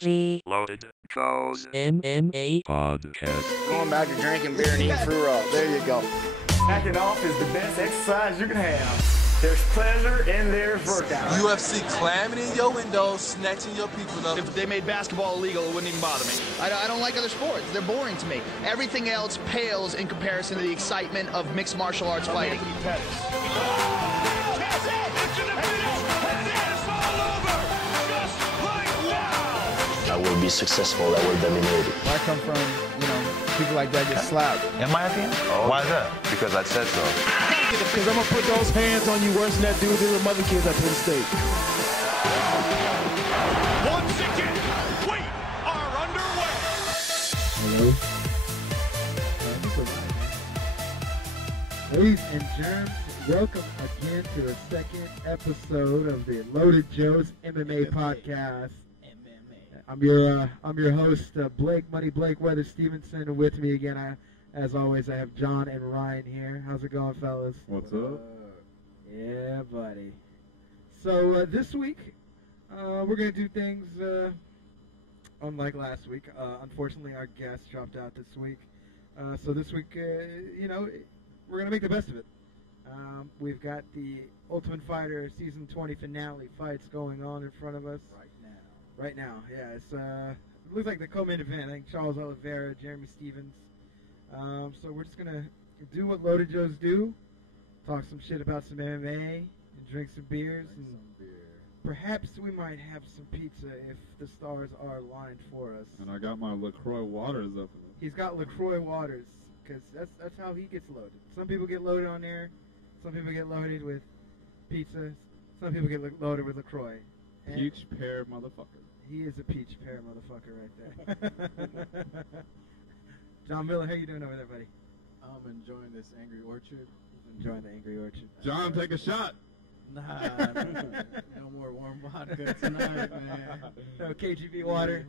The Loaded Joe's MMA Podcast. Going back to drinking beer and eating fruit roll. There you go. Backing off is the best exercise you can have. There's pleasure and there's workout. UFC clamming in your windows, snatching your people up. If they made basketball illegal, it wouldn't even bother me. I don't like other sports. They're boring to me. Everything else pales in comparison to the excitement of mixed martial arts fighting. I will be successful, I will dominate. Where I come from, people like that get slapped. In my opinion? Why is that? Because I said so. Because I'm going to put those hands on you worse than that dude did with other kids at Penn State. Once again, we are underway. Hello. Ladies and germs, welcome again to the second episode of the Loaded Joe's MMA Podcast. I'm your host, Blake Weather Stevenson, and with me again, as always, I have John and Ryan here. How's it going, fellas? What's up? Yeah, buddy. So this week, we're gonna do things unlike last week. Unfortunately, our guest dropped out this week. So this week, we're gonna make the best of it. We've got the Ultimate Fighter Season 20 finale fights going on in front of us. Right now, yeah. It looks like the co-main event. I think Charles Oliveira, Jeremy Stevens. So we're just going to do what Loaded Joes do, talk some shit about some MMA, and drink some beers. And perhaps we might have some pizza if the stars are aligned for us. And I got my LaCroix waters up. He's got LaCroix waters, because that's how he gets loaded. Some people get loaded on air. Some people get loaded with pizza. Some people get loaded with LaCroix. Peach pear motherfucker. He is a peach pear motherfucker right there. John Miller, how you doing over there, buddy? I'm enjoying this Angry Orchard. Enjoying the Angry Orchard. John, take a shot. Nah, no more warm vodka tonight, man. No KGB water.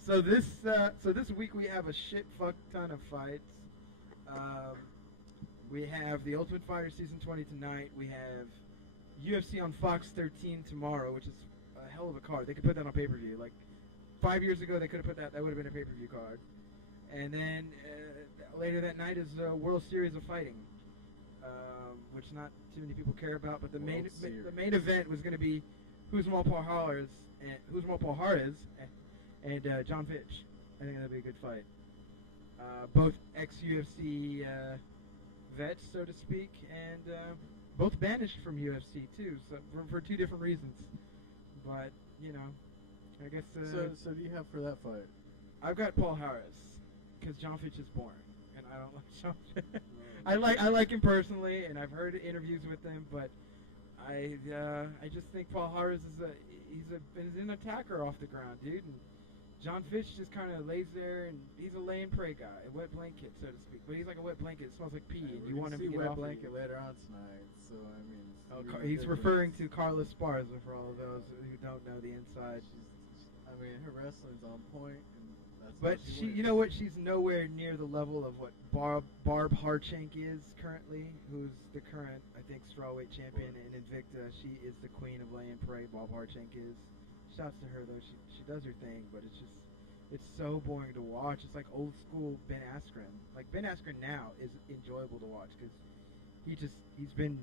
So this week we have a shit fuck ton of fights. We have the Ultimate Fighter Season 20 tonight. We have UFC on Fox 13 tomorrow, which is a hell of a card. They could put that on pay-per-view. Like 5 years ago, they could have put that. That would have been a pay-per-view card. And then later that night is World Series of Fighting, which not too many people care about. But the main event was going to be Usman Paul Harris and John Fitch. I think that'd be a good fight. Both ex-UFC vets, so to speak, and both banished from UFC too, so for two different reasons. But I guess. So do you have for that fight? I've got Paul Harris because John Fitch is boring, and I don't like John Fitch. I like him personally, and I've heard interviews with him, but I just think Paul Harris is an attacker off the ground, dude. And John Fitch just kind of lays there, and he's a lay and pray guy, a wet blanket, so to speak. But he's like a wet blanket; it smells like pee, and you want him to get wet off blanket later on tonight. So I mean, he's referring to Carla Esparza for all of those who don't know the inside. Her wrestling's on point, and that's. But she's nowhere near the level of what Barb Harchank is currently, who's the current, I think, strawweight champion in Invicta. She is the queen of lay and pray. Barb Harchank is. Shouts to her though. She does her thing, but it's so boring to watch. It's like old school Ben Askren. Like Ben Askren now is enjoyable to watch because he's been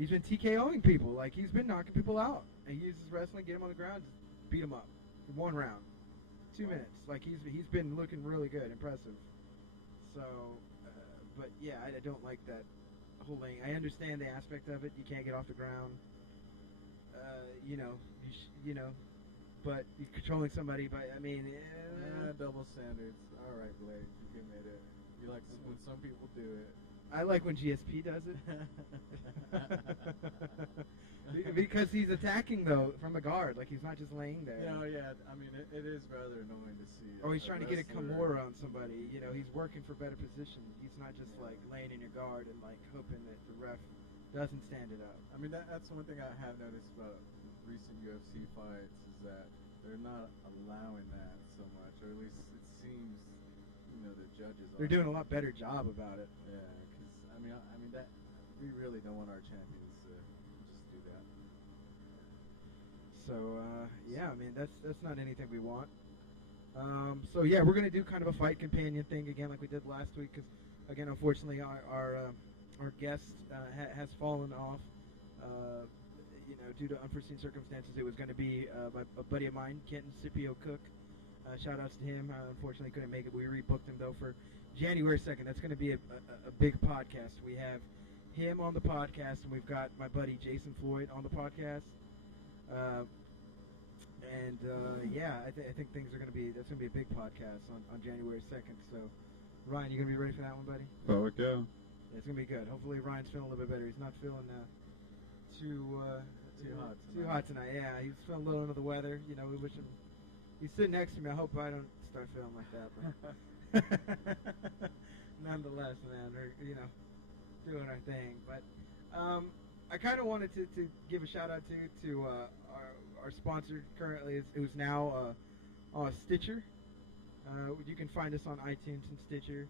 TKOing people. Like he's been knocking people out, and he uses wrestling, get him on the ground, just beat him up. 1 round, 2 minutes. Like he's been looking really good, impressive. So, but yeah, I don't like that whole thing. I understand the aspect of it. You can't get off the ground. But you're controlling somebody. But I mean, double standards. All right, Blake, you can admit it. You like when some people do it. I like when GSP does it. Because he's attacking, though, from the guard. Like, he's not just laying there. Yeah. I mean, it is rather annoying to see. Or he's trying to get a Kimura on somebody. He's working for better position. He's not just, like, laying in your guard and, like, hoping that the ref doesn't stand it up. I mean, that's one thing I have noticed about recent UFC fights is that they're not allowing that so much. Or at least it seems, the judges are. They're doing a lot better job about it. Yeah, because, I mean, that we really don't want our champions to just do that. So yeah, I mean that's not anything we want. So yeah, we're gonna do kind of a fight companion thing again, like we did last week, because again, unfortunately, our guest has fallen off. Due to unforeseen circumstances, it was going to be a buddy of mine, Kenton Scipio Cook. Shout outs to him. Unfortunately, couldn't make it. We rebooked him though for January 2nd. That's going to be a big podcast. We have him on the podcast, and we've got my buddy Jason Floyd on the podcast. Yeah, I think things are going to be. That's going to be a big podcast on January 2nd. So, Ryan, you going to be ready for that one, buddy? Oh, okay. Yeah, it's going to be good. Hopefully, Ryan's feeling a little bit better. He's not feeling too hot tonight. Yeah, he's feeling a little under the weather. We wish him. He's sitting next to me. I hope I don't start feeling like that. But nonetheless, man, we're doing our thing. But I kind of wanted to give a shout out to our sponsor currently, who's now Stitcher. You can find us on iTunes and Stitcher.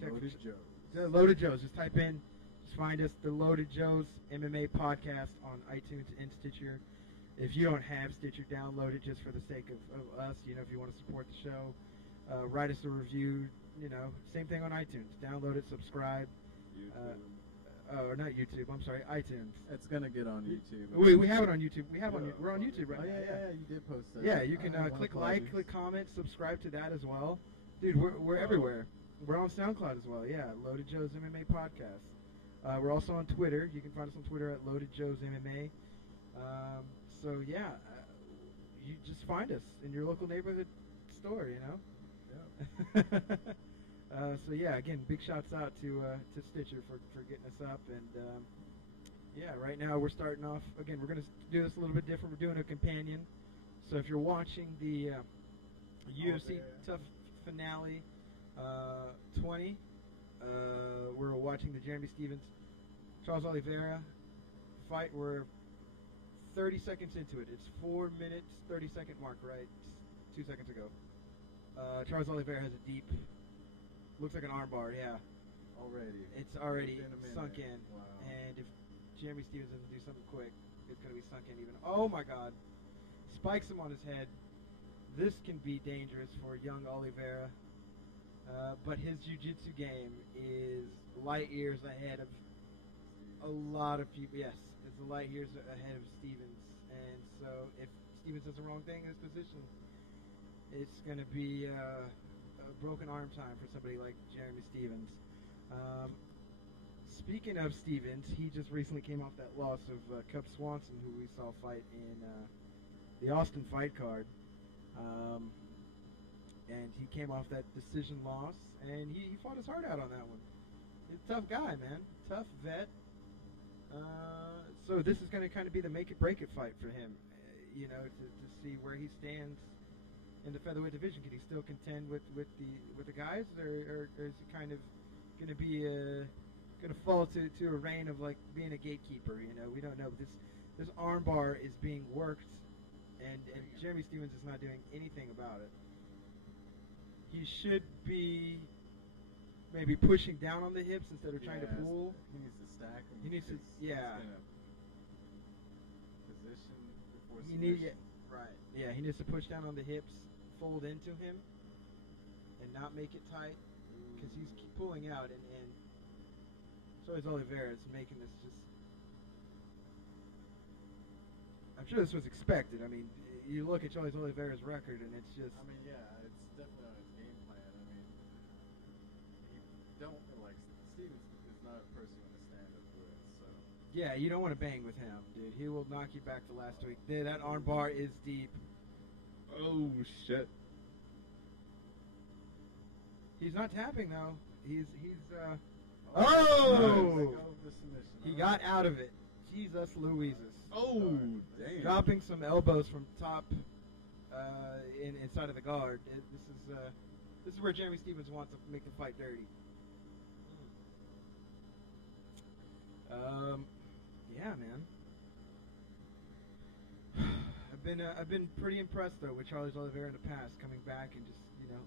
Check Loaded Joe's. Loaded Joe's. Just type in, just find us, the Loaded Joe's MMA podcast on iTunes and Stitcher. If you don't have Stitcher, download it just for the sake of us. If you want to support the show, write us a review. Same thing on iTunes. Download it, subscribe. Or not YouTube. I'm sorry, iTunes. It's gonna get on YouTube. We have it on YouTube. We're on YouTube right now. Yeah, you did post that. Yeah, you can click like, click comment, subscribe to that as well. Dude, we're everywhere. We're on SoundCloud as well. Yeah, Loaded Joe's MMA podcast. We're also on Twitter. You can find us on Twitter at Loaded Joe's MMA. So yeah, you just find us in your local neighborhood store. Yeah. So yeah, again, big shouts out to Stitcher for getting us up, and yeah, right now we're starting off again. We're gonna do this a little bit different. We're doing a companion. So if you're watching the UFC TUF finale 20, we're watching the Jeremy Stephens Charles Oliveira fight. We're 30 seconds into it. It's 4 minutes 30-second mark, right? 2 seconds ago. Charles Oliveira has a deep. Looks like an armbar, yeah. Already. It's already sunk in. Wow. And if Jeremy Stephens doesn't do something quick, it's going to be sunk in even. Oh, my God. Spikes him on his head. This can be dangerous for young Oliveira. But his jiu-jitsu game is light years ahead of a lot of people. Yes, it's light years ahead of Stephens. And so if Stephens does the wrong thing in this position, it's going to be a broken arm time for somebody like Jeremy Stephens. Speaking of Stephens, he just recently came off that loss of Cub Swanson, who we saw fight in the Austin fight card. And he came off that decision loss, and he fought his heart out on that one. He's a tough guy, man. Tough vet. So this is going to kind of be the make-it-break-it fight for him, to see where he stands in the featherweight division. Can he still contend with the guys, or is he kind of going to be going to fall to a reign of like being a gatekeeper? We don't know. This armbar is being worked, and Jeremy Stephens is not doing anything about it. He should be maybe pushing down on the hips instead of trying to pull. He needs to stack him. He needs to, yeah. Position before submission. Right. Yeah, he needs to push down on the hips, fold into him, and not make it tight, because he's pulling out, and so is Oliveira. It's making this just. I'm sure this was expected. I mean, you look at Charles Oliveira's record, and it's just. I mean, yeah, it's definitely on his game plan. I mean, Stephens is not a person you want to stand up with, so. Yeah, you don't want to bang with him, dude. He will knock you back to last week. Dude, that arm bar is deep. Oh, shit. He's not tapping, though. He's Oh! He got out of it. Jesus Louises. Oh, damn. Dropping some elbows from top inside of the guard. This is where Jeremy Stephens wants to make the fight dirty. Yeah, man. I've been pretty impressed though with Charles Oliveira in the past, coming back and just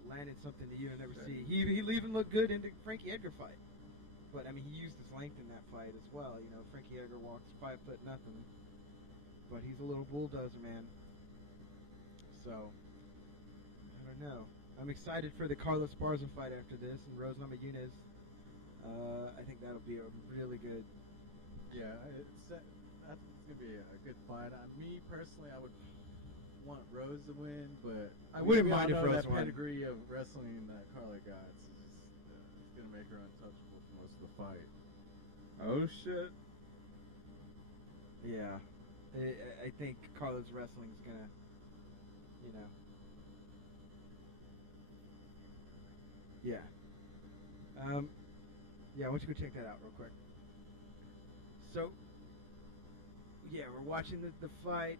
landing something that you never see. He even looked good in the Frankie Edgar fight. But I mean, he used his length in that fight as well. You know, Frankie Edgar walks 5'0", but he's a little bulldozer, man. So I don't know. I'm excited for the Carlos Esparza fight after this, and Rose Namajunas. I think that'll be a really good. Yeah, that's gonna be a good fight. Me personally, I would want Rose to win, but I wouldn't mind if Rose that won. pedigree of wrestling that Carla got is just gonna make her untouchable for most of the fight. Oh shit. Yeah, I think Carlos wrestling's gonna, you know. Yeah. Yeah, why don't you go check that out real quick. So, yeah, we're watching the fight.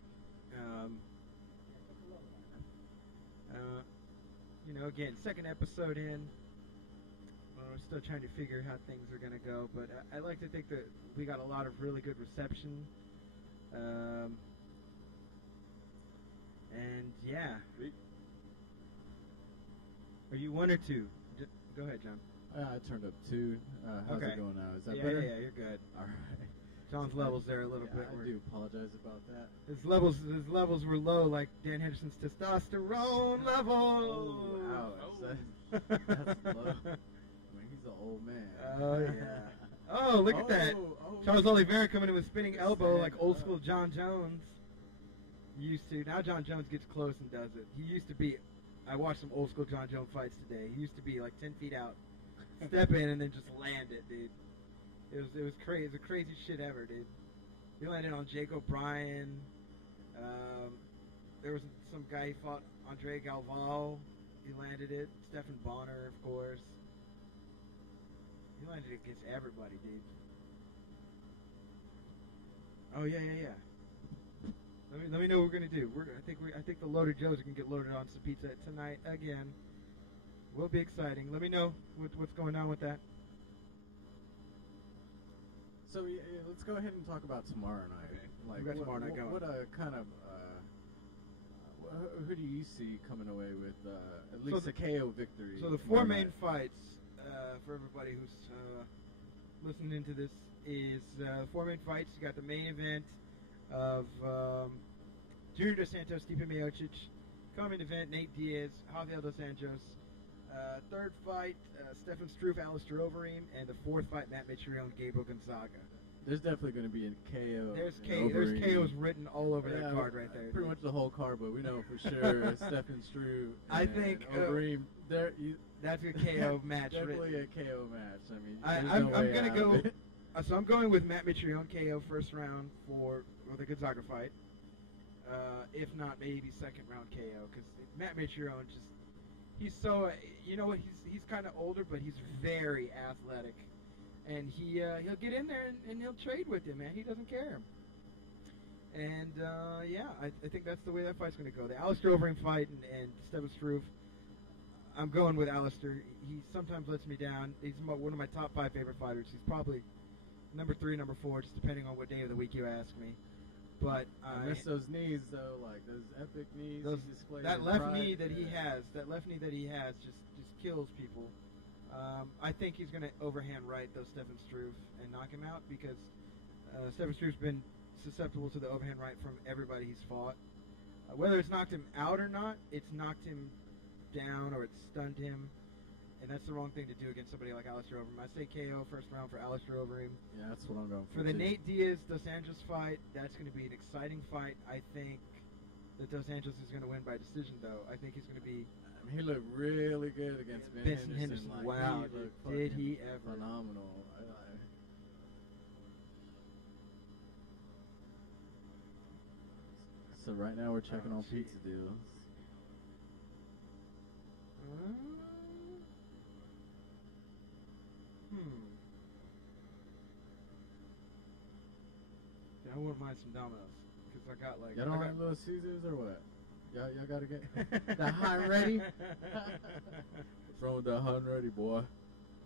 You know, again, second episode in. We're still trying to figure how things are going to go, but I like to think that we got a lot of really good reception. And, yeah. Are you 1 or 2? Go ahead, John. I turned up 2. How's it going now? Is that better? Yeah, you're good. All right. John's levels there a little bit. I do apologize about that. His levels were low, like Dan Henderson's testosterone level. Oh, wow. That's low. I mean, he's an old man. Oh yeah. Oh, look at that. Charles Oliveira coming in with spinning elbow like old school John Jones. He used to. Now John Jones gets close and does it. He used to be. I watched some old school John Jones fights today. He used to be like 10 feet out, step in and then just land it, dude. It was crazy. It was the craziest shit ever, dude. He landed on Jake O'Brien. There was some guy he fought, Andre Galval. He landed it. Stephen Bonner, of course. He landed it against everybody, dude. Oh yeah. Let me know what we're gonna do. I think the loaded Joes are gonna get loaded on some pizza tonight again. Will be exciting. Let me know what's going on with that. So yeah, let's go ahead and talk about tomorrow night. Okay. Like, We got tomorrow night going. What kind of who do you see coming away with at least a KO victory? So the four main fights for everybody who's listening into this is 4 main fights. You got the main event of Junior Dos Santos, Stipe Miocic. Co-main event, Nate Diaz, Javier Dos Anjos. Third fight, Stefan Struve, Alistair Overeem. And the fourth fight, Matt Mitrione, Gabriel Gonzaga. There's definitely going to be a KO. There's KOs written all over that card right there. Pretty much the whole card, but we know for sure Stefan Struve I think Overeem. That's a KO match. Definitely a KO match. I mean, I'm going to go. So I'm going with Matt Mitrione KO first round for the Gonzaga fight. If not, maybe second round KO, because Matt Mitrione he's so, you know what, he's kind of older, but he's very athletic, and he'll get in there and he'll trade with you, man. He doesn't care. And yeah, I think that's the way that fight's going to go. The Alistair Overeem fight and Stefan Struve, I'm going with Alistair. He sometimes lets me down. He's one of my top 5 favorite fighters. He's probably number 3, number 4, just depending on what day of the week you ask me. But I miss those knees though, like those epic knees. That left knee that he has, just kills people. I think he's going to overhand right though Stefan Struve and knock him out, because Stefan Struve's been susceptible to the overhand right from everybody he's fought. Whether it's knocked him out or not, it's knocked him down or it's stunned him. And that's the wrong thing to do against somebody like Alistair Overeem. I say KO first round for Alistair Overeem. Yeah, that's what I'm going for. For the Nate Diaz Dos Anjos fight, that's going to be an exciting fight. I think that Dos Anjos is going to win by decision, though. I think he's going to be. I mean, he looked really good against Benson Henderson. Like, wow, did he ever? Phenomenal. So right now we're checking on pizza deals. Yeah, I wouldn't mind some Domino's, because I got like. Y'all don't have Little Caesars or what? Y'all gotta get the hot ready. What's wrong with the hot ready, boy?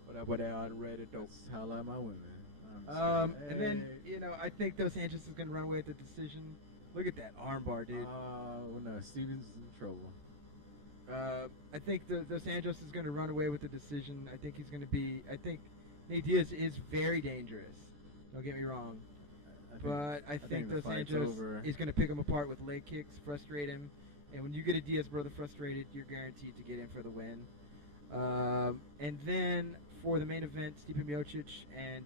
What up with that hot ready, though? That's how I like my women. And then I think Dos Anjos is gonna run away with the decision. Look at that armbar, dude. Well, no, Stevens is in trouble. I think Dos Anjos is going to run away with the decision. I think he's going to be. I think Nate Diaz is very dangerous. Don't get me wrong. I think Dos Santos is going to pick him apart with leg kicks, frustrate him. And when you get a Diaz brother frustrated, you're guaranteed to get in for the win. And then for the main event, Stipe Miocic and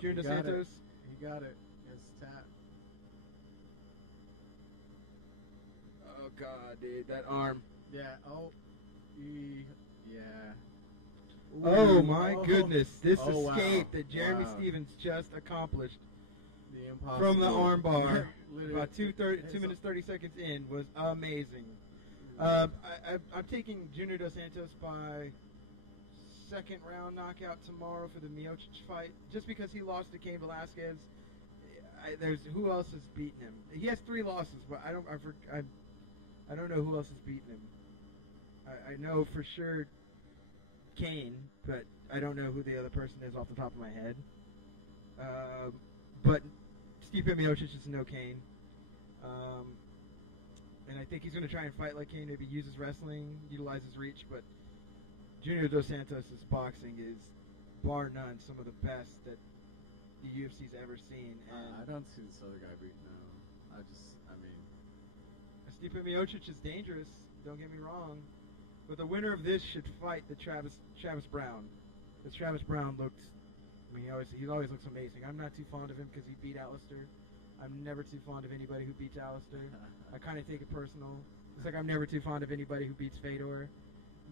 Junior Dos Santos. He got it. His tap. Oh God, dude, that arm. Yeah. Oh. Yeah. Oh my goodness! This escape that Jeremy Stevens just accomplished from the armbar about 2 minutes 30 seconds in was amazing. I'm taking Junior Dos Santos by second round knockout tomorrow for the Miocic fight, just because he lost to Cain Velasquez. Who else has beaten him? He has 3 losses, but I don't know who else has beaten him. I know for sure Cain, but I don't know who the other person is off the top of my head. But Stipe Miocic is no Cain. And I think he's going to try and fight like Cain, maybe use his wrestling, utilize his reach, but Junior Dos Santos' boxing is, bar none, some of the best that the UFC's ever seen. And I don't see this other guy beating him. Stipe Miocic is dangerous, don't get me wrong. But the winner of this should fight the Travis Brown. Because Travis Brown looked, he always looks amazing. I'm not too fond of him because he beat Alistair. I'm never too fond of anybody who beats Alistair. I kind of take it personal. It's like I'm never too fond of anybody who beats Fedor.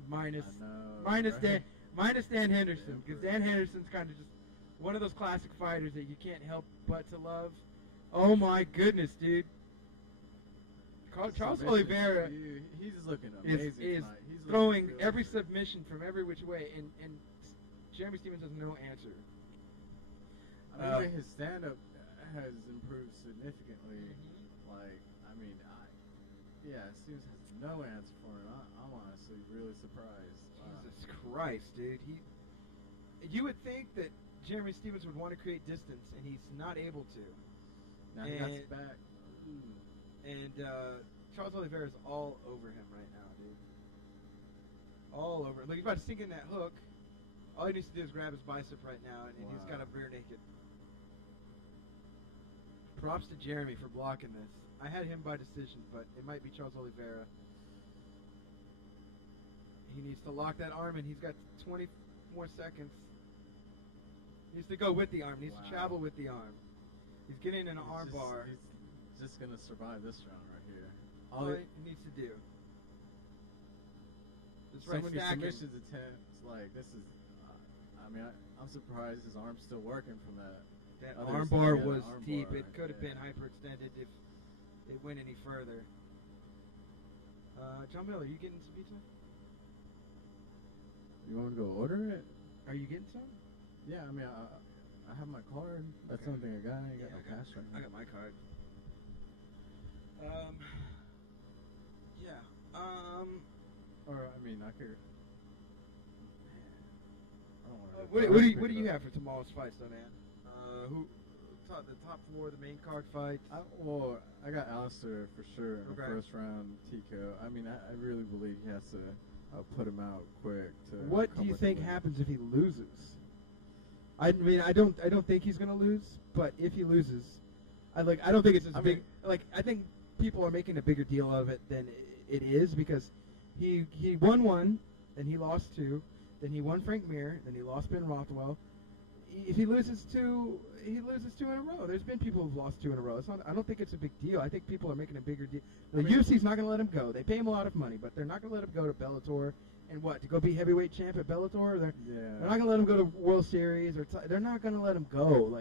Minus Dan Henderson. Because Dan Henderson's kind of just one of those classic fighters that you can't help but to love. Oh my goodness, dude. Charles Oliveira he's looking amazing is throwing every submission from every which way, and Jeremy Stevens has no answer. His stand-up has improved significantly. Stevens has no answer for him. I'm honestly really surprised. Jesus Christ, dude. You would think that Jeremy Stevens would want to create distance, and he's not able to. Now he got his back. And Charles Oliveira is all over him right now, dude. All over. Look, he's about to sink in that hook. All he needs to do is grab his bicep right now, and he's got a rear naked. Props to Jeremy for blocking this. I had him by decision, but it might be Charles Oliveira. He needs to lock that arm, and he's got 20 more seconds. He needs to go with the arm. He needs to travel with the arm. He's getting an arm bar. He's just going to survive this round right here. All he needs to do. Just so many submissions attempts. This is... I'm surprised his arm's still working from that. That arm bar was deep. It could have been hyperextended if it went any further. John Miller, you getting some pizza? You want to go order it? Are you getting some? Yeah, I have my card. That's something I got. I ain't got no cash right now. I got my card. I could... What do you have for tomorrow's fights, though, man? The top 4, the main card fights? I got Alistair for sure in the first round, Tico. I really believe he has to put him out quick. What do you think happens if he loses? I don't think he's gonna lose, but if he loses, I don't think it's as big. I think people are making a bigger deal of it than it is, because he won 1, then he lost 2, then he won Frank Mir, then he lost Ben Rothwell. If he loses 2, he loses 2 in a row. There's been people who've lost 2 in a row. I don't think it's a big deal. I think people are making a bigger deal. The UFC's not going to let him go. They pay him a lot of money, but they're not going to let him go to Bellator. And to go be heavyweight champ at Bellator? They're not going to let him go to World Series. They're not going to let him go.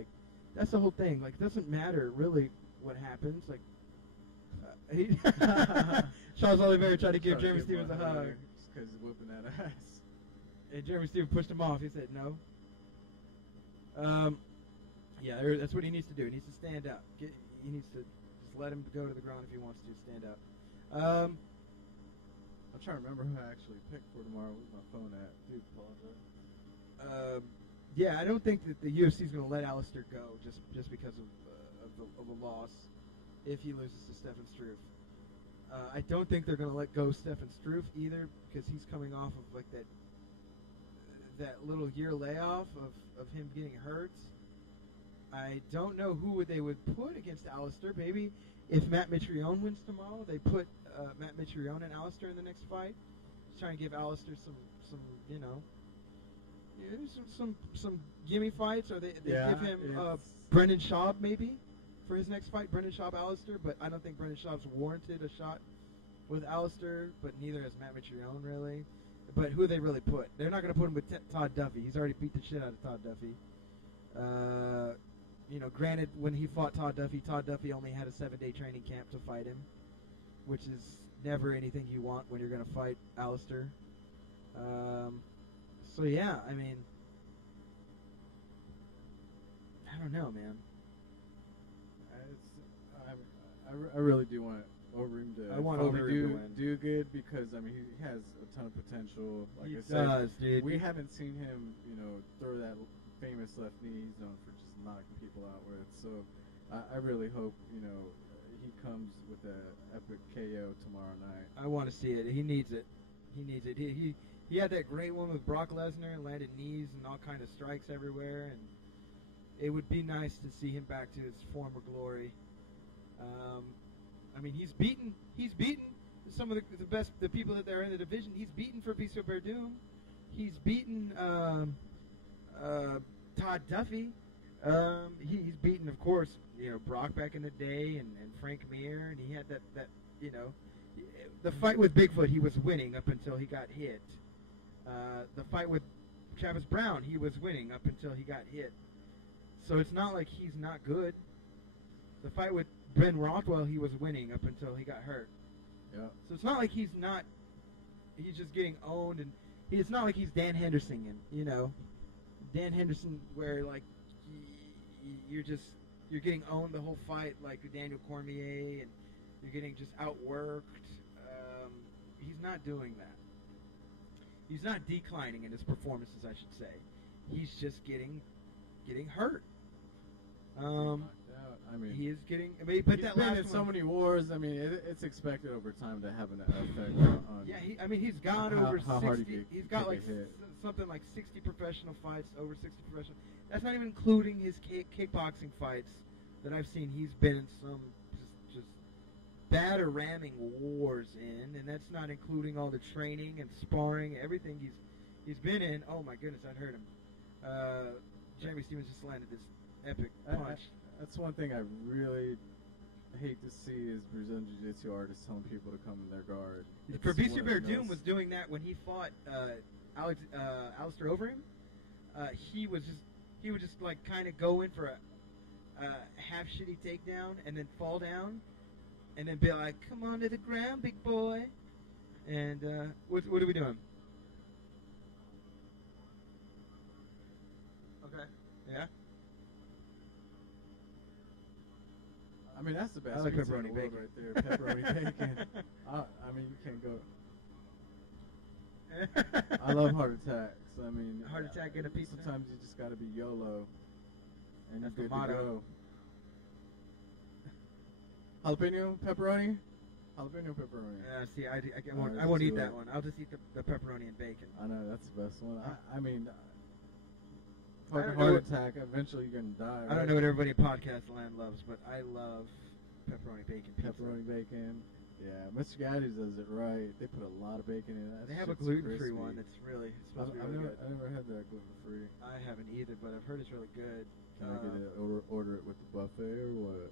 That's the whole thing. It doesn't matter really what happens. Charles Oliveira tried to give Jeremy Stevens a hug. Just because he's whipping that ass. And Jeremy Stevens pushed him off. He said no. That's what he needs to do. He needs to stand up. He needs to just let him go to the ground if he wants to. Stand up. I'm trying to remember who I actually picked for tomorrow with my phone at. Dude, apologize. I don't think that the UFC is going to let Alistair go just because of a loss if he loses to Stefan Struve. I don't think they're going to let go Stefan Struve either, because he's coming off of that little year layoff of him getting hurt, I don't know who they would put against Alistair. Maybe if Matt Mitrione wins tomorrow, they put Matt Mitrione and Alistair in the next fight. Just trying to give Alistair some some gimme fights, or they give him Brendan Schaub maybe for his next fight. Brendan Schaub, Alistair, but I don't think Brendan Schaub's warranted a shot with Alistair, but neither has Matt Mitrione really. But who they really put? They're not going to put him with Todd Duffy. He's already beat the shit out of Todd Duffy. Granted, when he fought Todd Duffy only had a 7-day training camp to fight him, which is never anything you want when you're going to fight Alistair. So yeah, I mean, I don't know, man. I really do want Overeem to. I want Overeem to win. Do good because I mean he has a ton of potential. Like He I said, does, dude. we haven't seen him, throw that famous left knee he's known for just knocking people out with. So I really hope he comes with an epic KO tomorrow night. I want to see it. He needs it. He needs it. He had that great one with Brock Lesnar and landed knees and all kind of strikes everywhere, and it would be nice to see him back to his former glory. I mean, he's beaten some of the people that are in the division. He's beaten Fabricio Verdum. He's beaten Todd Duffy. He's beaten, of course, Brock back in the day and Frank Mir, and he had that the fight with Bigfoot he was winning up until he got hit. The fight with Travis Brown he was winning up until he got hit. So it's not like he's not good. The fight with Ben Rothwell he was winning up until he got hurt. Yeah. So it's not like he's just getting owned, and it's not like he's Dan Henderson, Dan Henderson where like you're getting owned the whole fight like Daniel Cormier, and you're getting just outworked. He's not doing that. He's not declining in his performances, I should say. He's just getting hurt. I mean, he is getting. But he's that been last in so one, many wars. I mean, it's expected over time to have an effect on. Yeah, he's got how, over how 60. He's got like something like 60 professional fights, over 60 professional. That's not even including his kickboxing fights that I've seen. He's been in some just batter ramming wars in, and that's not including all the training and sparring, everything he's been in. Oh my goodness, that hurt him. Jeremy Stevens just landed this epic punch. That's one thing I really hate to see is Brazilian Jiu-Jitsu artists telling people to come in their guard. Fabricio Verdum was doing that when he fought Alistair Overeem. He would just like kind of go in for a half shitty takedown and then fall down, and then be like, "Come on to the ground, big boy." And what are we doing? Okay. Yeah. I mean, that's the best. I like pizza pepperoni in the world bacon. right there. Pepperoni bacon. I mean, you can't go. I love heart attacks. I mean, Heart attack in a pizza. Sometimes you just got to be YOLO, and That's you're the good to motto. go. Jalapeno pepperoni. Jalapeno pepperoni. See, I won't eat that one. I'll just eat the pepperoni and bacon. I know that's the best one. I mean, I don't fucking know heart attack. Eventually, you're gonna die. I don't know what everybody in podcast land loves, but I love pepperoni bacon pizza. Pepperoni bacon. Yeah, Mr. Gaddy's does it right. They put a lot of bacon in it. They have a gluten-free one that's really supposed to be really good. I never had that gluten-free. I haven't either, but I've heard it's really good. Can I get it? Order it with the buffet or what?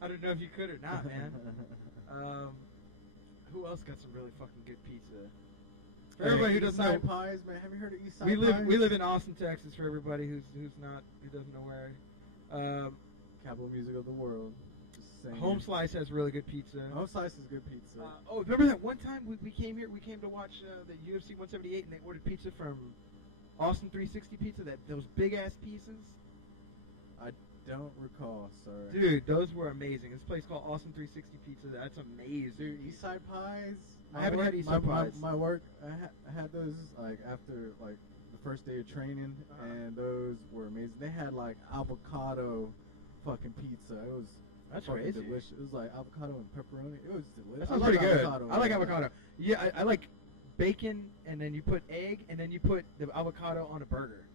I don't know if you could or not, man. Who else got some really fucking good pizza? For everybody who doesn't know, Eastside Pies, man. Have you heard of Eastside Pies? we live in Austin, Texas. For everybody who doesn't know where. Capital music of the world. Just saying. Home Slice has really good pizza. Home Slice is good pizza. Remember that one time we came here? We came to watch the UFC 178, and they ordered pizza from Austin 360 Pizza. Those big ass pieces. I don't recall. Sorry. Dude, those were amazing. This place called Austin 360 Pizza. That's amazing. Dude, Eastside Pies. I haven't had Eastside Pies. My work, I had those like after like the first day of training, and those were amazing. They had like avocado fucking pizza. It was fucking delicious. It was like avocado and pepperoni. It was delicious. That sounds pretty good. I like avocado. Yeah, I like bacon, and then you put egg, and then you put the avocado on a burger.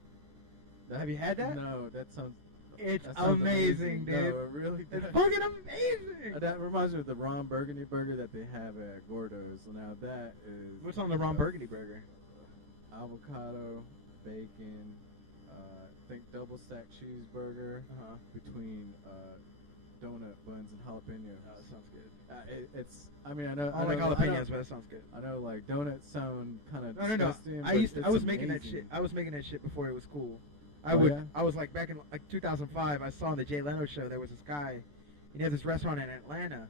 Have you had that? No, that sounds. It's that sounds amazing, dude. No, it really does. It's fucking amazing. That reminds me of the Ron Burgundy burger that they have at Gordo's. Now that is. What's on the Ron Burgundy burger? Avocado, bacon, I think double stacked cheeseburger between donut buns and jalapeno. Oh, that sounds good. It's. I mean, I know. I like jalapenos, but that sounds good. I know, like donuts sound kind of No. disgusting. I was making that shit. I was making that shit before it was cool. I was like back in like 2005. I saw on the Jay Leno show there was this guy. He had this restaurant in Atlanta,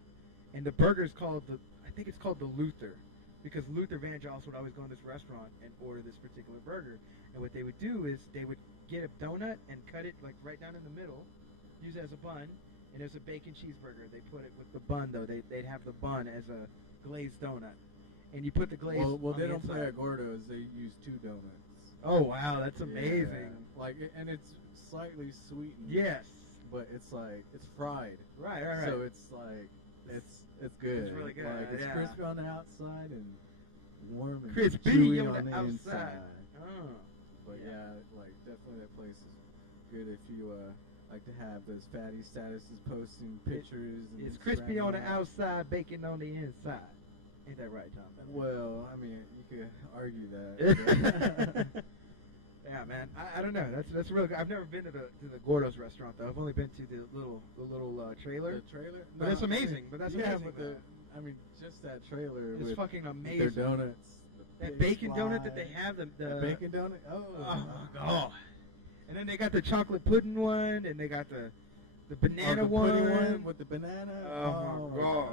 and the burger's called I think it's called the Luther, because Luther Vandross would always go in this restaurant and order this particular burger. And what they would do is they would get a donut and cut it like right down in the middle, use it as a bun, and there's a bacon cheeseburger. They put it with the bun though. They'd have the bun as a glazed donut, and you put the glaze. Well, on they the don't play inside. at Gordo's. They use 2 donuts. Oh wow, that's amazing. Yeah. Like, and it's slightly sweetened. Yes. But it's like it's fried. Right. So it's like it's good. It's really good. Like it's crispy on the outside and warm and crispy chewy on the outside. inside. Oh. But yeah, like definitely that place is good if you like to have those fatty statuses posting pictures. And It's crispy on the Instagram. outside, bacon on the inside. Ain't that right, Tom? Well, I mean, you could argue that. Yeah, man. I don't know. That's really good. I've never been to the Gordo's restaurant though. I've only been to the little trailer. The trailer? But it's amazing. But that's amazing. But I mean, just that trailer. It's with fucking amazing. Their donuts. That bacon donut that they have. The bacon donut. Oh my god. And then they got the chocolate pudding one, and they got the banana one with the banana. Oh my god.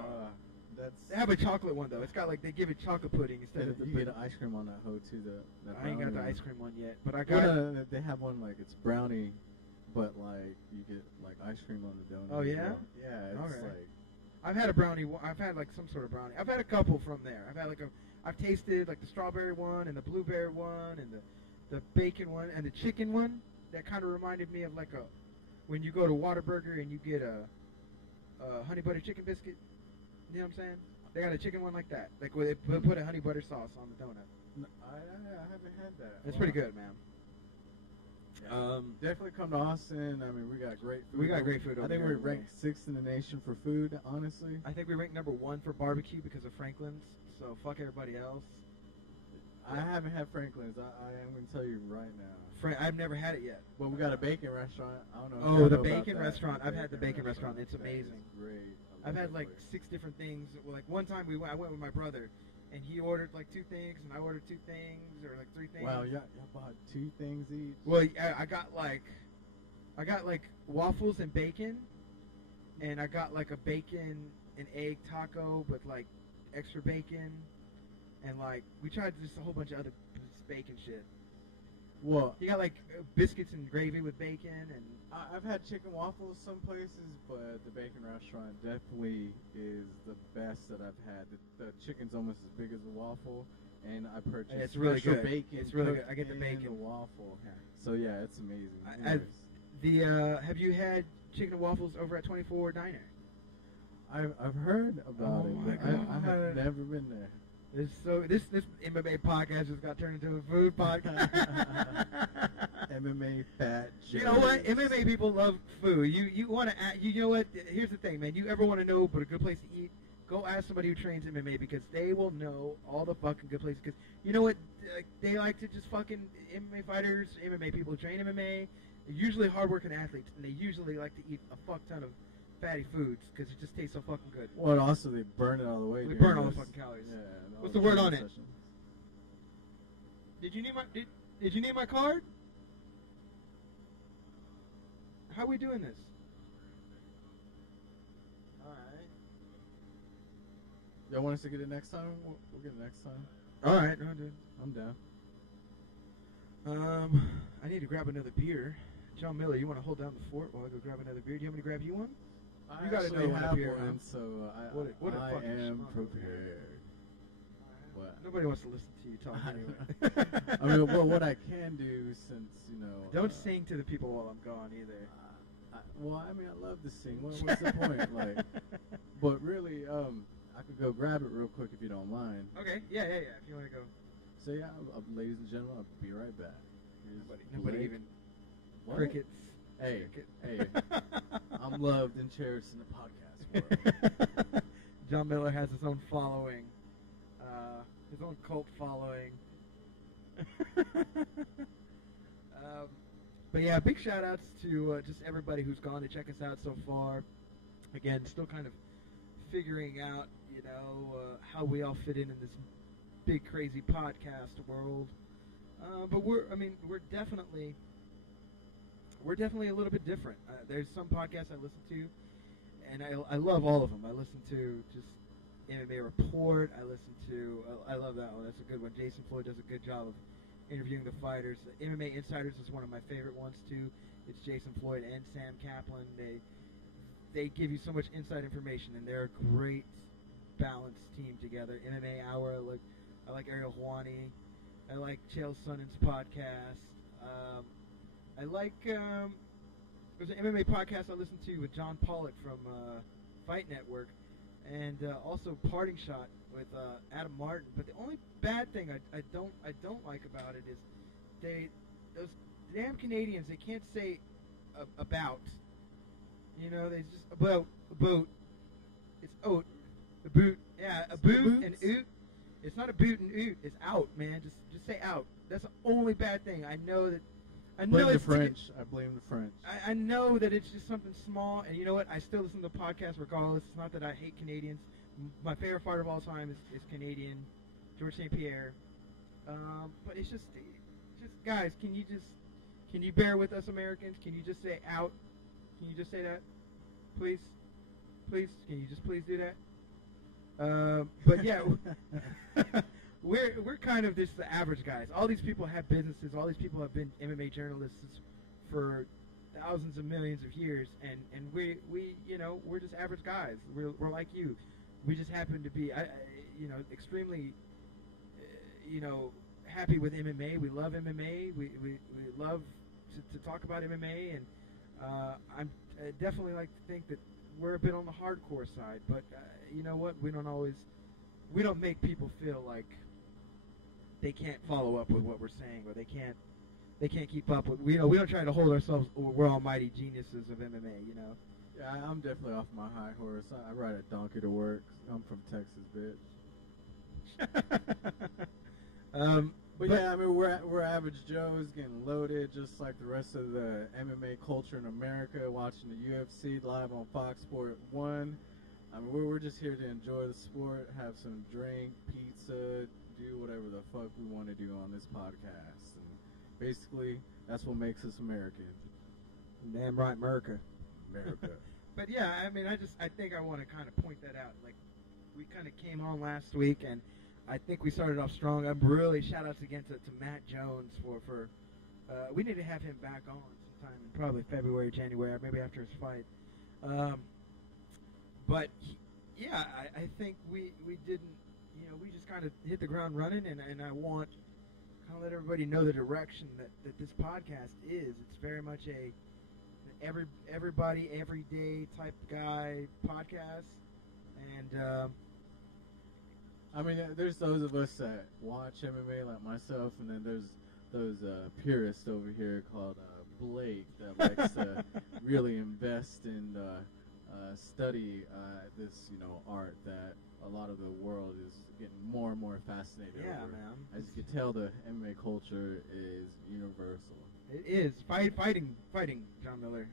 They have a chocolate one though. It's got like they give it chocolate pudding instead of the. You get an ice cream on that hoe too. I ain't got the ice cream one yet, but I got. Well, they have one like it's brownie, but like you get like ice cream on the donut. Oh yeah. Well. Yeah, it's like. I've had a brownie. I've had like some sort of brownie. I've had a couple from there. I've had like I've tasted like the strawberry one and the blueberry one and the bacon one and the chicken one. That kind of reminded me of like when you go to Whataburger and you get a honey butter chicken biscuit. You know what I'm saying? They got a chicken one like that. Like where they put a honey butter sauce on the donut. No, I haven't had that. It's pretty good, man. Yeah. Definitely come to Austin. I mean, we got great food. We got great food over I think here, we're ranked 6th in the nation for food, honestly. I think we ranked number 1 for barbecue because of Franklin's. So fuck everybody else. I haven't had Franklin's. I am going to tell you right now. I've never had it yet. But we got a bacon restaurant. I don't know. Oh, the bacon restaurant. I've had the bacon restaurant. It's amazing. Great. I've had like 6 different things. Like one time I went with my brother, and he ordered like 2 things, and I ordered 2 things, or like 3 things. Wow, y'all bought 2 things each. Well, I got like waffles and bacon, and I got like a bacon and egg taco with like extra bacon, and like we tried just a whole bunch of other bacon shit. Well, you got like biscuits and gravy with bacon, and I've had chicken waffles some places, but the bacon restaurant definitely is the best that I've had. The chicken's almost as big as a waffle, and I purchased it's really good. Bacon. It's really good. I get the bacon. The waffle. Yeah. So yeah, it's amazing. Have you had chicken and waffles over at 24 Diner? I've heard about it. My God. I have never been there. This MMA podcast just got turned into a food podcast. MMA fat jokes. You know what? MMA people love food. You want to you know what? Here's the thing, man. You ever want to know but a good place to eat? Go ask somebody who trains MMA because they will know all the fucking good places. Because you know what? They like to just fucking MMA fighters, MMA people who train MMA. They're usually hardworking athletes, and they usually like to eat a fuck ton of fatty foods because it just tastes so fucking good. Well, and also they burn it all the way. They burn all the fucking calories. Yeah. What's the word on it? Did you need my Did you need my card? How are we doing this? All right. Y'all want us to get it next time? We'll get it next time. All right, no, dude. I'm down. I need to grab another beer. John Miller, you want to hold down the fort while I go grab another beer? Do you want me to grab you one? I You got actually another one up have here, one, huh? so What a I fucking am schmuck. prepared. What? Nobody wants to listen to you talk anyway. I mean, well, what I can do since, you know... Don't sing to the people while I'm gone either. Well, I mean, I love to sing. What's the point? Like, but really, I could go grab it real quick if you don't mind. Okay, yeah. If you want to go. So yeah, ladies and gentlemen, I'll be right back. Nobody even what? crickets. Hey, Cricket. hey, I'm loved and cherished in the podcast world. John Miller has his own following, his own cult following. But yeah, big shout outs to just everybody who's gone to check us out so far. Again, still kind of figuring out, how we all fit in this big crazy podcast world. But we're definitely a little bit different. There's some podcasts I listen to, and I love all of them. I listen to just MMA Report. I love that one. That's a good one. Jason Floyd does a good job of interviewing the fighters. MMA Insiders is one of my favorite ones too. It's Jason Floyd and Sam Kaplan. They give you so much inside information, and they're a great balanced team together. MMA Hour, I like Ariel Hwani. I like Chael Sonnen's podcast. I like there's an MMA podcast I listen to with John Pollock from Fight Network, and also Parting Shot with Adam Martin. But the only bad thing I don't like about it is those damn Canadians, they can't say about. They just about. It's oat, a boot, yeah, a boot and oot. It's not a boot and oot. It's out, man. Just say out. That's the only bad thing. I know blame the French. I blame the French. I know that it's just something small, and you know what? I still listen to the podcast regardless. It's not that I hate Canadians. My favorite fighter of all time is Canadian, George St. Pierre. But it's just guys, can you bear with us Americans? Can you just say out? Can you just say that, please? Please, can you just please do that? But yeah, we're kind of just the average guys. All these people have businesses. All these people have been MMA journalists for thousands of millions of years, and we're just average guys. We're like you. We just happen to be, extremely, happy with MMA. We love MMA. We love to talk about MMA, and I definitely like to think that we're a bit on the hardcore side, but you know what? We don't make people feel like they can't follow up with what we're saying, or they can't keep up with. We don't try to hold ourselves. We're almighty geniuses of MMA, Yeah, I'm definitely off my high horse. I ride a donkey to work. I'm from Texas, bitch. But yeah, I mean, we're average Joes getting loaded, just like the rest of the MMA culture in America, watching the UFC live on Fox Sport 1. I mean, we're just here to enjoy the sport, have some drink, pizza, do whatever the fuck we want to do on this podcast. And basically, that's what makes us American. Damn right, America. America. But yeah, I mean, I think I want to kind of point that out. Like, we kind of came on last week, and I think we started off strong. I'm really shout outs again to Matt Jones for we need to have him back on sometime in probably February, January, or maybe after his fight. But yeah, I think we didn't, we just kind of hit the ground running, and I want kind of let everybody know the direction that this podcast is. It's very much everybody everyday type guy podcast, and I mean, there's those of us that watch MMA like myself, and then there's those purists over here called Blake that likes to really invest in study this, art that a lot of the world is getting more and more fascinated over. Man. As you can tell, the MMA culture is universal. It is fighting, John Miller.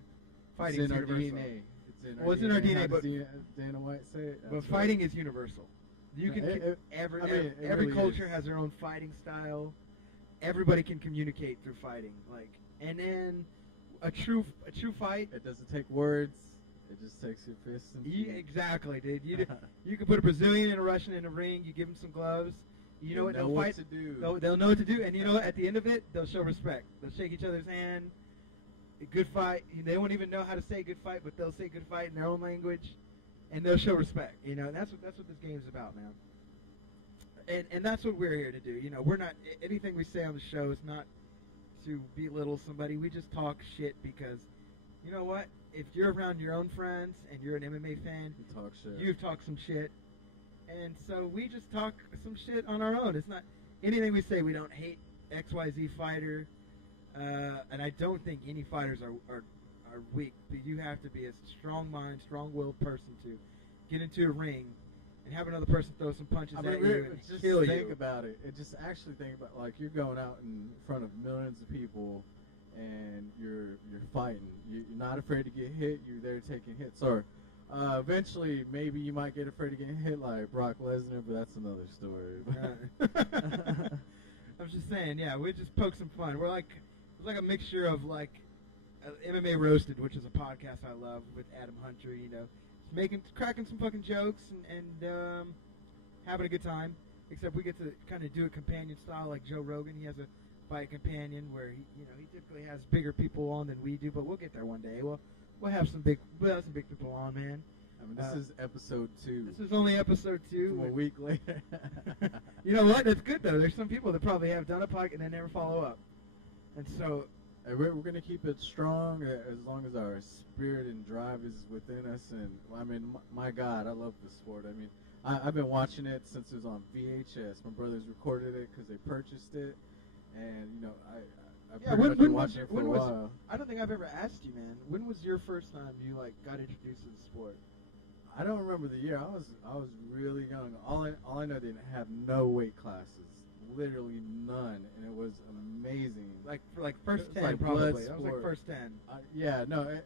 Fighting it's in is our universal. DNA. It's in our DNA, but Dana White say it. But fighting is universal. You can every really culture has their own fighting style. Everybody can communicate through fighting, and then a true fight. It doesn't take words. It just takes your fists and feet. Exactly, dude. You can put a Brazilian and a Russian in a ring. You give them some gloves. You know what they'll fight. To do. They'll know what to do, and you know what? At the end of it, they'll show respect. They'll shake each other's hand. A good fight. They won't even know how to say good fight, but they'll say good fight in their own language, and they'll show respect. That's what this game's about, man. And that's what we're here to do. We're not, anything we say on the show is not to belittle somebody. We just talk shit because, you know what? If you're around your own friends and you're an MMA fan, you talk shit. You've talked some shit. And so we just talk some shit on our own. It's not, anything we say, we don't hate XYZ fighter, and I don't think any fighters are weak. But you have to be a strong mind, strong-willed person to get into a ring and have another person throw some punches at you and just kill you. Think about it. Just actually think about, like, you're going out in front of millions of people and you're fighting. You're not afraid to get hit. You're there taking hits. Or eventually, maybe you might get afraid of getting hit like Brock Lesnar, but that's another story. I'm just saying, yeah, we just poke some fun. It's like a mixture of like MMA Roasted, which is a podcast I love with Adam Hunter. You know, cracking some fucking jokes and having a good time. Except we get to kind of do it companion style, like Joe Rogan. He has a fight companion where he typically has bigger people on than we do, but we'll get there one day. We'll have some big people on, man. I mean, this is episode 2. This is only episode 2. A week later. You know what? That's good, though. There's some people that probably have done a podcast and then never follow up. And so... we're going to keep it strong as long as our spirit and drive is within us. And, I mean, my God, I love the sport. I mean, I've been watching it since it was on VHS. My brothers recorded it because they purchased it. And, you know, I've been watching it for a while. I don't think I've ever asked you, man. When was your first time you, like, got introduced to the sport? I don't remember the year. I was really young. All I know, they didn't have no weight classes, literally none, and it was amazing. Like for like first 10, like probably. That was like first 10. Yeah, no.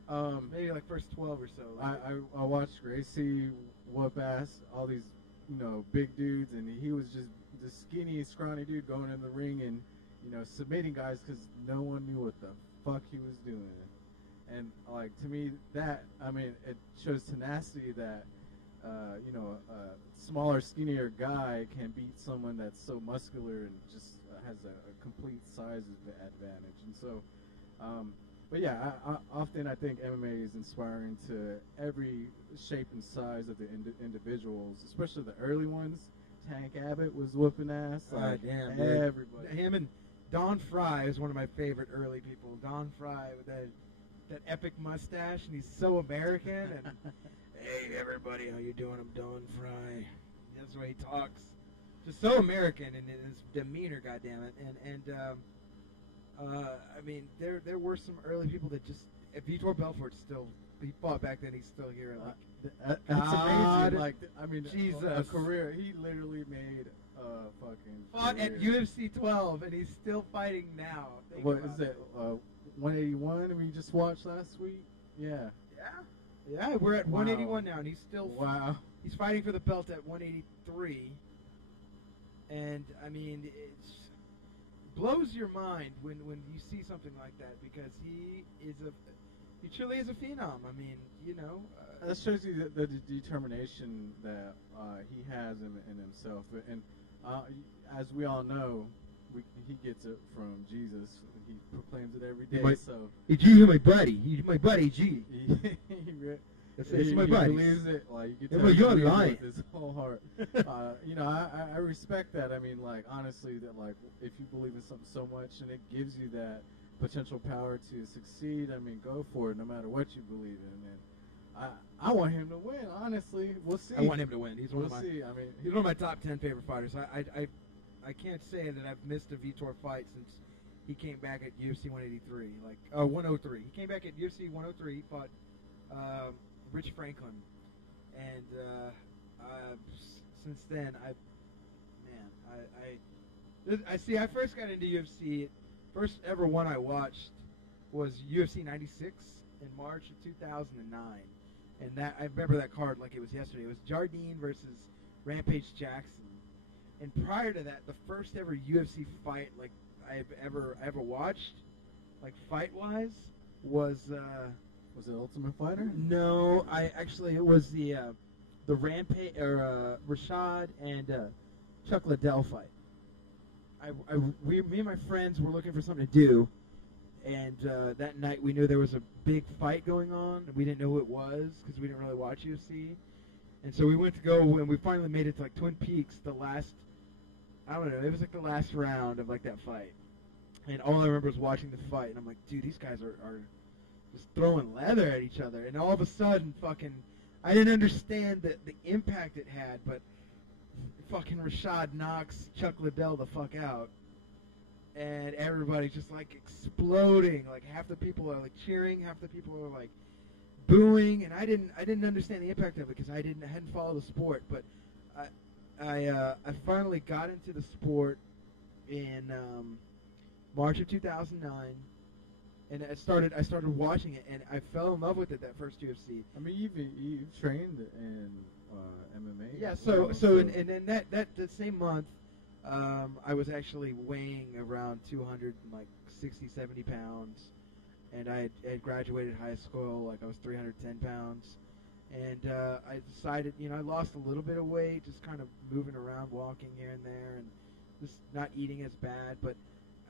Maybe like first 12 or so. Like I watched Gracie whoop ass, all these, you know, big dudes, and he was just the skinny, scrawny dude going in the ring and, you know, submitting guys because no one knew what the fuck he was doing. And, like, to me, that, I mean, it shows tenacity that, you know, a smaller, skinnier guy can beat someone that's so muscular and just has a complete size advantage. And so, but yeah, I think MMA is inspiring to every shape and size of the individuals, especially the early ones. Tank Abbott was whooping ass. Like, damn, everybody. Him and Don Fry is one of my favorite early people. Don Fry with that epic mustache, and he's so American. And hey, everybody, how you doing? I'm Don Fry. That's the way he talks. Just so American in his demeanor, goddammit. And I mean, there were some early people that just. If Vitor Belfort's still, he fought back then. He's still here. Like, that's amazing. Like, I mean, Jesus, a career. He literally made fucking. Fought at UFC 12, and he's still fighting now. What is it? 181 we just watched last week? Yeah. Yeah, we're at 181 now, and he's still... Wow. He's fighting for the belt at 183. And, I mean, it blows your mind when you see something like that, because he truly is a phenom. I mean, you know... that shows you the determination that he has in himself. And as we all know, he gets it from Jesus. He proclaims it every day. Hey, G, you're my buddy. You're my buddy, G. It's my buddy. He believes it. Like, you can tell you're lying with his whole heart. You know, I respect that. I mean, like, honestly, that, like, if you believe in something so much and it gives you that potential power to succeed, I mean, go for it no matter what you believe in. And I want him to win, honestly. We'll see. I want him to win. He's one he's one of my top 10 favorite fighters. I can't say that I've missed a Vitor fight since he came back at UFC 183, 103. He came back at UFC 103. He fought Rich Franklin, and since then I first got into UFC. First ever one I watched was UFC 96 in March of 2009, and that I remember that card like it was yesterday. It was Jardine versus Rampage Jackson. And prior to that, the first ever UFC fight like I've ever watched, like fight-wise, was it Ultimate Fighter? No, it was the Rampage or Rashad and Chuck Liddell fight. Me and my friends were looking for something to do, and that night we knew there was a big fight going on. And we didn't know who it was because we didn't really watch UFC, and so we went to go, and we finally made it to like Twin Peaks. The last. I don't know, it was like the last round of like that fight. And all I remember was watching the fight, and I'm like, dude, these guys are just throwing leather at each other. And all of a sudden, I didn't understand the impact it had, but fucking Rashad knocks Chuck Liddell the fuck out. And everybody's just like exploding. Like half the people are like cheering, half the people are like booing, and I didn't understand the impact of it because I hadn't followed the sport. But I finally got into the sport in March of 2009, and I started watching it, and I fell in love with it that first UFC. I mean, you've trained in MMA. Yeah, and then that same month, I was actually weighing around 260, 70 pounds, and I had graduated high school, like I was 310 pounds, and I decided, I lost a little bit of weight, just kind of moving around, walking here and there, and just not eating as bad, but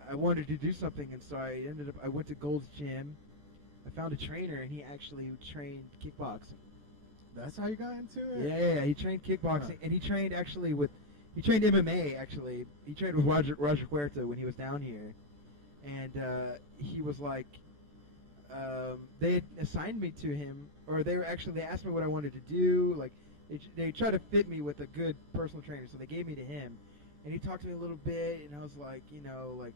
I wanted to do something, and so I went to Gold's Gym. I found a trainer, and he actually trained kickboxing. That's how you got into it? Yeah, he trained kickboxing, and he trained MMA, actually. He trained with Roger Huerta when he was down here, and he was like, they had assigned me to him, or they asked me what I wanted to do, like, they tried to fit me with a good personal trainer, so they gave me to him, and he talked to me a little bit, and I was like, like,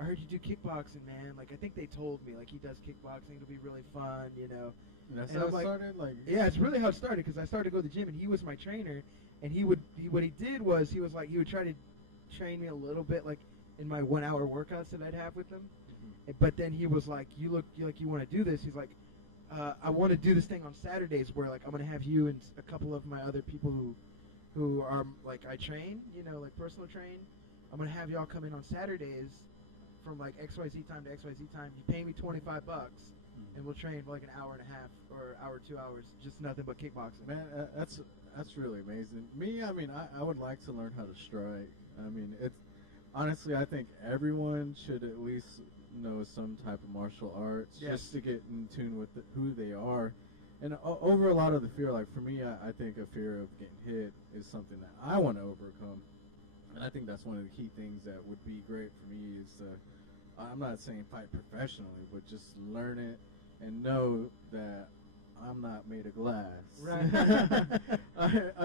I heard you do kickboxing, man. Like, I think they told me, like, he does kickboxing. It'll be really fun, That's and how it started? Yeah, it's really how it started, because I started to go to the gym, and he was my trainer, and what he did was, he would try to train me a little bit, like, in my 1 hour workouts that I'd have with him. Mm-hmm. But then he was like, you look like you want to do this. He's like, I want to do this thing on Saturdays where, like, I'm going to have you and a couple of my other people who are, like, I train, like, personal train. I'm going to have y'all come in on Saturdays from, like, XYZ time to XYZ time. You pay me $25, and we'll train for, like, an hour and a half or hour, 2 hours, just nothing but kickboxing. Man, that's really amazing. Me, I mean, I would like to learn how to strike. I mean, honestly, I think everyone should at least know some type of martial arts just to get in tune with who they are. And over a lot of the fear, like for me, I think a fear of getting hit is something that I want to overcome. And I think that's one of the key things that would be great for me is I'm not saying fight professionally, but just learn it and know that I'm not made of glass. Right.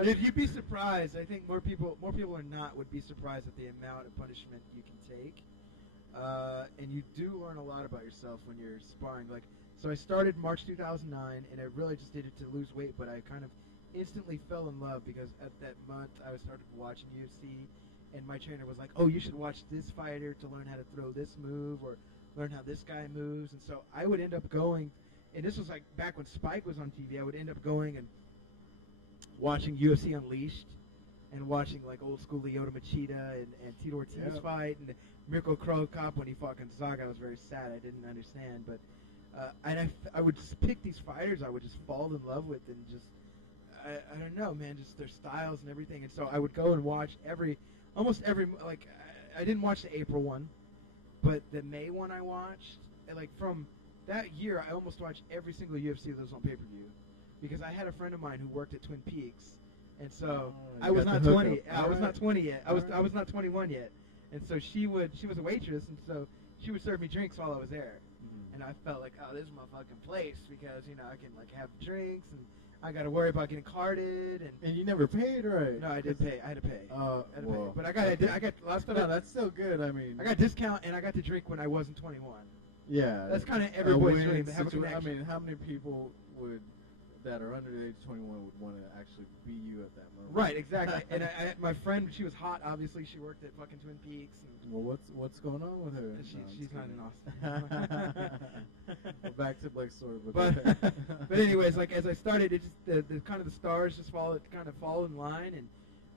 You'd be surprised. I think more people would be surprised at the amount of punishment you can take. And you do learn a lot about yourself when you're sparring. Like, so I started March 2009, and I really just did it to lose weight, but I kind of instantly fell in love because at that month I started watching UFC, and my trainer was like, oh, you should watch this fighter to learn how to throw this move or learn how this guy moves. And so I would end up going, and this was like back when Spike was on TV, I would end up going and watching UFC Unleashed and watching like old school Lyoto Machida and Tito Ortiz fight, and Mirko Cro Cop when he fought Gonzaga. I was very sad. I didn't understand, but and I would just pick these fighters I would just fall in love with, and just I don't know, man, just their styles and everything. And so I would go and watch almost every, like, I didn't watch the April one, but the May one I watched. And like from that year, I almost watched every single UFC that was on pay-per-view, because I had a friend of mine who worked at Twin Peaks, and so I was not 20. I was not 20 yet. I was not 21 yet, and so she was a waitress, and so she would serve me drinks while I was there, and I felt like, oh, this is my fucking place, because I can like have drinks, and I got to worry about getting carded, and you never paid, right? No, I did pay. I had to pay. Well, but I got last time. No, that's still good. I mean, I got discount, and I got to drink when I wasn't 21. Yeah, that's kind of everybody's dream to have a connection. I mean, how many people that are under the age of 21 would want to actually be you at that moment? Right, exactly. And my friend, she was hot. Obviously, she worked at fucking Twin Peaks. And well, what's going on with her? She's not in Austin. Well, back to Blake's story, but anyways, like as I started, it just the kind of the stars just fall in line, and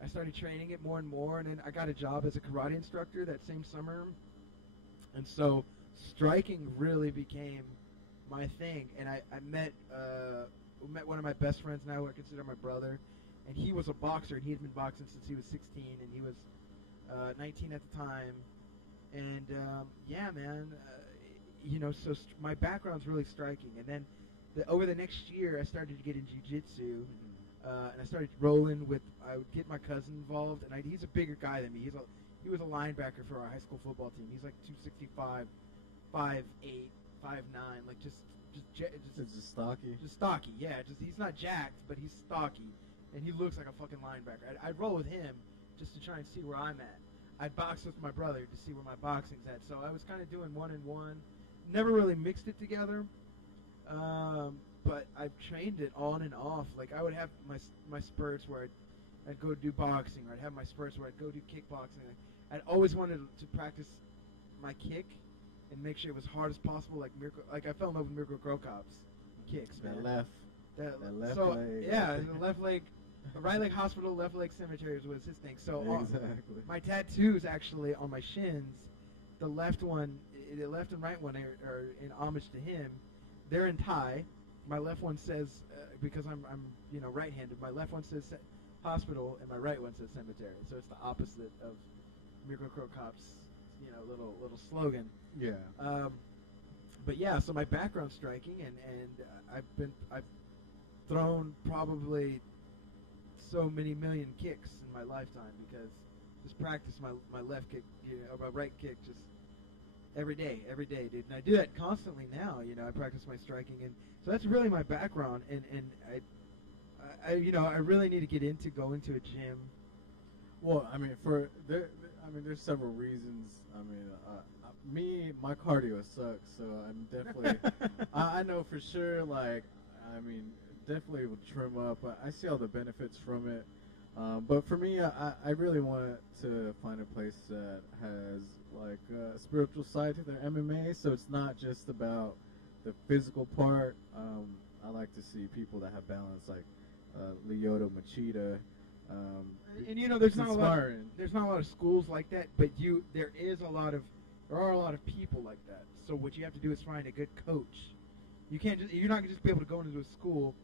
I started training it more and more, and then I got a job as a karate instructor that same summer, and so striking really became my thing. And I met one of my best friends now, who I consider my brother, and he was a boxer, and he had been boxing since he was 16, and he was 19 at the time. And yeah, man, so my background's really striking. And then over the next year, I started to get in jiu-jitsu, and I started rolling with. I would get my cousin involved, and he's a bigger guy than me. He was a linebacker for our high school football team. He's like 265, 5'8", 5'9", like just stocky. Just stocky, yeah. He's not jacked, but he's stocky, and he looks like a fucking linebacker. I'd roll with him just to try and see where I'm at. I'd box with my brother to see where my boxing's at. So I was kind of doing 1 and 1. Never really mixed it together. But I've trained it on and off. Like I would have my spurts where I'd go do boxing, or I'd have my spurts where I'd go do kickboxing. I'd always wanted to practice my kick and make sure it was hard as possible. Like I fell in love with Mirko Krokop's kicks, man. That left leg. Yeah, the left leg, right leg hospital, left leg cemetery was his thing. So exactly. My tattoos actually on my shins, the left one, the left and right one are in homage to him. They're in Thai. My left one says, because I'm right-handed. My left one says hospital, and my right one says cemetery. So it's the opposite of Mirko Krokop's, little slogan. Yeah. But yeah, so my background's striking, and I've thrown probably so many million kicks in my lifetime because just practice my left kick, or my right kick just every day, dude. And I do that constantly now. I practice my striking, and so that's really my background. And I really need to get into going to a gym. Well, I mean, there's several reasons. I mean, my cardio sucks, so I'm definitely, I know for sure, definitely will trim up. I see all the benefits from it. But for me, I really want to find a place that has, a spiritual side to their MMA, so it's not just about the physical part. I like to see people that have balance, like Lyoto Machida. And there's not a lot of schools like that, but there are a lot of people like that. So what you have to do is find a good coach. You're not gonna just be able to go into a school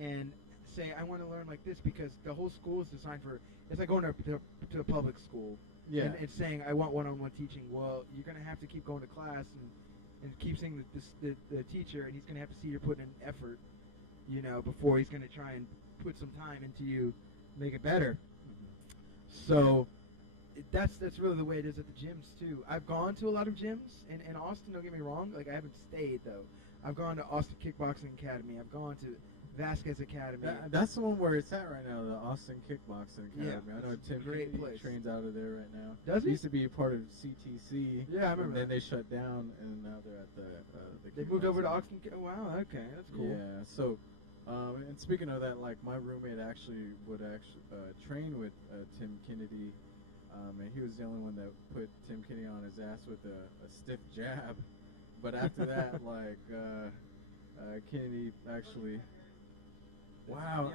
and say I want to learn like this, because the whole school is designed for. It's like going to a public school. Yeah. And it's saying I want one-on-one teaching. Well, you're gonna have to keep going to class and keep seeing the teacher, and he's gonna have to see you're putting in effort, before he's gonna try and put some time into you, make it better. So that's really the way it is at the gyms too. I've gone to a lot of gyms in Austin. Don't get me wrong. I haven't stayed though. I've gone to Austin Kickboxing Academy. I've gone to Vasquez Academy. That's the one where it's at right now, the Austin Kickboxing Academy. Yeah, I know Tim great place. trains out of there right now. Does he? Used to be a part of CTC. Yeah, I remember. And then they shut down, and now they're at the They moved over to Austin. Wow, okay, that's cool. Yeah, so, and speaking of that, my roommate would train with Tim Kennedy, and he was the only one that put Tim Kennedy on his ass with a stiff jab. But after that, Kennedy actually. Wow,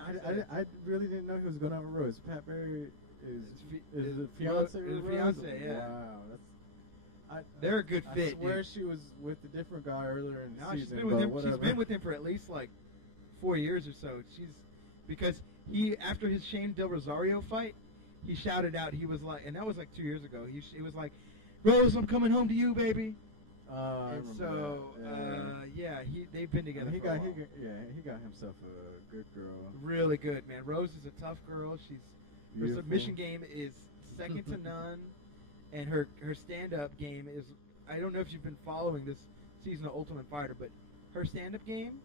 I really didn't know he was going out with Rose. Pat Barry is the fiance. Yeah. Wow, they're a good fit. I swear dude. she was with a different guy earlier in the season. She's been with him for at least 4 years or so. Because after his Shane Del Rosario fight, he shouted out. He was like, and that was 2 years ago. He was like, "Rose, I'm coming home to you, baby." And so, they've been together. He got himself a good girl. Really good, man. Rose is a tough girl. Her submission game is second to none, and her stand-up game is. I don't know if you've been following this season of Ultimate Fighter, but her stand-up game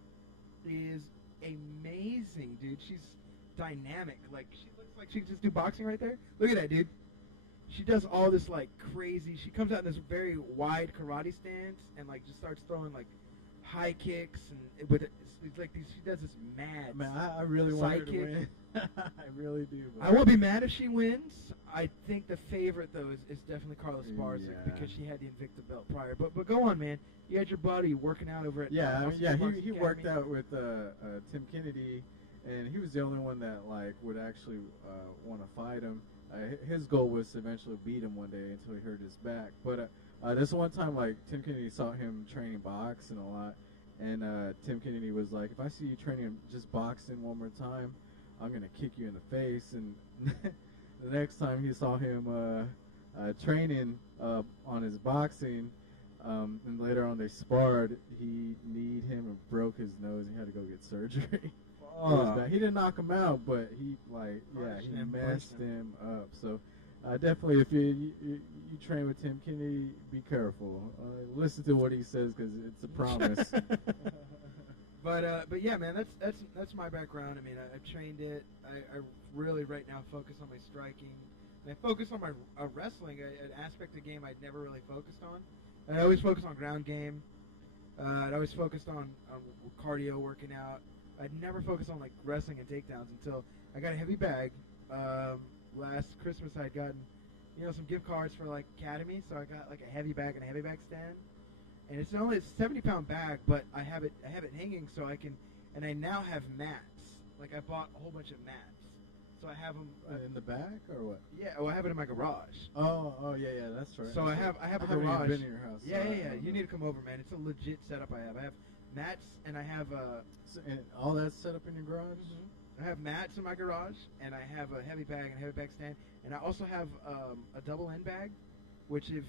is amazing, dude. She's dynamic. She looks like she could just do boxing right there. Look at that, dude. She does all this crazy. She comes out in this very wide karate stance and just starts throwing high kicks and she does this mad. Man, I really want her to win. I really do. I won't be mad if she wins. I think the favorite though is definitely Carla Esparza because she had the Invicta belt prior. But go on, man. You had your buddy working out over at he worked out with Tim Kennedy, and he was the only one that would actually want to fight him. His goal was to eventually beat him one day until he hurt his back. But this one time, Tim Kennedy saw him training boxing a lot, and Tim Kennedy was like, "If I see you training just boxing one more time, I'm gonna kick you in the face." And the next time he saw him training on his boxing, and later on they sparred, he kneed him and broke his nose. He had to go get surgery. He didn't knock him out, but he messed him up. So definitely, if you train with Tim Kennedy, be careful. Listen to what he says because it's a promise. But yeah, man, that's my background. I mean, I've trained it. I really right now focus on my striking. And I focus on my wrestling, an aspect of the game I'd never really focused on. I always focused on ground game. I'd always focused on cardio, working out. I'd never focused on like wrestling and takedowns until I got a heavy bag. Last Christmas I'd gotten, some gift cards for like Academy, so I got like a heavy bag and a heavy bag stand. And it's only a 70-pound bag, but I have it hanging so I can, and I now have mats. Like I bought a whole bunch of mats. So I have them in the back or what? Yeah, well I have it in my garage. Oh yeah, that's right. So I have a garage. I haven't been in your house. Yeah. You need to come over, man. It's a legit setup I have. I have mats and I have and all that's set up in your garage. I have mats in my garage, and I have a heavy bag and a heavy bag stand, and I also have a double end bag, which if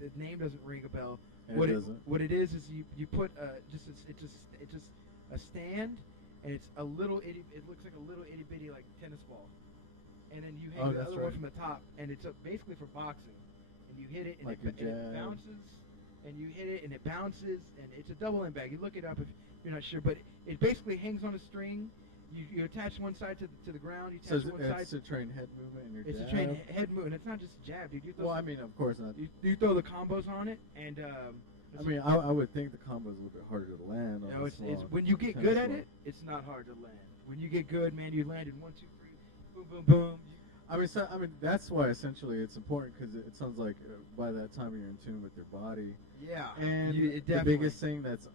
the name doesn't ring a bell, what it is you put just a stand. And it's a little it looks like a little itty bitty like tennis ball, and then you hang the other one from the top, and it's basically for boxing, and you hit it and, like and it bounces, and you hit it and it bounces, and it's a double end bag. You look it up if you're not sure, but it basically hangs on a string. You attach one side to the ground. You attach one side. It's to train head movement and your jab. It's to train head movement. It's not just a jab, dude. I mean, of course not. You throw the combos on it, and I mean, I would think the combo is a little bit harder to land. No, it's when you get good at it, it's not hard to land. When you get good, man, you land in 1, 2, 3, boom, boom, boom. I mean, that's why essentially it's important because it sounds like by that time you're in tune with your body. Yeah, and the biggest thing that's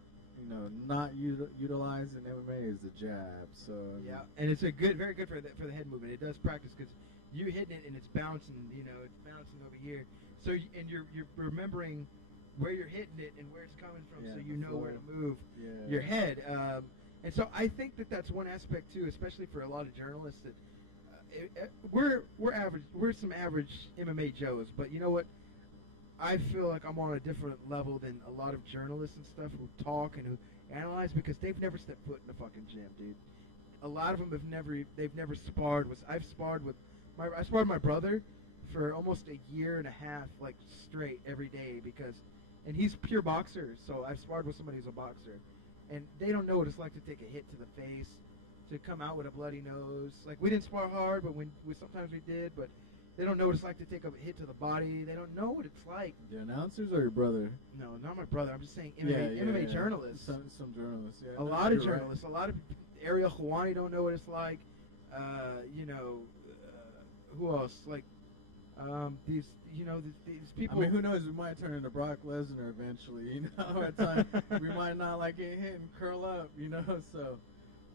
not utilized in MMA is the jab. So yeah, and it's very good for the head movement. It does practice because you hitting it and it's bouncing. It's bouncing over here. So you're remembering where you're hitting it and where it's coming from, so you know where to move your head. And so I think that's one aspect too, especially for a lot of journalists. That we're average, we're some average MMA Joes, but you know what? I feel like I'm on a different level than a lot of journalists and stuff who talk and who analyze because they've never stepped foot in the fucking gym, dude. A lot of them they've never sparred. I sparred my brother for almost a year and a half, like straight every day and he's pure boxer, so I've sparred with somebody who's a boxer. And they don't know what it's like to take a hit to the face, to come out with a bloody nose. Like, we didn't spar hard, but sometimes we did, but they don't know what it's like to take a hit to the body. They don't know what it's like. The announcers or your brother? No, not my brother. I'm just saying MMA journalists. Some journalists, yeah. A lot of journalists. Right. A lot of Ariel Helwani don't know what it's like. Who else? Like, these people. I mean, who knows? We might turn into Brock Lesnar eventually. At times we might not like get hit and curl up. So,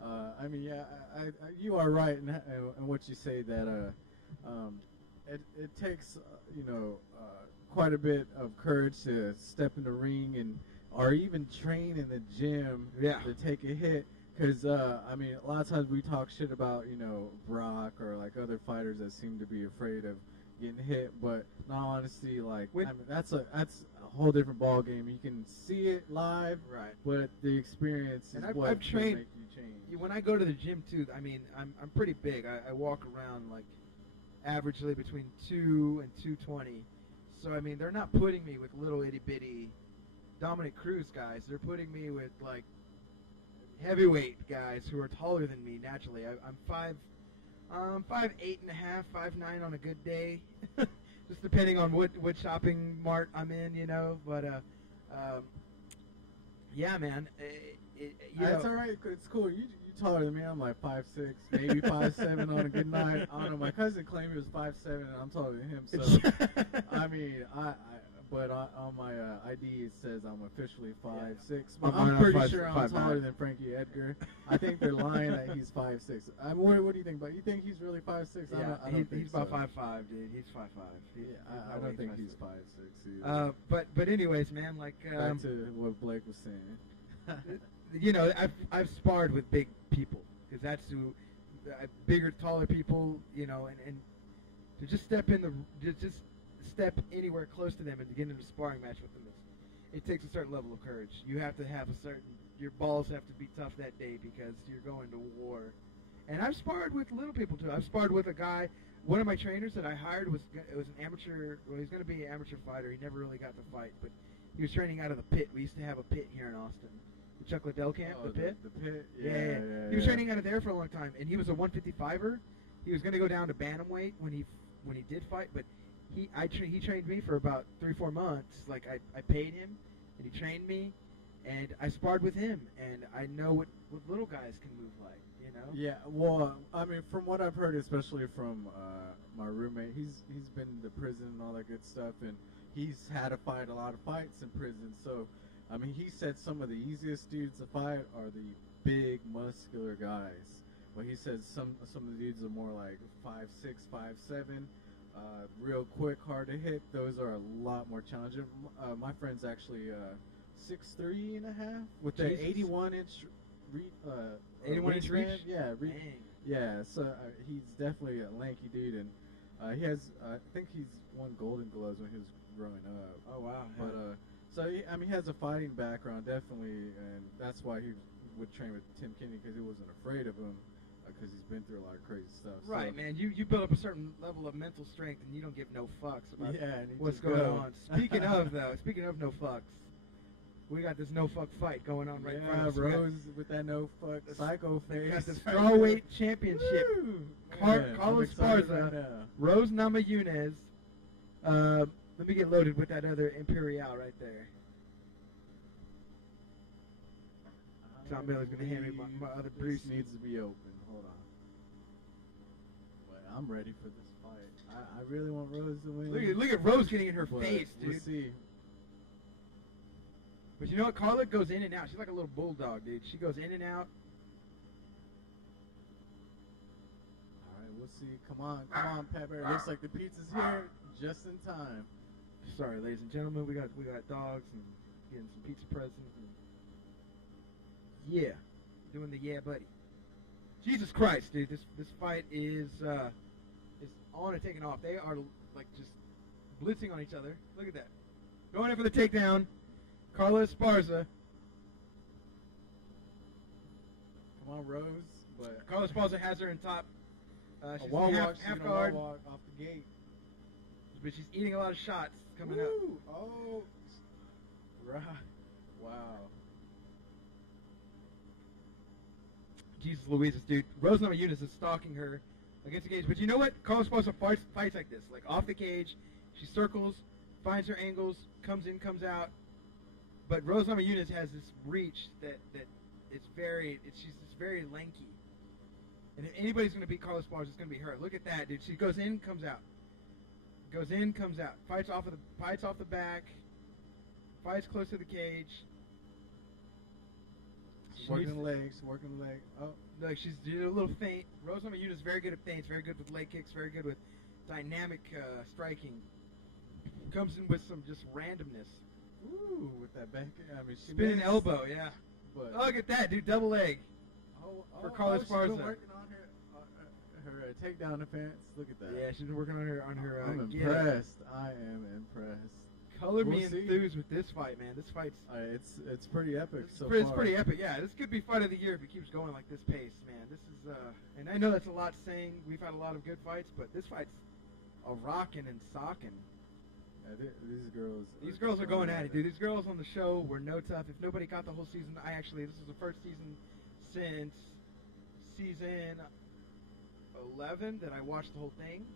I mean, yeah, you are right in what you say that it takes quite a bit of courage to step in the ring or even train in the gym to take a hit. Because, I mean, a lot of times we talk shit about, Brock or, like, other fighters that seem to be afraid of getting hit. But, in all honesty, like, I mean, that's a whole different ball game. You can see it live, right? But the experience is what I've trained, make you change. When I go to the gym, too, I mean, I'm pretty big. I walk around, like, averagely between 2 and 220. So, I mean, they're not putting me with little itty-bitty Dominic Cruz guys. They're putting me with, like, heavyweight guys who are taller than me naturally. I'm 5'8" and a half, 5'9" on a good day, just depending on what shopping mart I'm in, But yeah, man, that's all right. It's cool. You taller than me. I'm like 5'6", maybe 5'7" on a good night. I don't know. My cousin claimed he was 5'7", and I'm taller than him. So I mean, But on my ID it says I'm officially 5'6". But I'm pretty sure I'm taller than Frankie Edgar. I think they're lying that he's 5'6". I mean, what do you think? But you think he's really 5'6"? Yeah, I don't think he's about 5'5", dude. He's 5'5". I don't think he's 5'6". But anyways, man, like back to what Blake was saying. I've sparred with big people because that's who, bigger, taller people, and to just step anywhere close to them and to get into a sparring match with them, it takes a certain level of courage. You have to have your balls have to be tough that day because you're going to war. And I've sparred with little people too. I've sparred with a guy, one of my trainers that I hired was an amateur, he's going to be an amateur fighter. He never really got to fight, but he was training out of the pit. We used to have a pit here in Austin. The Chuck Liddell camp, the pit? The pit? Yeah. He was training out of there for a long time, and he was a 155er. He was going to go down to bantamweight when he when he did fight, but he trained me for about 3-4 months. Like I paid him, and he trained me, and I sparred with him, and I know what little guys can move like. You know? Yeah, well, I mean, from what I've heard, especially from my roommate, he's been to prison and all that good stuff, and he's had to fight a lot of fights in prison. So, I mean, he said some of the easiest dudes to fight are the big, muscular guys. Well, he said some of the dudes are more like 5'6", 5'7", real quick, hard to hit. Those are a lot more challenging. My friend's actually 6'3" and a half with the 81-inch. 81-inch reach? Yeah, yeah. So he's definitely a lanky dude, and he has. I think he's won Golden Gloves when he was growing up. Oh wow! But so he has a fighting background definitely, and that's why he would train with Tim Kinney, because he wasn't afraid of him, because he's been through a lot of crazy stuff. Right, so, man. You build up a certain level of mental strength, and you don't give no fucks about what's just going on. Speaking of no fucks. We got this no-fuck fight going on right in front of us. Rose with that no-fuck psycho face. Got the strawweight championship. Carlos Esparza, right Rose Namajunas. Let me get loaded with that other Imperial right there. Tom Miller's going to hand me my other Bruce. Needs to be open. Hold on. But I'm ready for this fight. I really want Rose to win. Look at Rose getting in her face, dude. We'll see. But you know what? Carla goes in and out. She's like a little bulldog, dude. She goes in and out. All right, we'll see. Come on, Pepper. Looks like the pizza's here just in time. Sorry, ladies and gentlemen. We got dogs and getting some pizza presents. And yeah, doing the yeah, buddy. Jesus Christ, dude. This fight is on and taking off. They are like just blitzing on each other. Look at that. Going in for the takedown. Carla Esparza. Come on, Rose. But Carla Esparza has her in top. She's a wall walk. half guard. Wall walk off the gate. But she's eating a lot of shots coming up. Oh. Right. Wow. Jesus Louises, dude. Rose Namajunas is stalking her against the cage. But you know what? Carla Esparza fights like this. Like off the cage. She circles, finds her angles, comes in, comes out. But Rose Namajunas has this reach that it's she's very lanky. And if anybody's going to beat Carla Esparza, it's going to be her. Look at that, dude. She goes in, comes out. Goes in, comes out. Fights off the back. Fights close to the cage. She's working the legs. Oh, look, she's doing a little feint. Rose Namajunas is very good at feints. Very good with leg kicks. Very good with dynamic striking. Comes in with some just randomness. Ooh, with that back. I mean, she spinning elbow, yeah. But look at that, dude. Double leg. For Carla Esparza. She's been working on her takedown defense. Look at that. Yeah, she's been working on her. I'm impressed. I am impressed. Color me enthused with this fight, man. This fight's it's pretty epic so far. It's pretty epic, yeah. This could be fight of the year if it keeps going like this pace, man. This is and I know that's a lot saying. We've had a lot of good fights, but this fight's a rockin' and sockin'. Yeah, these girls are going at it, dude. These girls on the show were no tough. If nobody caught the whole season, this is the first season since season 11 that I watched the whole thing.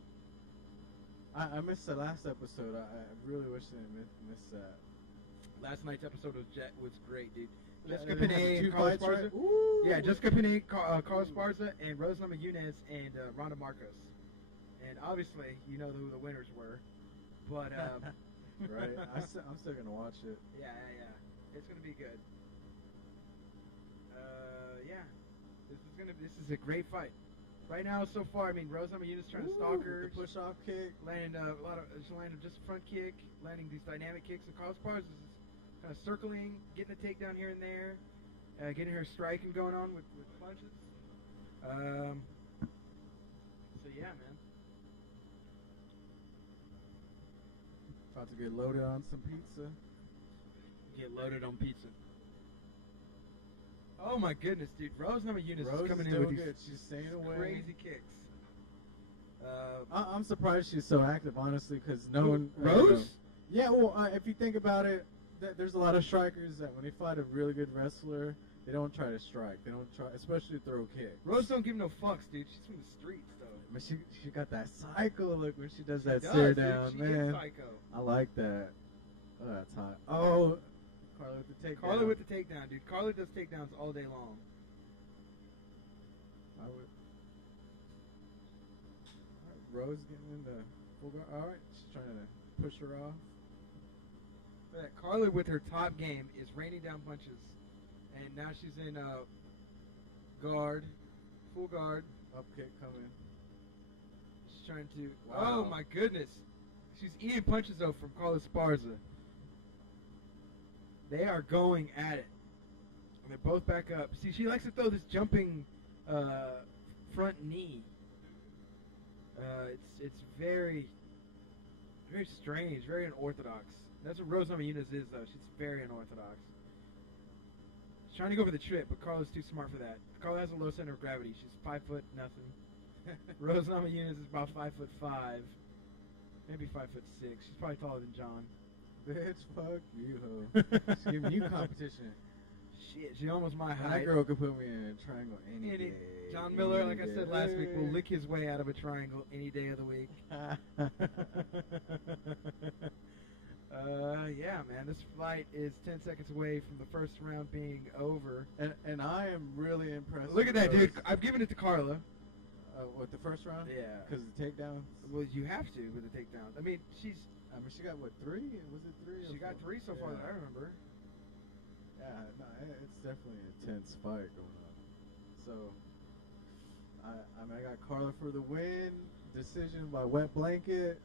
I missed the last episode. I really wish I didn't miss that. Last night's episode was great, dude. Jessica They Penne had and Carla fights, Esparza. right? Ooh. Yeah, Jessica Penne, Carla Esparza, and Rose Namajunas and Ronda Marcos. And obviously, you know who the winners were. But right, I'm still gonna watch it. Yeah, it's gonna be good. Yeah, this is a great fight. Right now, so far, I mean, Rose Namajunas trying to stalk her. The push-off kick, landing she's landing just a front kick, landing these dynamic kicks. And Carla Esparza is kind of circling, getting a takedown here and there, getting her striking going on with punches. So yeah, man. About to get loaded on some pizza. Get loaded on pizza. Oh my goodness, dude! Rose Namajunas is coming in with these She's staying away. Crazy kicks. I'm surprised she's so active, honestly, because no one. Rose? Yeah, well, if you think about it, there's a lot of strikers that when they fight a really good wrestler, They don't try to strike. They don't try, especially throw kicks. Rose don't give no fucks, dude. She's from the streets, though. But she got that psycho look when she does that stare down, she man. gets psycho. I like that. Oh, that's hot. Oh, Carla with the takedown. Carla with the takedown, dude. Carla does takedowns all day long. I would. All right, Rose getting in the full guard. All right, she's trying to push her off. But Carla with her top game is raining down punches, and now she's in guard, full guard. Up kick coming. She's trying to. Wow. Oh my goodness, she's eating punches though from Carla Esparza. They are going at it. And they're both back up. See, she likes to throw this jumping front knee. It's very, very strange, very unorthodox. That's what Rose Namajunas is, though. She's very unorthodox. She's trying to go for the trip, but Carla's too smart for that. Carla has a low center of gravity. She's 5 foot nothing. Rose Namajunas is about 5'5", maybe 5'6". She's probably taller than John. Bitch, fuck you, ho. She's giving you competition. Shit, she's almost my height. That girl could put me in a triangle any day. John Miller, like I said last week, will lick his way out of a triangle any day of the week. Yeah, man, this fight is 10 seconds away from the first round being over. And I am really impressed. Look at that, dude. I've given it to Carla. What, the first round? Yeah. Because of the takedowns? Well, you have to with the takedowns. I mean, she got, what, 3? Was it 3? She got 3 so far that I remember. Yeah, no, it's definitely an intense fight going on. So, I mean, I got Carla for the win. Decision by wet blanket.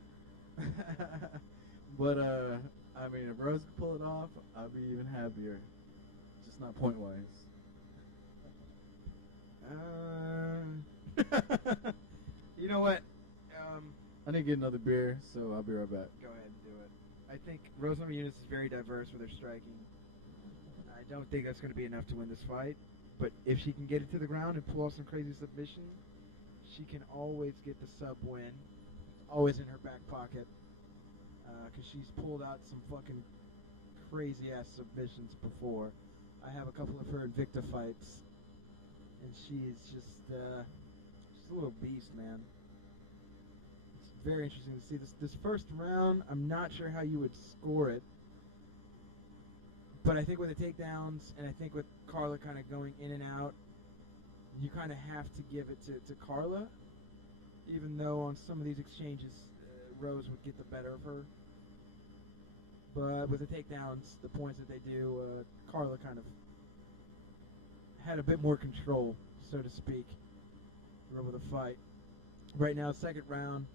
But, I mean, if Rose could pull it off, I'd be even happier. Just not point-wise. You know what? I need to get another beer, so I'll be right back. Go ahead and do it. I think Rose Namajunas is very diverse with her striking. I don't think that's going to be enough to win this fight. But if she can get it to the ground and pull off some crazy submission, she can always get the sub win. Always in her back pocket. Because she's pulled out some fucking crazy-ass submissions before. I have a couple of her Invicta fights. And she's just, she's a little beast, man. It's very interesting to see this first round. I'm not sure how you would score it. But I think with the takedowns, and I think with Carla kind of going in and out, you kind of have to give it to Carla. Even though on some of these exchanges, Rose would get the better of her. But with the takedowns, the points that they do, Carla kind of had a bit more control, so to speak, over the fight. Right now, second round,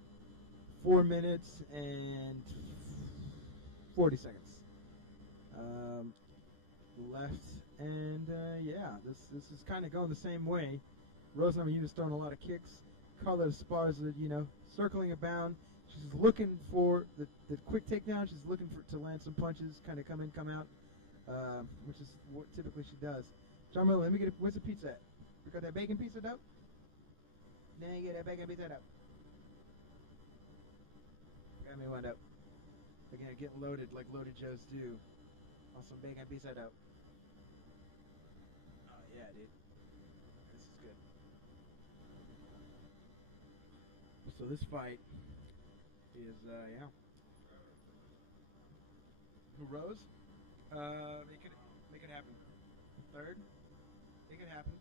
4 minutes and 40 seconds left. And yeah, this is kind of going the same way. Rose Namajunas throwing a lot of kicks. Carla Esparza, circling about. She's looking for the quick takedown. She's looking to land some punches, kind of come in, come out, which is what typically she does. John Miller, let me get where's the pizza at? We got that bacon pizza dope? Dang, get that bacon pizza dope. Got me one dope. Again, getting loaded like loaded Joes do on some bacon pizza dope. Oh yeah, dude. This is good. So this fight is, yeah. Who rose? Make it happen. Third? Make it happen.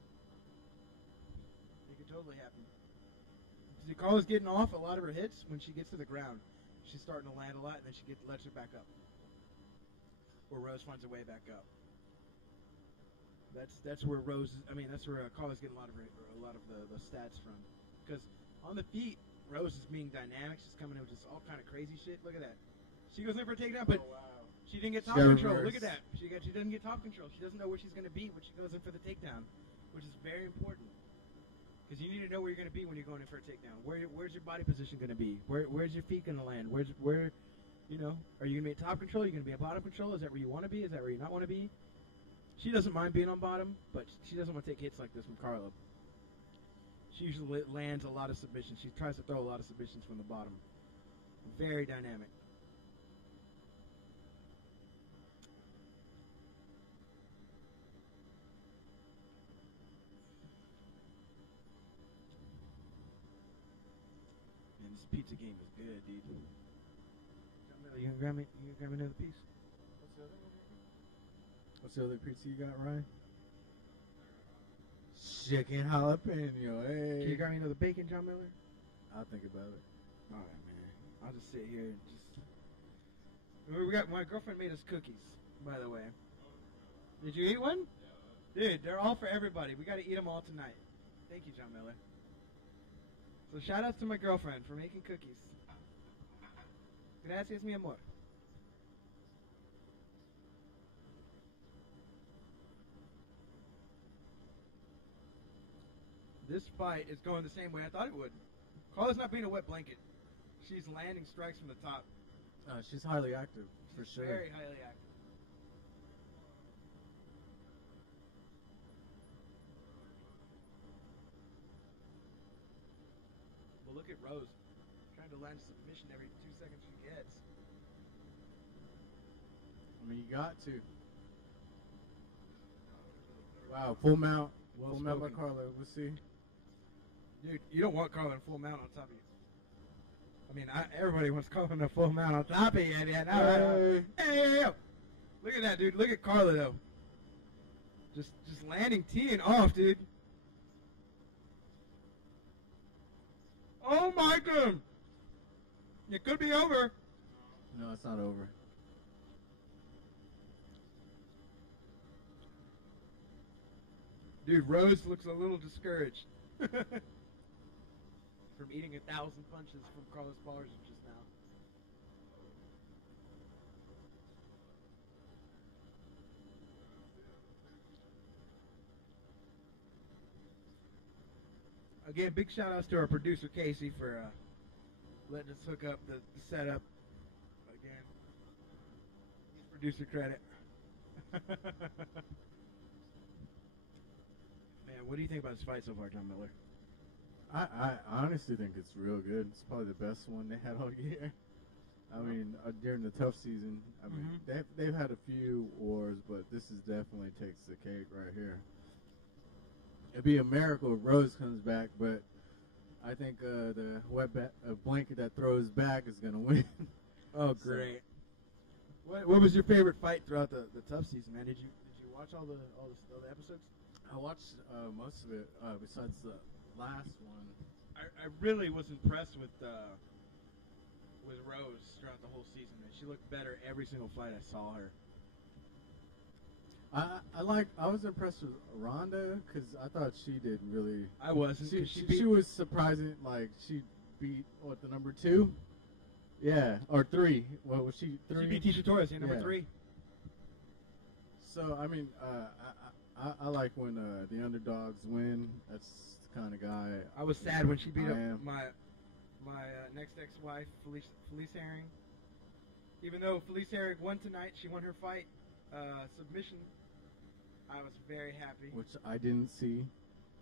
Make it totally happen. See, Carla's getting off a lot of her hits when she gets to the ground. She's starting to land a lot, and then she lets it back up. Or Rose finds her way back up. That's where that's where Carla's getting a lot of the stats from. Because on the feet, Rose is being dynamic. She's coming in with just all kind of crazy shit. Look at that. She goes in for a takedown, but she didn't get top control. Look at that. She doesn't get top control. She doesn't know where she's going to be when she goes in for the takedown, which is very important. Because you need to know where you're going to be when you're going in for a takedown. Where's your body position going to be? Where's your feet going to land? Are you going to be at top control? Are you going to be at bottom control? Is that where you want to be? Is that where you not want to be? She doesn't mind being on bottom, but she doesn't want to take hits like this from Carla. She usually lands a lot of submissions. She tries to throw a lot of submissions from the bottom. Very dynamic. this pizza game is good, dude. You gonna grab me another piece? What's the other pizza you got, Ryan? Chicken jalapeno, hey. Can you grab me another bacon, John Miller? I'll think about it. All right, man. I'll just sit here and just. We got my girlfriend made us cookies, by the way. Did you eat one? Dude, they're all for everybody. We got to eat them all tonight. Thank you, John Miller. So shout outs to my girlfriend for making cookies. Gracias, mi amor. This fight is going the same way I thought it would. Carla's not being a wet blanket. She's landing strikes from the top. She's highly active, for sure. Very highly active. Well, look at Rose. Trying to land a submission every 2 seconds she gets. I mean, you got to. Wow, full mount. Full mount by Carla. We'll see. Dude, you don't want Carla in full mount on top of you. I mean, everybody wants Carla in a full mount on top of you. Hey. Look at that, dude. Look at Carla, though. Just landing teeing off, dude. Oh, my God. It could be over. No, it's not over. Dude, Rose looks a little discouraged from eating 1,000 punches from Carlos Bars just now. Again, big shout outs to our producer Casey for letting us hook up the setup. Again, producer credit. Man, what do you think about this fight so far, John Miller? I honestly think it's real good. It's probably the best one they had all year. I mean, during the tough season, I mean, they've had a few wars, but this is definitely takes the cake right here. It'd be a miracle if Rose comes back, but I think the blanket that throws back is gonna win. Oh, great! What was your favorite fight throughout the tough season, man? Did you watch all the episodes? I watched most of it, besides the last one. I really was impressed with Rose throughout the whole season, man. She looked better every single fight I saw her. I was impressed with Ronda because I thought she did really. I wasn't. She was surprising. Like she beat the number 2, yeah, or 3. What was she? 3. She beat Tisha Torres, number 3. So I mean, I like when the underdogs win. That's the kind of guy. I was sad when she beat up my next ex-wife, Felice Herring. Even though Felice Herring won tonight, she won her fight submission. I was very happy. Which I didn't see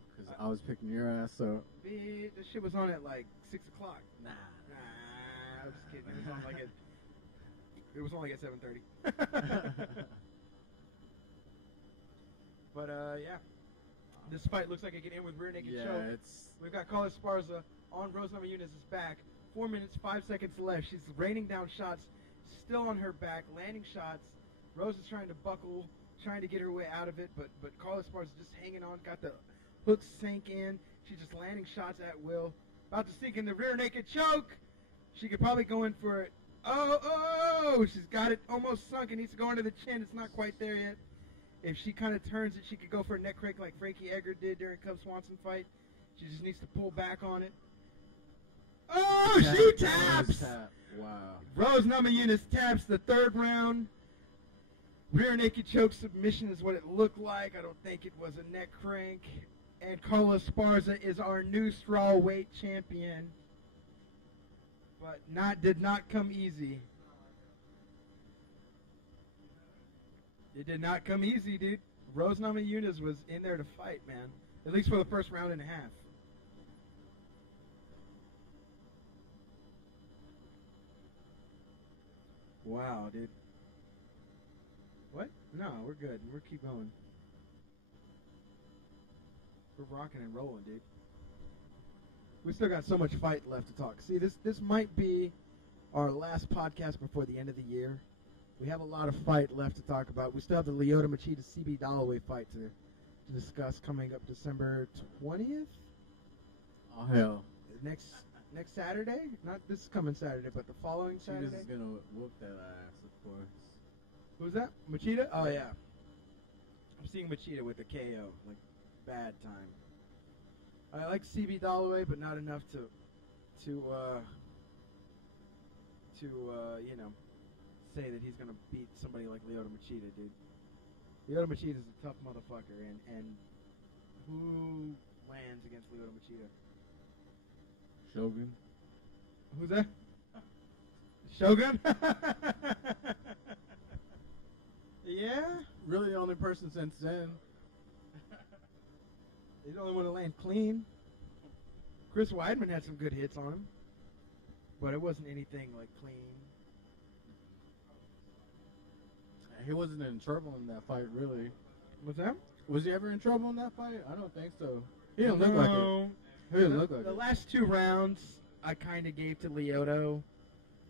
because I was picking your ass. So the shit was on at like 6 o'clock. Nah, I was just kidding. It was only at 7:30. But yeah, this fight looks like it can end with rear naked choke. We've got Carla Esparza on Rose Namajunas' back. 4 minutes, 5 seconds left. She's raining down shots, still on her back, landing shots. Rose is trying to buckle, trying to get her way out of it, but Carla Esparza just hanging on, got the hooks sank in. She's just landing shots at will. About to sink in the rear naked choke. She could probably go in for it. Oh, she's got it almost sunk. It needs to go under the chin. It's not quite there yet. If she kind of turns it, she could go for a neck crank like Frankie Edgar did during Cub Swanson fight. She just needs to pull back on it. Oh, she taps! Wow. Rose Namajunas taps the 3rd round. Rear naked choke submission is what it looked like. I don't think it was a neck crank. And Carla Esparza is our new strawweight champion. But did not come easy. It did not come easy, dude. Rose Namajunas was in there to fight, man. At least for the first round and a half. Wow, dude. What? No, we're good. We're keep going. We're rocking and rolling, dude. we still got so much fight left to talk. See, this might be our last podcast before the end of the year. We have a lot of fight left to talk about. We still have the Lyoto Machida CB Dalloway fight to discuss coming up December 20th. Oh hell! Next Saturday, not this coming Saturday, but the following Saturday. Machida's gonna whoop that ass, of course. Who's that? Machida? Oh yeah. I'm seeing Machida with a KO, like bad time. I like CB Dalloway, but not enough to you know, say that he's gonna beat somebody like Lyoto Machida, dude. Lyoto Machida is a tough motherfucker, and who lands against Lyoto Machida? Shogun. Who's that? Shogun? Yeah? Really the only person since then. He's the only one to land clean. Chris Weidman had some good hits on him, but it wasn't anything like clean. He wasn't in trouble in that fight, really. What's that? Was he ever in trouble in that fight? I don't think so. He didn't look like it. He didn't look like it. The last two rounds, I kind of gave to Lyoto.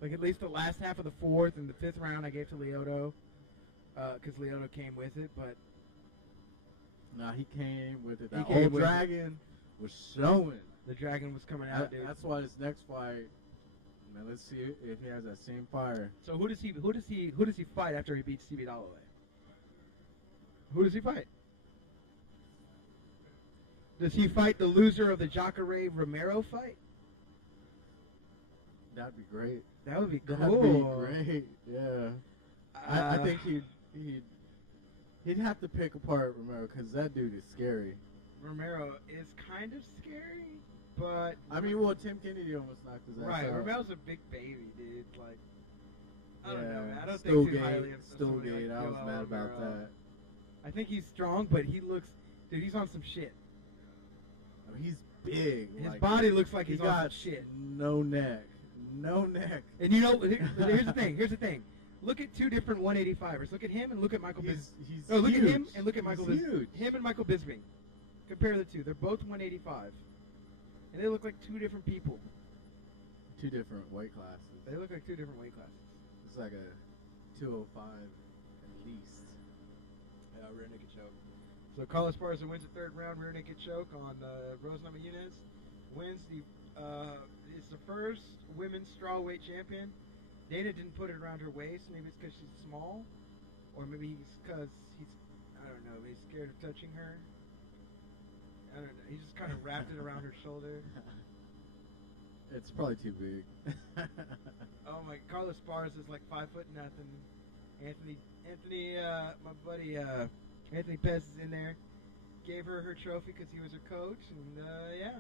Like, at least the last half of the fourth and the fifth round, I gave to Lyoto. Because Lyoto came with it, but... Nah, he came with it. He That came old with dragon was showing. The dragon was coming out, dude. That's why this next fight... Man, let's see if he has that same fire. So who does he fight after he beats CB Dalloway? Who does he fight? Does he fight the loser of the Jacare Romero fight? That'd be great. That would be cool. That'd be great. Yeah. I think he'd have to pick apart Romero because that dude is scary. Romero is kind of scary, but I mean, well, Tim Kennedy almost knocked his ass out. Right, Romero's a big baby, dude. Like, I don't know, man. I don't think too highly of somebody like I was mad about that. I think he's strong, but he looks, dude. He's on some shit. I mean, he's big. His body looks like he's on got some shit. No neck. No neck. And you know, here's the thing. Here's the thing. Look at two different 185ers. Look at him and look at Michael Bisping. No, look at him and look at Michael Bisping. Him and Michael Bisping. Compare the two. They're both 185. And they look like two different people. Two different weight classes. They look like two different weight classes. It's like a 205 at least. Yeah, rear naked choke. So Carlos Esparza wins the third round rear naked choke on Rose Namajunas. Wins the it's the first women's strawweight champion. Dana didn't put it around her waist. Maybe it's because she's small, or maybe it's because I don't know, he's scared of touching her. I don't know. He just kind of wrapped it around her shoulder. It's probably too big. Oh my! Carlos Esparza is like 5'0". Anthony, my buddy Anthony Pez is in there. Gave her trophy because he was her coach, and yeah.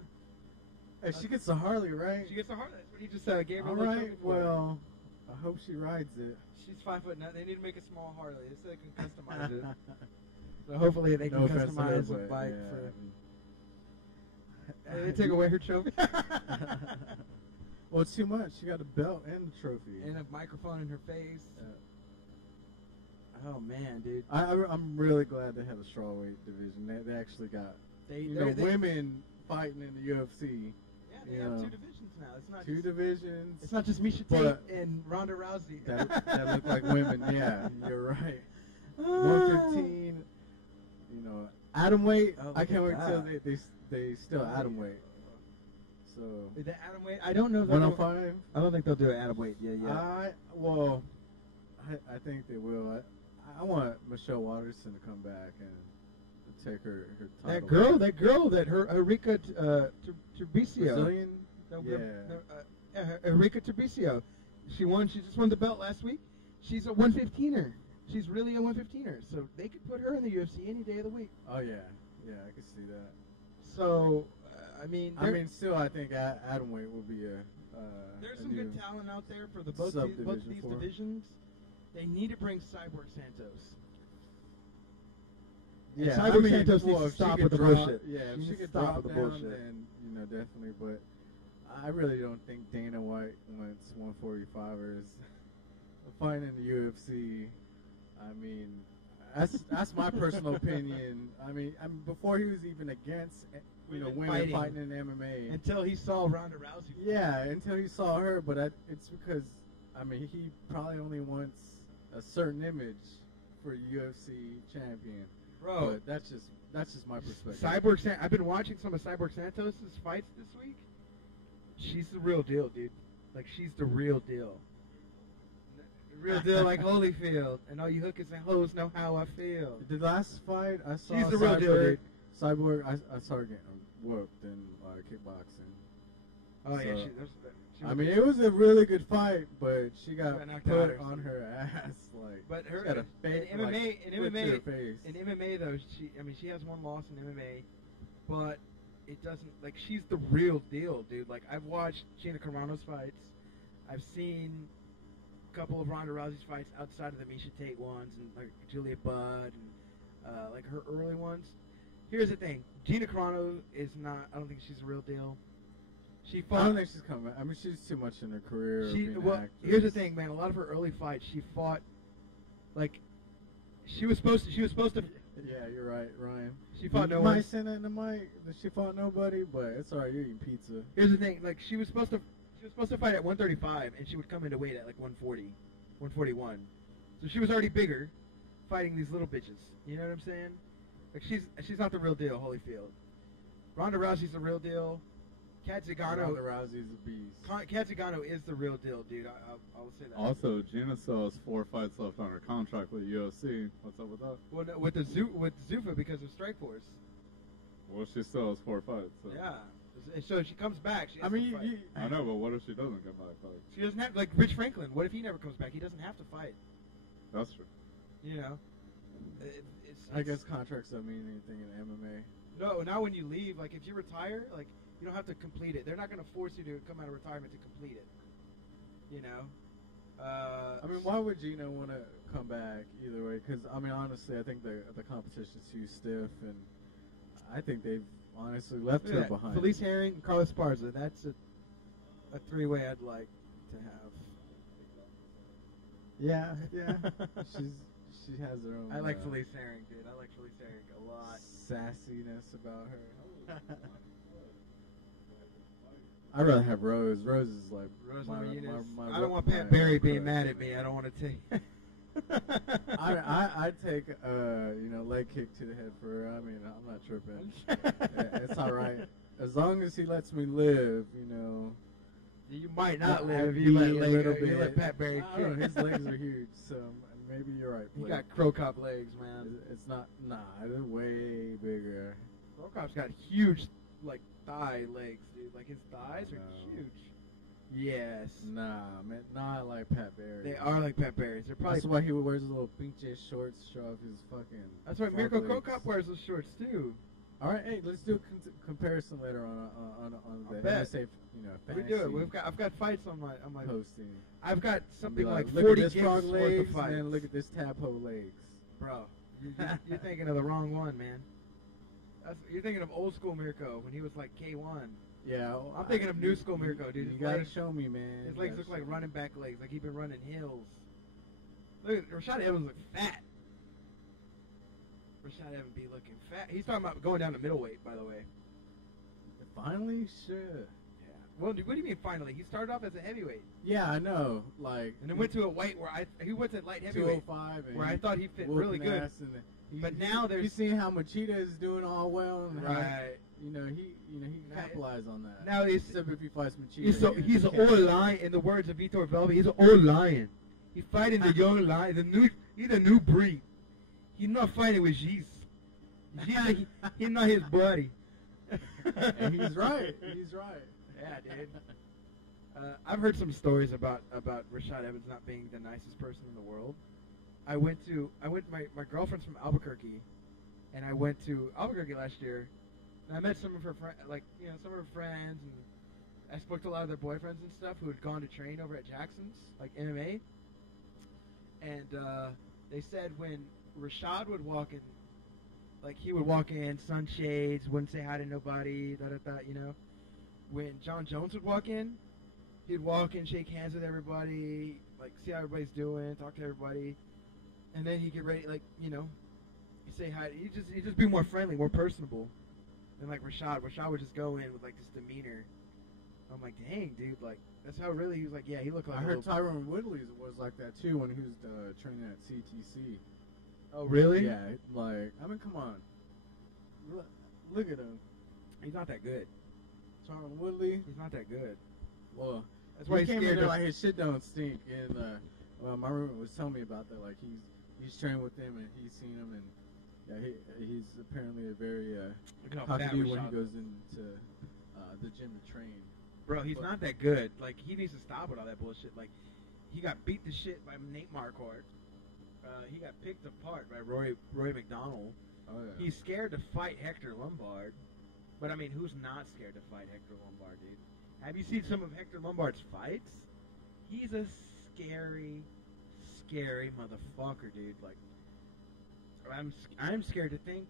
Hey, she gets a Harley, right? She gets a Harley. That's what he just gave her. All right. Well, I hope she rides it. She's 5'9". They need to make a small Harley so they can customize it. So hopefully they can customize a bike for. They take away her trophy. Well, it's too much. She got a belt and a trophy and a microphone in her face. Oh man, dude! I'm really glad they had a strawweight division. They actually got women fighting in the UFC. Yeah, they have two divisions now. It's not two divisions. It's not just Miesha Tate and Ronda Rousey. that look like women. Yeah, you're right. 115. You know, atom weight. I can't wait till they still atom weight. So the atom weight. I don't know. 105. I don't think they'll do an atom weight. Yeah. I think they will. I want Michelle Waterson to come back and take her title. That girl, Erika Tribicio. Brazilian? Erika Tribicio. She just won the belt last week. She's a 115er. She's really a 115er. So they could put her in the UFC any day of the week. Oh yeah, I could see that. So, still, I think atomweight will be there's some good talent out there for both these divisions. They need to bring Cyborg Santos. Yeah, Cyborg Santos needs to stop with the bullshit. Yeah, if she could drop down, then definitely. But I really don't think Dana White wants 145ers fighting in the UFC. I mean, That's my personal opinion. I mean, before he was even against, women fighting in MMA. Until he saw Ronda Rousey. Yeah, until he saw her. But it's because, I mean, he probably only wants a certain image for UFC champion. Bro, but that's just my perspective. I've been watching some of Cyborg Santos' fights this week. She's the real deal, dude. Like, she's the real deal. Real deal like Holyfield. And all you hookers and hoes know how I feel. The last fight I saw, she's the real deal, dude. Cyborg, I saw her getting whooped in kickboxing. Oh, so, yeah. I mean, it was a really good fight, but she got put on her ass. Like, but her got a face, in MMA, face. In MMA though, she has one loss in MMA, but it doesn't, like, she's the real deal, dude. Like, I've watched Gina Carano's fights. I've seen a couple of Ronda Rousey's fights outside of the Miesha Tate ones and like Julia Budd and like her early ones. Here's the thing: Gina Carano is not. I don't think she's the real deal. She fought. I don't think she's coming. I mean, she's too much in her career. Here's the thing, man. A lot of her early fights, she fought like she was supposed to. Yeah, you're right, Ryan. She fought no one. one. You might say that in the mic that she fought nobody, but it's alright. You're eating pizza. Here's the thing: like she was supposed to fight at 135, and she would come into weight at like 140, 141. So she was already bigger, fighting these little bitches. You know what I'm saying? Like she's not the real deal, Holyfield. Ronda Rousey's the real deal. Kat Zingano. Ronda Rousey's a beast. Kat Zingano is the real deal, dude. I will say that. Also, Gina still has 4 fights left on her contract with UFC. What's up with that? Well, no, with Zuffa because of Strikeforce. Well, she still has 4 fights. So. Yeah. So she comes back. I know, but what if she doesn't come back? Like, she doesn't have, like Rich Franklin. What if he never comes back? He doesn't have to fight. That's true. You know. I guess contracts don't mean anything in MMA. No, not when you leave. Like if you retire, like you don't have to complete it. They're not going to force you to come out of retirement to complete it. You know. I mean, why would Gina want to come back either way? Because I mean, honestly, I think the competition's too stiff, and I think they've honestly left her behind. Felice Herring and Carlos Esparza. That's a 3-way I'd like to have. Yeah. She has her own. I like Felice Herring, dude. I like Felice Herring a lot. Sassiness about her. I'd rather have Rose. Rose is like my I don't want Pat Barry being mad at me. I don't want to take. I'd take leg kick to the head for her. I mean, I'm not tripping. It's all right as long as he lets me live. You might not live. You let Pat Barry kick. I don't know, his legs are huge, so maybe you're right. He got Crow Cop legs, man. It's not. Nah, they're way bigger. Crow Cop's got huge, like, thigh legs, dude. Like, his thighs are huge. Yes. Nah, man, not like Pat Barry. They are like Pat Barry's. They're probably. That's why he wears little pinche shorts to show off his fucking. That's why Mirko Crow Cop wears those shorts too. All right, hey, let's do a comparison later on the fantasy. We do it. I've got fights on my posting. I've got something like look 40 at this frog gigs legs, worth of fights. and then look at this tadpole legs, bro. You're thinking of the wrong one, man. You're thinking of old school Mirko when he was like K1. Yeah, I'm thinking of new school Mirko, dude. You gotta show me, man. His legs look like running back legs, like he's been running hills. Look at Rashad Evans, look fat. Rashad Evans be looking fat. He's talking about going down to middleweight, by the way. Finally, sure. Yeah. Well, what do you mean finally? He started off as a heavyweight. Yeah, I know. Like, and then went to a weight where he went to light heavyweight, 205, where I thought he fit really good. But now there's. You seen how Machida is doing all well, and right? How, he capitalized on that. Now he's if he fights Machida. He's an old lion. In the words of Vitor Belva, he's an old lion. He's fighting the young lion. He's a new breed. He's not fighting with Jeez. He's not his buddy. And he's right. He's right. Yeah, dude. I've heard some stories about Rashad Evans not being the nicest person in the world. My girlfriend's from Albuquerque, and I went to Albuquerque last year, and I met some of her some of her friends, and I spoke to a lot of their boyfriends and stuff who had gone to train over at Jackson's, like MMA, and they said when Rashad would walk in, like he would walk in, sunshades, wouldn't say hi to nobody, When John Jones would walk in, he'd walk in, shake hands with everybody, like see how everybody's doing, talk to everybody, and then he'd get ready, You say hi. You just be more friendly, more personable. Than like Rashad. Rashad would just go in with like this demeanor. I'm like, dang, dude, like that's how really he was like. Yeah, he looked like. I heard Tyron Woodley was like that too when he was training at CTC. Oh really? Yeah, like I mean, come on. Look at him. He's not that good. Tyron Woodley. He's not that good. Well, that's why he he's came in scared there to... like his shit don't stink. And well, my roommate was telling me about that. Like he's trained with him and he's seen him, and yeah, he's apparently a very talkative when he goes into the gym to train. Bro, he's not that good. Like he needs to stop with all that bullshit. Like he got beat to shit by Nate Marquardt. He got picked apart by Roy McDonald. Oh, yeah. He's scared to fight Hector Lombard. But I mean, who's not scared to fight Hector Lombard, dude? Have you seen some of Hector Lombard's fights? He's a scary, scary motherfucker, dude. Like, I'm scared to think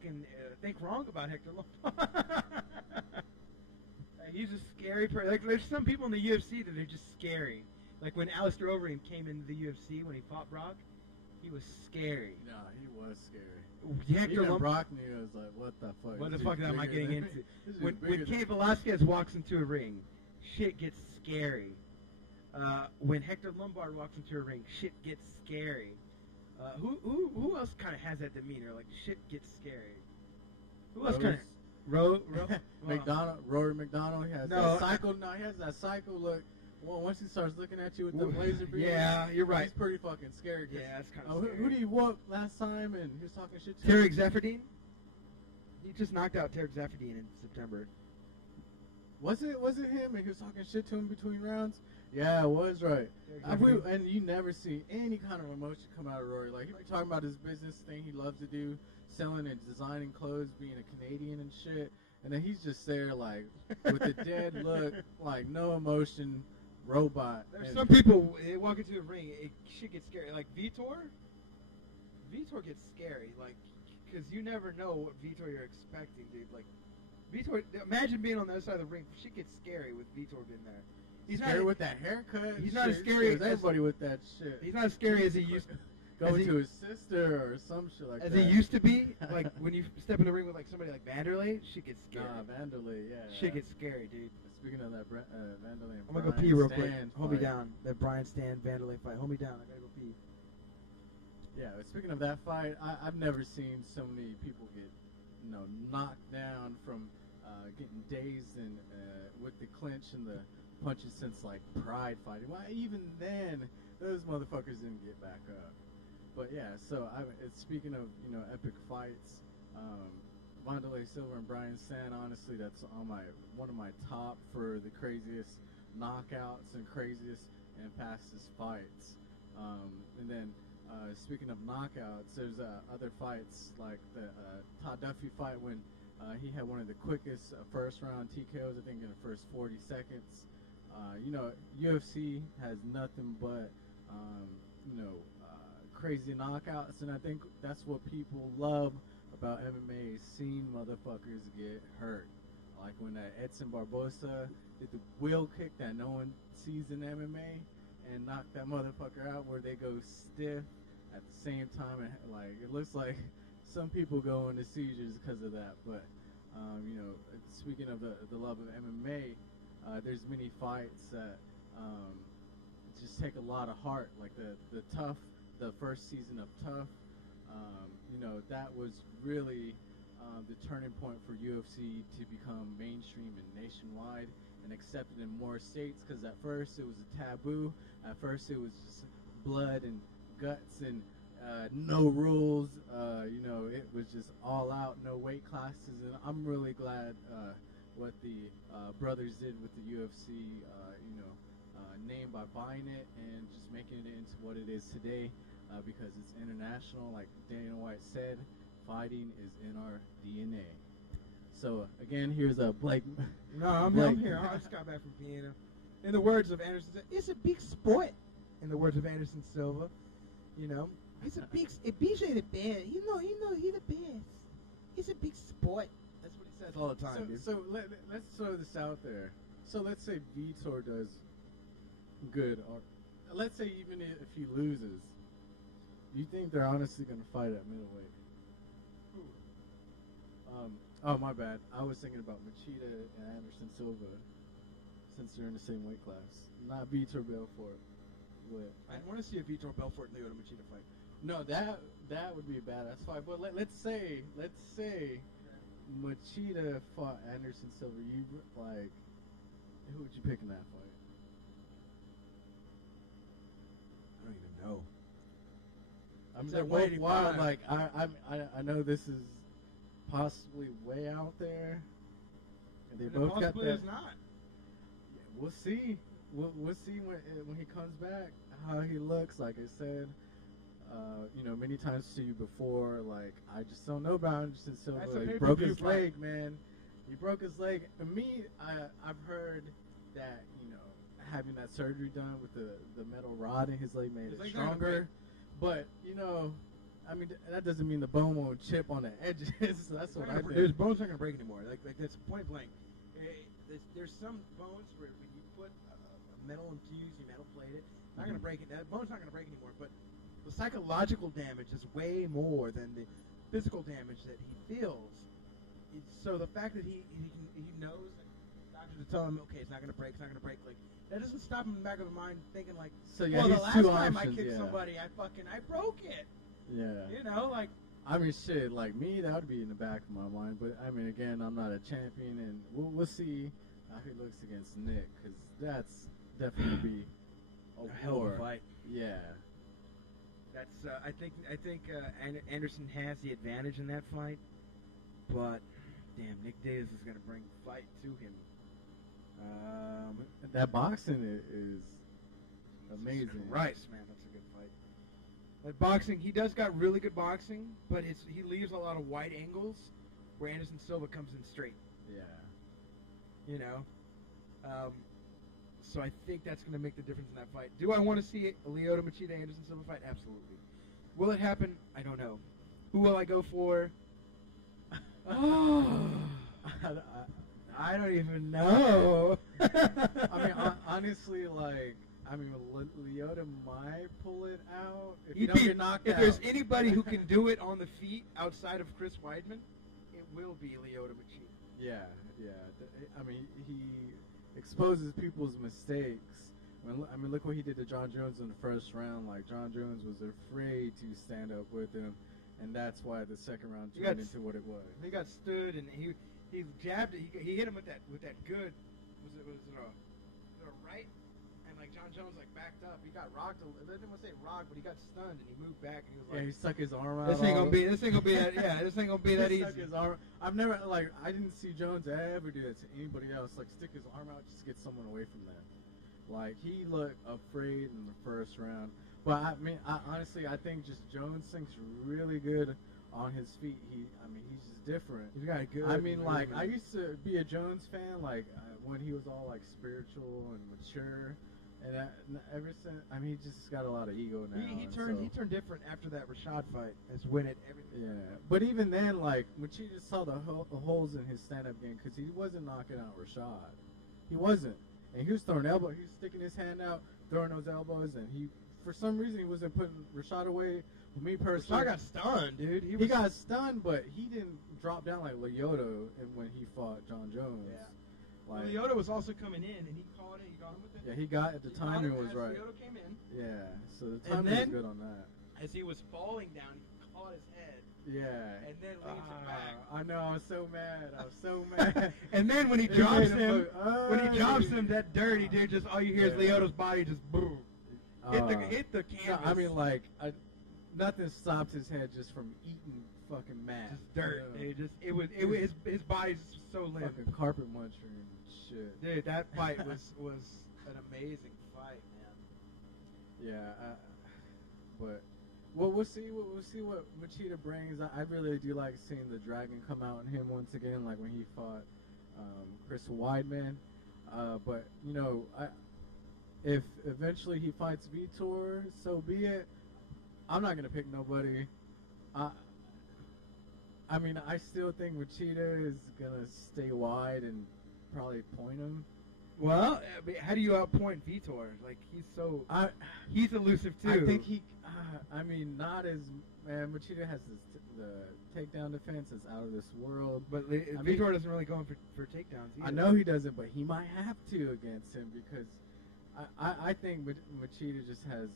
wrong about Hector Lombard. He's a scary person. Like, there's some people in the UFC that are just scary. Like when Alistair Overeem came into the UFC when he fought Brock, he was scary. No, he was scary. Hector Even Brock knew. I was like, what the fuck? What the fuck am I getting into? When Cain Velasquez walks into a ring, shit gets scary. When Hector Lombard walks into a ring, shit gets scary. Who else kind of has that demeanor? Like shit gets scary. Who else kind of? McDonald, Rory McDonald. He has that cycle. No, he has that cycle look. Well, once he starts looking at you with the laser beam, yeah, you're right. He's pretty fucking scary. Yeah, that's kind of scary. Who did he whoop last time? And he was talking shit to Tarek Zefferdine. He just knocked out Tarek Zefferdine in September. Was it him? And he was talking shit to him between rounds. Yeah, it was right. And you never see any kind of emotion come out of Rory. Like, he'd be talking about his business thing he loves to do, selling and designing clothes, being a Canadian and shit. And then he's just there, like, with a dead look, like, no emotion, robot. There's some people, they walk into a ring, shit gets scary. Like, Vitor gets scary, like, because you never know what Vitor you're expecting, dude. Like, Vitor, imagine being on the other side of the ring. Shit gets scary with Vitor being there. He's scary with that haircut. He's not as scary as everybody with that shit. He's not as scary as he used to. Going to his sister or some shit like that. As he used to be, like when you step in the ring with like somebody like Vanderlei, shit gets scary. Vanderlei, yeah. Shit gets scary, dude. Speaking of that, Vanderlei and I'm gonna go pee real quick. Hold me down. That Brian Stan Vanderlei fight. Hold me down. I gotta go pee. Yeah, speaking of that fight, I've never seen so many people get, knocked down from getting dazed and with the clinch and the punches since like Pride fighting. Well, even then, those motherfuckers didn't get back up. But yeah, so speaking of epic fights, Vanderlei Silva and Brian Stan, honestly, that's on one of my top for the craziest knockouts and craziest and fastest fights. And then speaking of knockouts, there's other fights like the Todd Duffy fight when he had one of the quickest first round TKOs, I think in the first 40 seconds. UFC has nothing but crazy knockouts, and I think that's what people love about MMA, is seeing motherfuckers get hurt. Like when Edson Barbosa did the wheel kick that no one sees in MMA and knocked that motherfucker out, where they go stiff at the same time, and like it looks like some people go into seizures because of that. But speaking of the love of MMA, there's many fights that just take a lot of heart, like the TUF. The first season of TUF, that was really the turning point for UFC to become mainstream and nationwide and accepted in more states, because at first it was a taboo. At first it was just blood and guts and no rules. It was just all out, no weight classes. And I'm really glad what the brothers did with the UFC, name by buying it and just making it into what it is today. Because it's international, like Dana White said, fighting is in our DNA. So again, here's a Blake. No, I'm here. I just got back from Vienna. In the words of Anderson, it's a big sport. In the words of Anderson Silva, it's a big. BJ the best. He the best. It's a big sport. That's what he says all the time. So let's throw this out there. So let's say Vitor does good, or let's say even if he loses. Do you think they're honestly going to fight at middleweight? Oh, my bad. I was thinking about Machida and Anderson Silva, since they're in the same weight class. Not Vitor Belfort. I want to see a Vitor Belfort and Lyoto Machida fight. No, that would be a badass fight. But let's say Machida fought Anderson Silva. Who would you pick in that fight? I don't even know. I mean, they're both wild. Like I know this is possibly way out there. And they both got that. Is not. Yeah, we'll see. We'll see when he comes back how he looks. Like I said, many times to you before. Like I just don't know about Anderson Silva. He broke his leg, man. He broke his leg. And me, I've heard that having that surgery done with the metal rod in his leg made it stronger. But I mean that doesn't mean the bone won't chip on the edges. That's what I think. There's bones not gonna break anymore. Like that's point blank. There's some bones where when you put a metal infused, you metal plate it, not gonna break it. That bone's not gonna break anymore. But the psychological damage is way more than the physical damage that he feels. So the fact that he knows that doctors are telling him, okay, it's not gonna break, like that doesn't stop him in the back of his mind thinking like, the last time I kicked somebody, I broke it. Yeah. Like. I mean, shit, like me, that would be in the back of my mind. But I mean, again, I'm not a champion, and we'll see how he looks against Nick, because that's definitely be a hell of a fight. Yeah. That's I think Anderson has the advantage in that fight, but damn, Nick Davis is gonna bring fight to him. That boxing is amazing. Christ, man, that's a good fight. Like boxing, he does got really good boxing, but he leaves a lot of wide angles where Anderson Silva comes in straight. Yeah. So I think that's going to make the difference in that fight. Do I want to see a Lyoto Machida Anderson Silva fight? Absolutely. Will it happen? I don't know. Who will I go for? I don't even know. I mean, honestly, Lyoto might pull it out if you don't get knocked out. If there's anybody who can do it on the feet outside of Chris Weidman, it will be Lyoto Machida. Yeah. I mean, he exposes people's mistakes. I mean, look what he did to John Jones in the first round. Like, John Jones was afraid to stand up with him, and that's why the second round turned into what it was. He got stood, and he jabbed it. He hit him with that good. Was it a right? And like John Jones backed up. He got rocked. I didn't want to say rocked, but he got stunned, and he moved back, and he was like, he stuck his arm out. This ain't gonna be that. Yeah, this ain't gonna be that easy. Stuck his arm. I didn't see Jones ever do that to anybody else. Like, stick his arm out just to get someone away from that. Like, he looked afraid in the first round. But I mean, honestly, I think just Jones thinks really good on his feet. He's just different. He's got a good. I mean, I used to be a Jones fan, when he was all spiritual and mature. And ever since, he just got a lot of ego now. He turned different after that Rashad fight. That's when everything. Yeah, but even then, Machida saw the holes in his stand-up game, because he wasn't knocking out Rashad. He wasn't, and he was throwing elbows. He was sticking his hand out, throwing those elbows, and for some reason, he wasn't putting Rashad away. For me personally, Rashad got stunned, dude. He got stunned, but he didn't drop down like Lyoto when he fought John Jones. Yeah. Lyoto was also coming in, and he caught it. He got him with it. Yeah, he got it. The timing was right. Lyoto came in. Yeah, so the timing was good on that. As he was falling down, he caught his head. Yeah. And then leans it back. I know. I was so mad. And then when he drops him, that dirty dude, just all you hear is Lyoto's body just boom. Hit the canvas. No, I mean, nothing stopped his head just from eating fucking mat. Just dirt. His body's just so limp. Fucking carpet muncher and shit. Dude, that fight was an amazing fight, man. Yeah, but we'll see what Machida brings. I really do like seeing the dragon come out in him once again, like when he fought Chris Weidman. But if eventually he fights Vitor, so be it. I'm not gonna pick nobody. I mean, I still think Machida is gonna stay wide and probably point him. Well, I mean, how do you outpoint Vitor? Like, he's elusive too. I think he. I mean, not as man. Machida has the takedown defense is out of this world. But Vitor doesn't really go in for takedowns either. I know he doesn't, but he might have to against him because I think Machida just has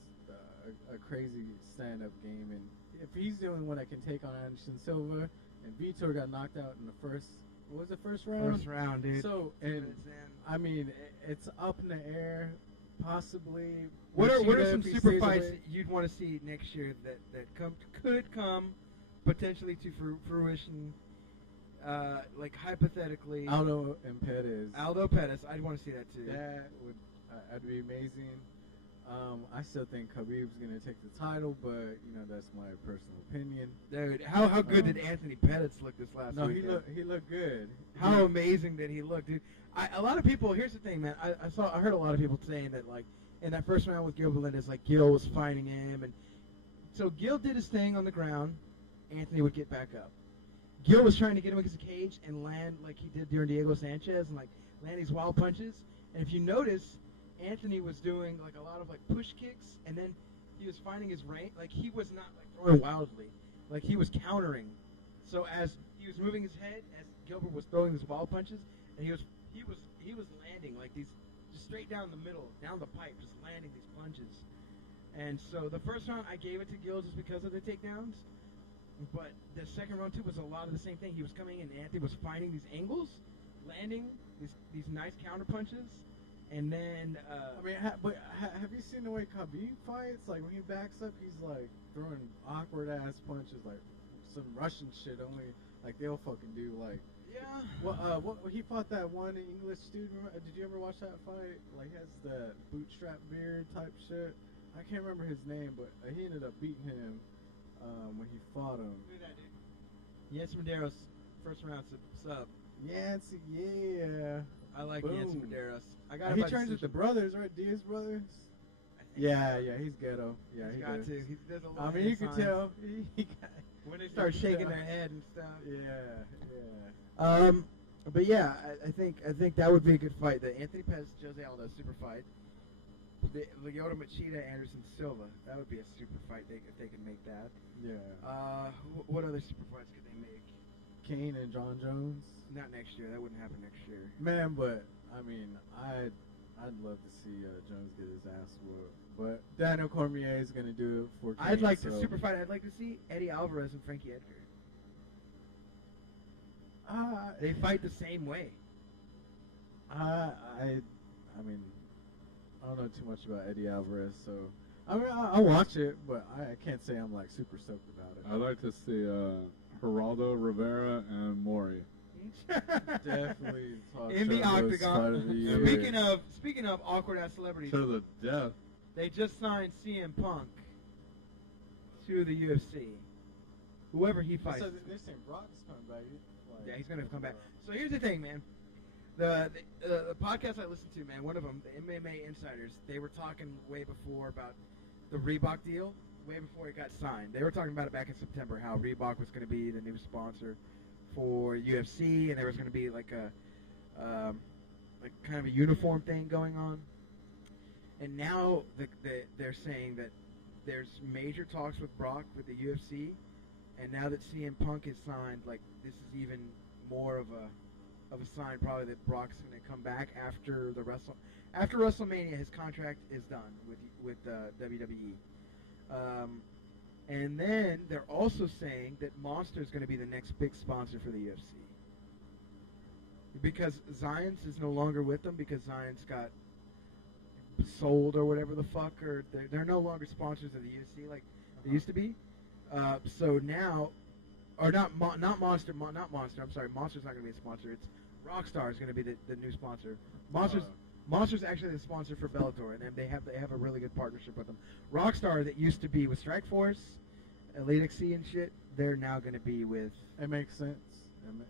a crazy stand-up game, and if he's the only one that can take on Anderson Silva, and Vitor got knocked out in the first. What was the first round? First round, dude. So, and I mean, it's up in the air, possibly. What are some super fights that you'd want to see next year that could come potentially to fruition? Like hypothetically, Aldo and Pettis. Aldo Pettis, I'd want to see that too. That would, that'd be amazing. I still think Khabib's gonna take the title, but you know that's my personal opinion. Dude, how good did Anthony Pettis look this last weekend? No, he looked good. How amazing did he look, dude? A lot of people. Here's the thing, man. I heard a lot of people saying that like in that first round with Gil Melendez, like Gil was fighting him, and so Gil did his thing on the ground. Anthony would get back up. Gil was trying to get him against the cage and land like he did during Diego Sanchez and like land these wild punches. And if you notice, Anthony was doing like a lot of like push kicks, and then he was finding his range. Like he was not like throwing wildly, like he was countering. So as he was moving his head, as Gilbert was throwing these wild punches, and he was landing like these just straight down the middle, down the pipe, just landing these punches. And so the first round I gave it to Gil just because of the takedowns, but the second round too was a lot of the same thing. He was coming in, and Anthony was finding these angles, landing these nice counter punches. And then, I mean, but have you seen the way Khabib fights? Like when he backs up, he's like throwing awkward ass punches, like some Russian shit. Only like they'll fucking do. Like, yeah. What he fought that one English student. Did you ever watch that fight? Like he has the bootstrap beard type shit. I can't remember his name, but he ended up beating him when he fought him. Who that dude? Yes, Medeiros, first round sub. Yancy, yeah. I like Yancy Medeiros. He trains with the brothers, right? Diaz brothers. Yeah, he's ghetto. Yeah, he's got to. He does a lot. I mean, you can tell when they start shaking their head and stuff. Yeah. But yeah, I think that would be a good fight. The Anthony Pettis, Jose Aldo super fight. The Lyoto Machida, Anderson Silva. That would be a super fight if they could make that. Yeah. What other super fights could they make? Kane and John Jones. Not next year. That wouldn't happen next year. Man, but I mean, I'd love to see Jones get his ass whooped. But Daniel Cormier is gonna do it for Kane. I'd like to super fight. I'd like to see Eddie Alvarez and Frankie Edgar. They fight the same way. I mean, I don't know too much about Eddie Alvarez, so I mean, I'll watch it, but I can't say I'm like super stoked about it. I'd like to see Geraldo Rivera and Mori. Definitely in the octagon. Speaking of awkward ass celebrities, to the death. They just signed CM Punk to the UFC. Whoever he fights. So they're saying Brock is coming back. Yeah, he's gonna come back. So here's the thing, man. The podcast I listened to, man, one of them, the MMA Insiders, they were talking way before about the Reebok deal, way before it got signed. They were talking about it back in September, how Reebok was going to be the new sponsor for UFC, and there was going to be like a like kind of a uniform thing going on. And now they're saying that there's major talks with Brock with the UFC, and now that CM Punk is signed, like this is even more of a sign probably that Brock's going to come back after after WrestleMania. His contract is done with WWE, and then they're also saying that Monster is going to be the next big sponsor for the UFC because Zion's is no longer with them because Zion's got sold or whatever the fuck, or they're no longer sponsors of the UFC like they used to be. So now, or not Monster. I'm sorry, Monster's not going to be a sponsor. It's Rockstar is going to be the new sponsor. Monster's actually the sponsor for Bellator, and they have a really good partnership with them. Rockstar that used to be with Strikeforce, Elite XC and shit, they're now going to be with. It makes sense.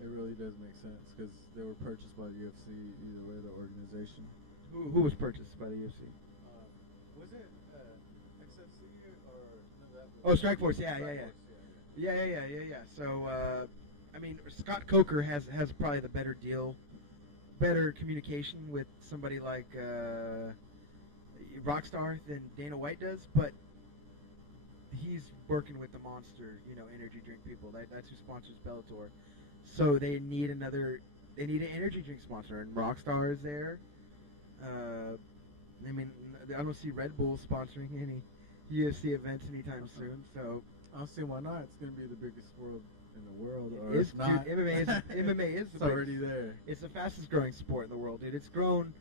It really does make sense because they were purchased by the UFC. Either way, the organization. Who was purchased by the UFC? Was it XFC or no, that? Oh, Strikeforce. Yeah. So, I mean, Scott Coker has probably the better deal better communication with somebody like Rockstar than Dana White does, but he's working with the Monster, energy drink people. That's who sponsors Bellator. So they need an energy drink sponsor, and Rockstar is there. I mean, I don't see Red Bull sponsoring any UFC events anytime soon. So I don't see why not. It's going to be the biggest sport in the world. Or it's if not, dude, MMA is it's already there. It's the fastest growing sport in the world, dude. It's grown,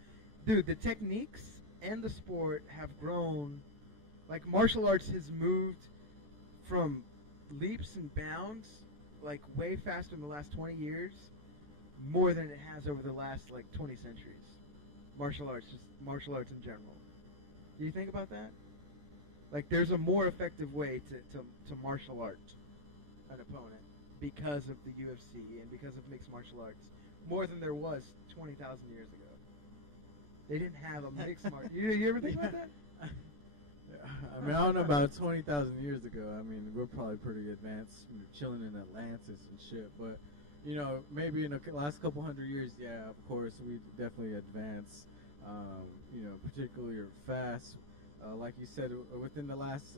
dude. The techniques and the sport have grown. Like martial arts has moved from leaps and bounds, like way faster in the last 20 years, more than it has over the last like 20 centuries. Martial arts in general. Do you think about that? Like, there's a more effective way to martial art an opponent because of the UFC and because of mixed martial arts, more than there was 20,000 years ago. They didn't have a mixed martial. You ever think about that? I mean, I don't know about 20,000 years ago. I mean, we're probably pretty advanced, chilling in Atlantis and shit. But maybe in the last couple hundred years, yeah, of course, we definitely advanced. Particularly fast. Like you said, within the last,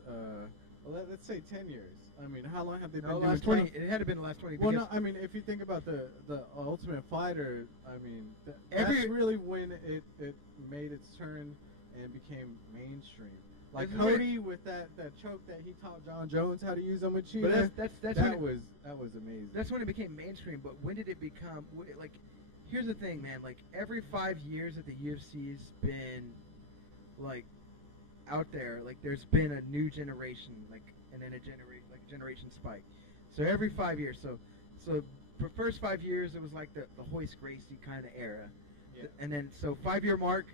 let's say 10 years. I mean, how long have they been doing last 20? It had to been the last 20. Well, no, I mean, if you think about the Ultimate Fighter, I mean, that's really when it made its turn and became mainstream. Like Cody with that choke that he taught John Jones how to use on Machida. But that was amazing. That's when it became mainstream. But when did it become like? Here's the thing, man. Like every 5 years that the UFC's been like out there, like there's been a new generation, and then a generation spike. So every 5 years. So for first 5 years it was like the Hoist Gracie kind of era, and then 5 year mark.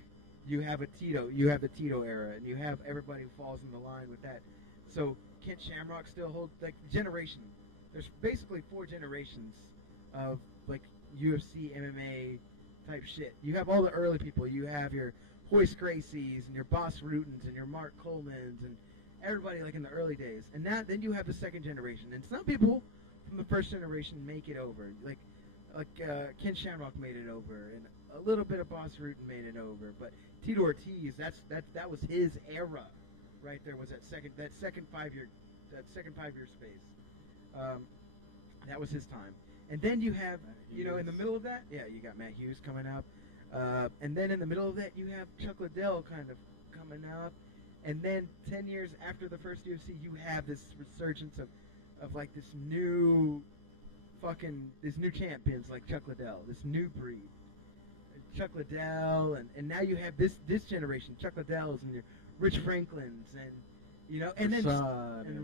You have the Tito era, and you have everybody who falls in the line with that. So Kent Shamrock still holds, like, generation. There's basically 4 generations of, like, UFC, MMA type shit. You have all the early people. You have your Hoist Gracies and your Boss Rutens and your Mark Colemans and everybody, like, in the early days. And then you have the second generation. And some people from the first generation make it over. Like Ken Shamrock made it over, and a little bit of Boss Rutan made it over, but Tito Ortiz, that was his era, right there. Was that second 5 year space, that was his time. And then you have, in the middle of that, you got Matt Hughes coming up, and then in the middle of that you have Chuck Liddell kind of coming up, and then 10 years after the first UFC, you have this resurgence of like this new champions like Chuck Liddell, this new breed. Chuck Liddell, and now you have this generation, Chuck Liddells and your Rich Franklins, and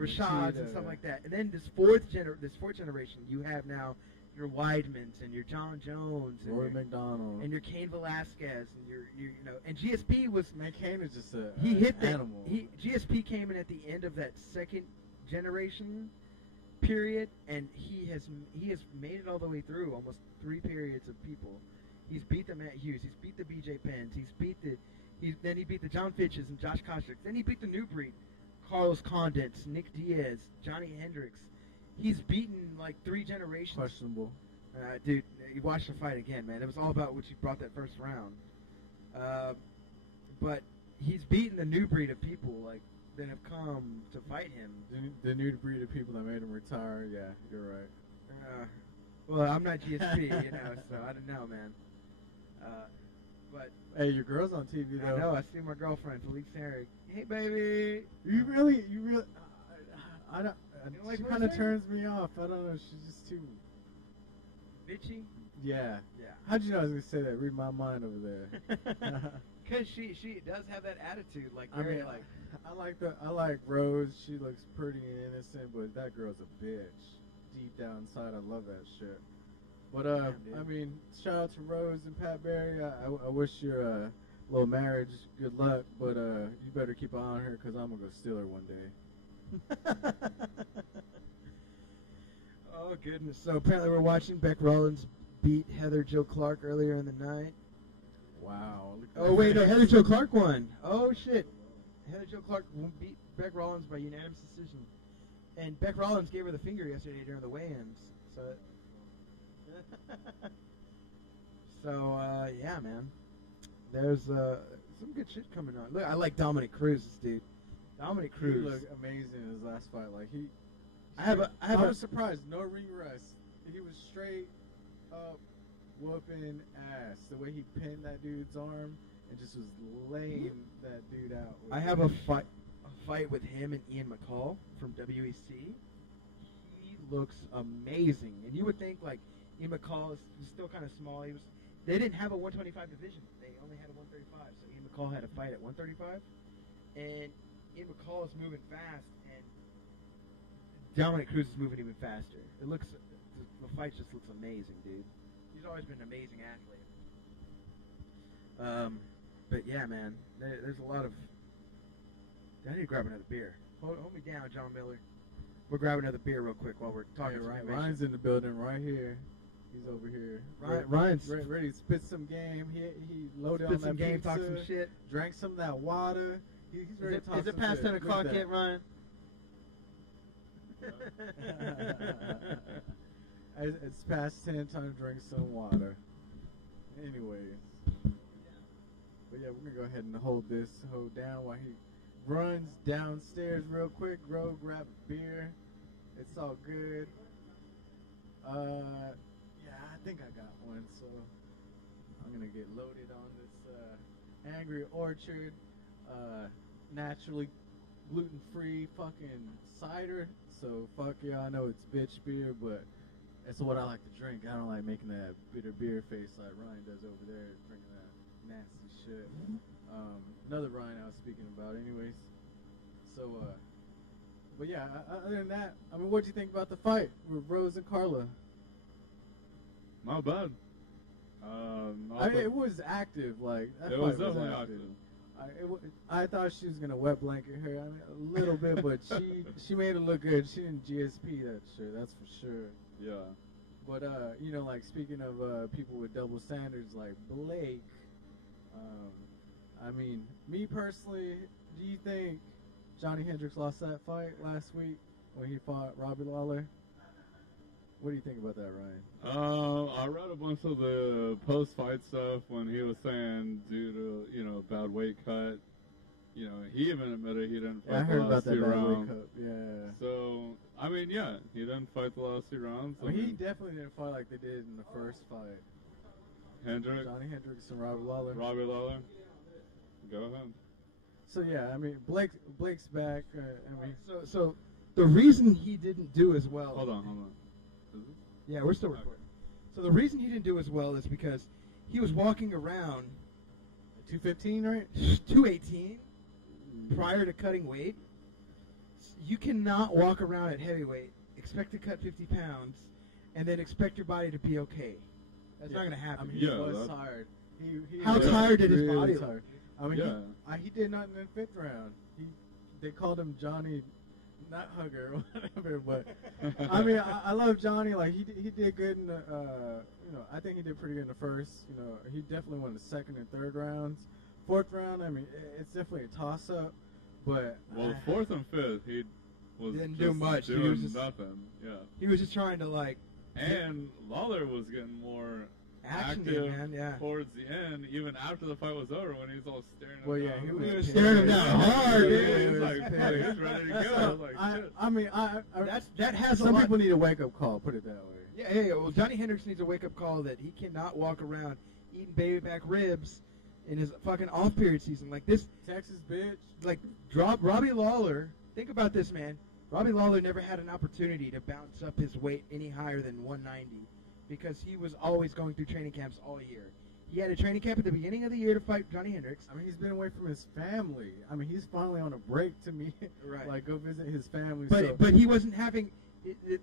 Rashads and stuff like that. And then this fourth generation, you have now your Weidmans and your John Jones and Roy McDonald and your Cain Velasquez and your and GSP was Cain is just an animal. GSP came in at the end of that second generation period, and he has made it all the way through almost 3 periods of people. He's beat the Matt Hughes. He's beat the BJ Penns. Then he beat the John Fitches and Josh Koscheck. Then he beat the new breed, Carlos Condit, Nick Diaz, Johnny Hendricks. He's beaten like 3 generations. Questionable. Dude, you watch the fight again, man. It was all about what you brought that first round. But he's beaten the new breed of people like that have come to fight him. The new breed of people that made him retire. Yeah, you're right. Well, I'm not GSP, so I don't know, man. But hey, your girl's on TV though. I know. I see my girlfriend, Felice Herrig. Hey, baby. You really. I don't. She kind of turns me off. I don't know. She's just too bitchy. Yeah. How'd you know I was gonna say that? Read my mind over there. Because she does have that attitude, like I like Rose. She looks pretty and innocent, but that girl's a bitch. Deep down inside, I love that shit. But I mean, shout out to Rose and Pat Barry. I wish your little marriage good luck, but you better keep an eye on her because I'm gonna go steal her one day. Oh goodness! So apparently we're watching Beck Rollins beat Heather Jo Clark earlier in the night. Wow. Oh wait, no, Heather Jo Clark won. Oh shit! Heather Jo Clark beat Beck Rollins by unanimous decision. And Beck Rollins gave her the finger yesterday during the weigh-ins. So yeah, man. There's some good shit coming on. Look, I like Dominic Cruz, dude. Dominic Cruz. He looked amazing in his last fight. Like I was surprised. No ring rust. He was straight up whooping ass. The way he pinned that dude's arm and just was laying that dude out. I have a fight with him and Ian McCall from WEC. He looks amazing, and you would think like Ian McCall is still kind of small. They didn't have a 125 division. They only had a 135. So Ian McCall had a fight at 135, and Ian McCall is moving fast, and Dominic Cruz is moving even faster. The fight just looks amazing, dude. He's always been an amazing athlete. But yeah, man, there's a lot of. I need to grab another beer. Hold me down, John Miller. We'll grab another beer real quick while we're talking. Hey, Ryan's in the building right here. He's over here. Ryan's ready to spit some game. He loaded on that some game, pizza, talk some shit. Drank some of that water. He's ready to talk Is it some past shit. 10 o'clock yet, Ryan? It's past 10. Time to drink some water. Anyways. But yeah, we're going to go ahead and hold down while he runs downstairs real quick. Grab a beer. It's all good. Yeah, I think I got one, so I'm going to get loaded on this Angry Orchard naturally gluten-free fucking cider. So fuck yeah, I know it's bitch beer, but it's what I like to drink. I don't like making that bitter beer face like Ryan does over there, drinking that nasty shit. Another Ryan I was speaking about anyways. So, but yeah, other than that, I mean, what'd you think about the fight with Rose and Carla? Not bad. I mean, it was active, like, that it fight was definitely active. I thought she was going to wet blanket her, I mean, a little bit, but she made it look good. She didn't GSP that shit, that's for sure. Yeah. But, you know, like, speaking of people with double standards like Blake, I mean, me personally, do you think Johnny Hendricks lost that fight last week when he fought Robbie Lawler? What do you think about that, Ryan? I read a bunch of the post-fight stuff when he was saying due to, you know, bad weight cut. You know, he even admitted he didn't fight the last two rounds. Yeah. So, I mean, yeah, he didn't fight the last 2 rounds. I mean, he definitely didn't fight like they did in the first fight. Hendricks? Johnny Hendricks and Robbie Lawler. Robbie Lawler? Go ahead. So, yeah, I mean, Blake's back. I mean, so the reason he didn't do as well. Hold on. Yeah, we're still recording. So the reason he didn't do as well is because he was walking around 215, right? 218 prior to cutting weight. You cannot walk around at heavyweight, expect to cut 50 pounds, and then expect your body to be okay. That's not going to happen. I mean, he was tired. How tired did his body look? I mean, he did nothing in the 5th round. They called him Johnny Nut Hugger or whatever, but I mean, I love Johnny. Like, he did good in the, you know, I think he did pretty good in the first. You know, he definitely won the 2nd and 3rd rounds. 4th round, I mean, it's definitely a toss-up, but... Well, 4th and 5th, he didn't do much. Doing he was just nothing, yeah. He was just trying to, like... And Lawler was getting more active, man, yeah. Towards the end, even after the fight was over, when he was all staring well, him yeah, down. he was staring him down hard, dude. He was like, he's ready to go. Like, shit. I mean, that has some people need a wake-up call, put it that way. Yeah, well, Johnny Hendricks needs a wake-up call that he cannot walk around eating baby back ribs in his fucking off-period season. Like this... Texas bitch. Like, drop Robbie Lawler. Think about this, man. Robbie Lawler never had an opportunity to bounce up his weight any higher than 190 because he was always going through training camps all year. He had a training camp at the beginning of the year to fight Johnny Hendricks. I mean, he's been away from his family. I mean, he's finally on a break to me. Right. Like, go visit his family. But he wasn't having...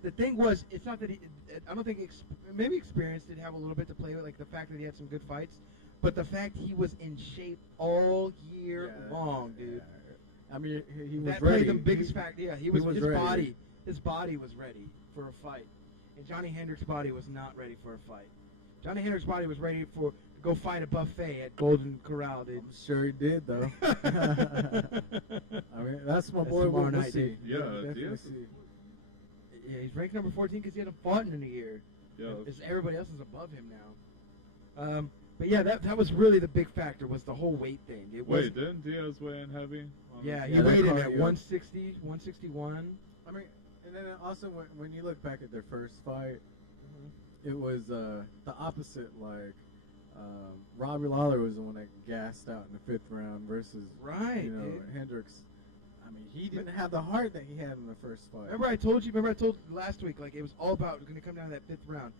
the thing was, it's not that he... I don't think... maybe experience did have a little bit to play with, like the fact that he had some good fights. But the fact he was in shape all year long, dude. I mean, he was that ready. Played the biggest factor. Yeah, he was his ready. His body was ready for a fight, and Johnny Hendricks' body was not ready for a fight. Johnny Hendricks' body was ready to go fight a buffet at Golden Corral, dude. I'm sure he did, though. I mean, that's my boy. Tomorrow We'll night, see. Yeah, definitely see. Yeah, he's ranked number 14 because he hasn't fought in a year. Yeah. Everybody else is above him now. But yeah, that was really the big factor, was the whole weight thing. Wait, didn't Diaz weigh in heavy? Yeah, he weighed in at 160, 161. I mean, and then also when you look back at their first fight, it was the opposite. Like Robbie Lawler was the one that gassed out in the 5th round versus Hendricks. I mean, he didn't have the heart that he had in the first fight. Remember I told you last week, like, it was all about going to come down to that 5th round.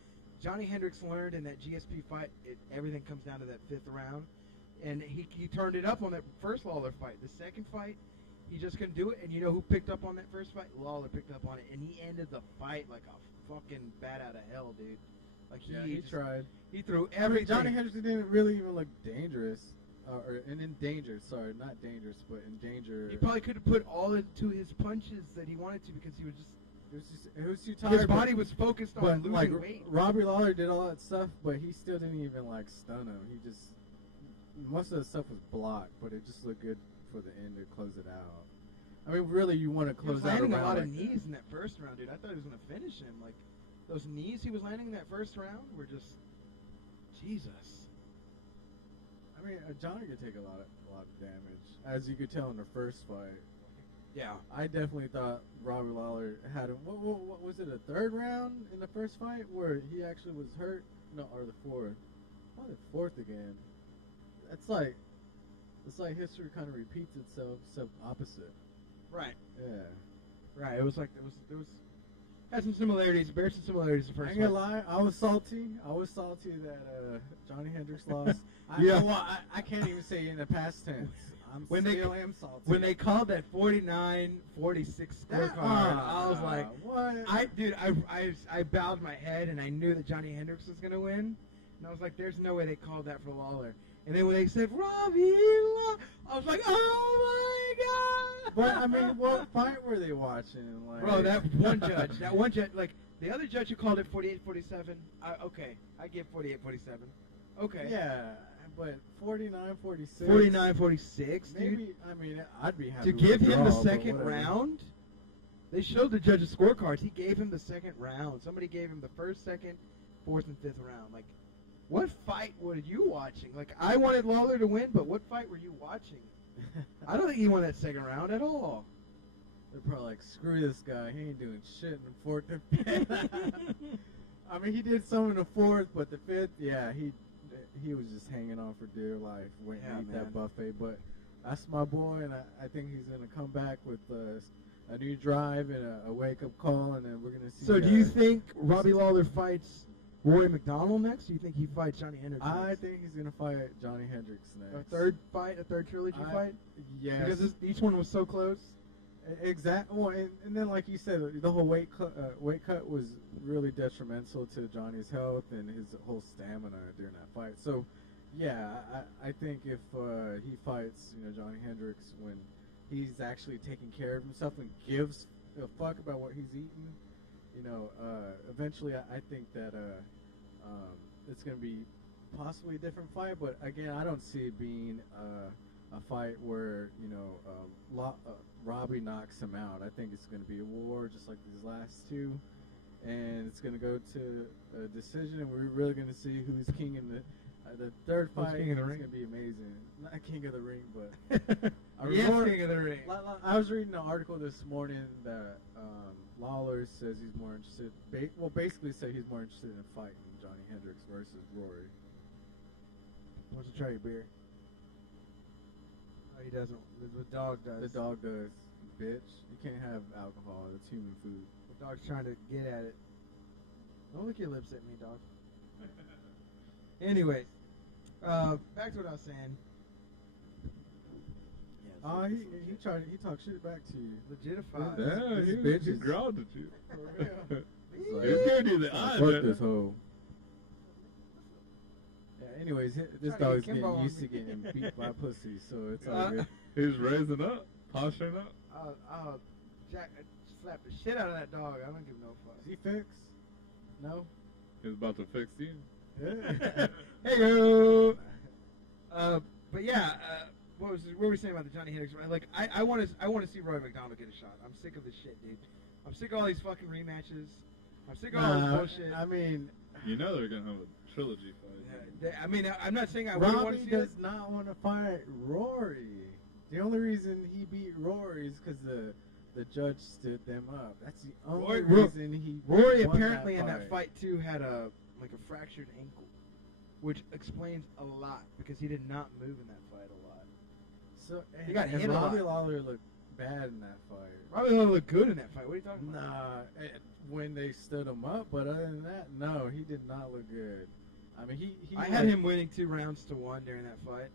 Johnny Hendricks learned in that GSP fight, everything comes down to that 5th round. And he turned it up on that first Lawler fight. The second fight, he just couldn't do it. And you know who picked up on that first fight? Lawler picked up on it. And he ended the fight like a fucking bat out of hell, dude. Like, he tried. He threw everything. Johnny Hendricks didn't really even look dangerous. And endangered, sorry, not dangerous, but in danger. He probably could have put all into his punches that he wanted to, because he was just... It was too tired. His body was focused on losing weight. Robbie Lawler did all that stuff, but he still didn't even like stun him. He just most of the stuff was blocked, but it just looked good for the end to close it out. I mean, really, you want to close out. He was landing a lot of like knees in that first round, dude. I thought he was going to finish him. Like, those knees he was landing in that first round were just Jesus. I mean, Johnny could take a lot of damage, as you could tell in the first fight. Yeah, I definitely thought Robbie Lawler had him. What was it, a 3rd round in the first fight where he actually was hurt? No, or the 4th? Probably the 4th again. It's like history kind of repeats itself, except opposite. Right. Yeah. Right. It was like there was had some similarities, bear some similarities. The first. I ain't gonna lie, I was salty that Johnny Hendricks lost. I can't even say in the past tense. I'm still salty. When they called that 49-46 scorecard, I was like, what? I bowed my head, and I knew that Johnny Hendricks was gonna win, and I was like, there's no way they called that for Lawler. And then when they said Robbie Lawler, I was like, oh my god! But I mean, what fight were they watching? Like, bro, that one judge, like the other judge who called it 48-47. Okay, I give 48-47. Okay. Yeah. But 49-46. 49-46, maybe, dude. I mean, I'd be happy to give him the second whatever. round. They showed the judges' scorecards. He gave him the second round. Somebody gave him the 1st, 2nd, 4th, and 5th round. Like, what fight were you watching? Like, I wanted Lawler to win, but what fight were you watching? I don't think he won that second round at all. They're probably like, screw this guy. He ain't doing shit in the 4th and 5th. I mean, he did some in the 4th, but the 5th, yeah, he was just hanging on for dear life waiting to eat that buffet. But that's my boy, and I think he's going to come back with a new drive and a wake-up call, and then we're going to see. So do you think Robbie Lawler fights Rory McDonald next? Or do you think he fights Johnny Hendricks next? I think he's going to fight Johnny Hendricks next. A third fight? A third trilogy fight? Yes. Because each one was so close? Exactly. Well, and then, like you said, the whole weight cut was really detrimental to Johnny's health and his whole stamina during that fight. So, yeah, I think if he fights, Johnny Hendricks when he's actually taking care of himself and gives a fuck about what he's eating, eventually I think that it's going to be possibly a different fight. But again, I don't see it being a fight where Robbie knocks him out. I think it's going to be a war just like these last two, and it's going to go to a decision, and we're really going to see who's king in the third fight. King of the ring? It's going to be amazing. Not king of the ring, but king of the ring. I was reading an article this morning that Lawler says he's more interested. Basically said he's more interested in fighting Johnny Hendricks versus Rory. Why don't you try your beer? Oh, he doesn't. The dog does. The dog does. Bitch. You can't have alcohol. It's human food. The dog's trying to get at it. Don't lick your lips at me, dog. Anyways, back to what I was saying. He talked shit back to you. Legitified. Yeah, he growled at you. For real. He's giving you the eye, fuck this hoe. Yeah, anyways, this dog's getting used to getting beat by pussy, so it's all good. He's raising up, posturing up. Jack slapped the shit out of that dog. I don't give no fuck. Is he fixed? No? He's about to fix you. Yeah. Hey yo. But yeah, what were we saying about the Johnny Hendricks? Like, I want to see Roy McDonald get a shot. I'm sick of this shit, dude. I'm sick of all these fucking rematches. I'm sick of all this bullshit. I mean, they're gonna have a trilogy fight. Yeah, I mean, I'm not saying I wouldn't want to Robbie see does it. not want to fight Rory. The only reason he beat Rory is because the judge stood them up. That's the only reason he. Rory won apparently that in fight. that fight too had a fractured ankle, which explains a lot because he did not move in that fight a lot. So he got hit a Robbie lot. Lawler looked bad in that fight. Robbie Lawler looked good in that fight. What are you talking about? Nah, when they stood him up, but other than that, no, he did not look good. I mean, he I had him winning 2-1 during that fight.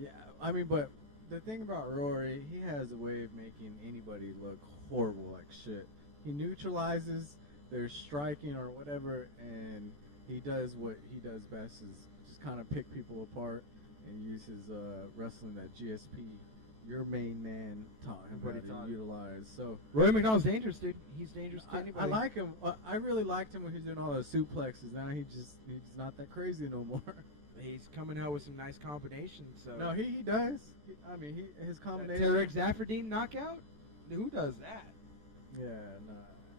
Yeah, I mean, but the thing about Rory, he has a way of making anybody look horrible like shit. He neutralizes their striking or whatever, and he does what he does best is just kind of pick people apart and use his wrestling, that GSP, your main man, taught him how to utilize. So Roy McDonald's dangerous, dude. He's dangerous to anybody. I like him. I really liked him when he was doing all those suplexes. Now he's not that crazy no more. He's coming out with some nice combinations. So. No, he does. I mean, his combination. Tarek Zafferdine knockout? Who does that? Yeah, no.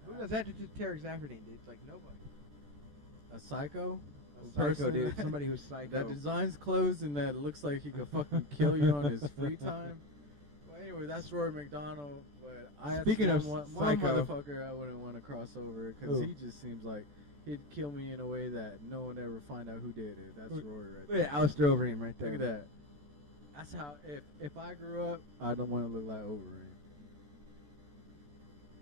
Who does that to Tarek Zafferdine, dude? It's like nobody. A psycho? Psycho, dude. Somebody who's psycho. That designs clothes and that looks like he could fucking kill you on his free time. Well, anyway, that's Rory McDonald. But Speaking of one psycho, motherfucker I wouldn't want to cross over because he just seems like he'd kill me in a way that no one ever find out who did it. That's Rory right there. Yeah, Alistair Overeem right there. Look at that. That's how, if I grew up, I don't want to look like Overeem.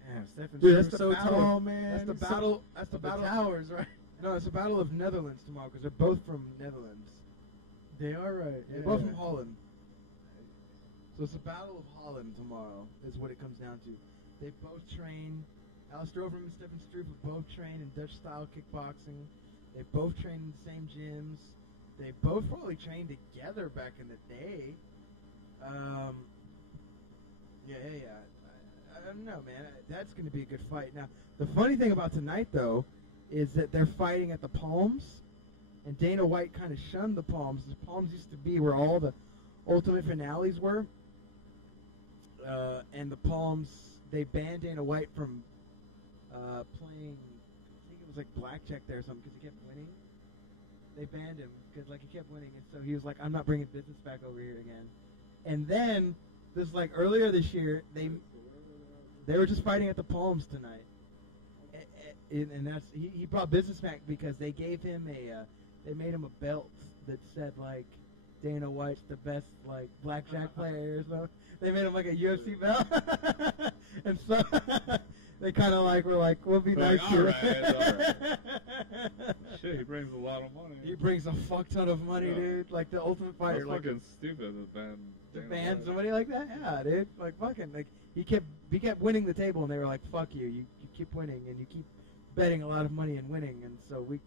Damn, Stephen Struve's so tall, man. That's the battle. That's the battle. Towers, right? No, it's the Battle of Netherlands tomorrow because they're both from Netherlands. They are right. They're both from Holland. So it's the Battle of Holland tomorrow is what it comes down to. They both train. Alistair Overeem and Stephen Struve have both trained in Dutch-style kickboxing. They both trained in the same gyms. They both probably trained together back in the day. I don't know, man. That's going to be a good fight. Now, the funny thing about tonight, though, is that they're fighting at the Palms, and Dana White kind of shunned the Palms. The Palms used to be where all the Ultimate finales were, and the Palms, they banned Dana White from playing, I think it was like blackjack there or something, because he kept winning. They banned him because he kept winning, and so he was like, I'm not bringing business back over here again. And then, earlier this year, they were just fighting at the Palms tonight. And that's he brought business back because they gave him they made him a belt that said Dana White's the best blackjack player or something. They made him a UFC belt, and so they kind of were we'll be nice to you. Shit, he brings a lot of money. He brings a fuck ton of money, dude. The Ultimate Fighter. That's fucking stupid to ban somebody like that. Yeah, dude. He kept winning the table, and they were like, "Fuck you! You keep winning, and you keep betting a lot of money and winning, and so we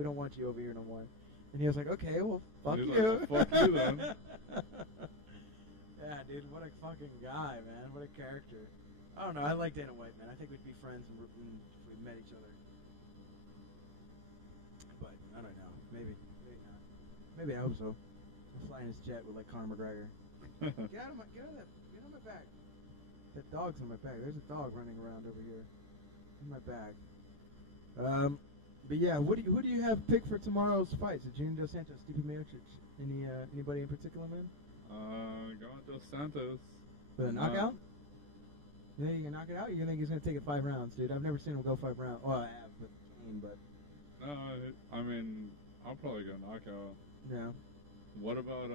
don't want you over here no more." And he was like, "Okay, well, fuck you." Fuck you then. Yeah, dude, what a fucking guy, man. What a character. I don't know. I like Dana White, man. I think we'd be friends if we met each other. But I don't know. Maybe not. Maybe I hope so. I'm flying his jet with Conor McGregor. Get out of my back. That dog's on my back. There's a dog running around over here in my bag. But yeah, who do you have picked for tomorrow's fights? Junior Dos Santos, Stipe Miocic. Anybody in particular, man? Going Dos Santos. With a knockout? You think he can knock it out? Or you think he's gonna take it 5 rounds, dude? I've never seen him go 5 rounds. Well, I have with Kane, but no, I mean I'll probably go knockout. Yeah. What about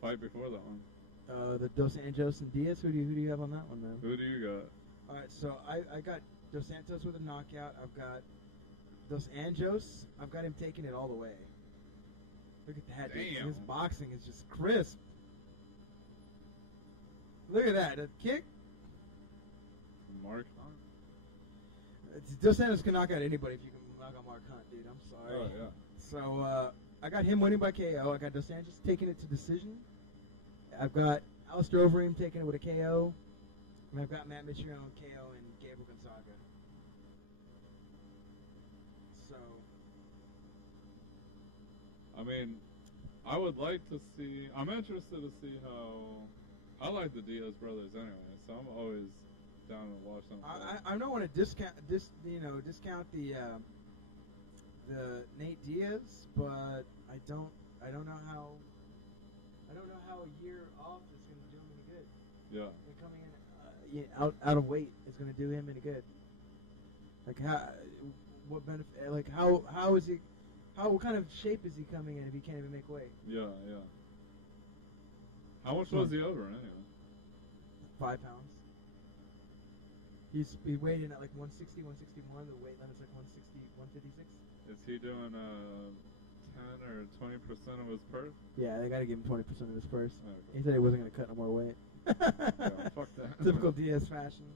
fight before that one? The Dos Anjos and Diaz. Who do you have on that one, man? Who do you got? All right, so I got Dos Santos with a knockout. I've got Dos Anjos. I've got him taking it all the way. Look at that. Dude. His boxing is just crisp. Look at that. A kick. Mark Hunt. Dos Santos can knock out anybody if you can knock out Mark Hunt, dude. I'm sorry. Oh, yeah. So I got him winning by KO. I got Dos Santos taking it to decision. I've got Alistair Overeem taking it with a KO. And I've got Matt Mitrione KO and Gabriel Gonzaga. So, I mean, I would like to see. I'm interested to see how. I like the Diaz brothers anyway, so I'm always down to watch them. I don't want to discount the the Nate Diaz, but I don't know how a year off is going to do him any good. Yeah. Like coming in out of weight is going to do him any good. Like what benefit? Like how is he? What kind of shape is he coming in if he can't even make weight? Yeah. How much was he over anyway? 5 pounds. He weighed in at like 160, 161. The weight limit's like 160, 156. Is he doing 10 or 20% of his purse? Yeah, they gotta give him 20% of his purse. Okay. He said he wasn't gonna cut no more weight. Yeah, fuck that. Typical Diaz fashion.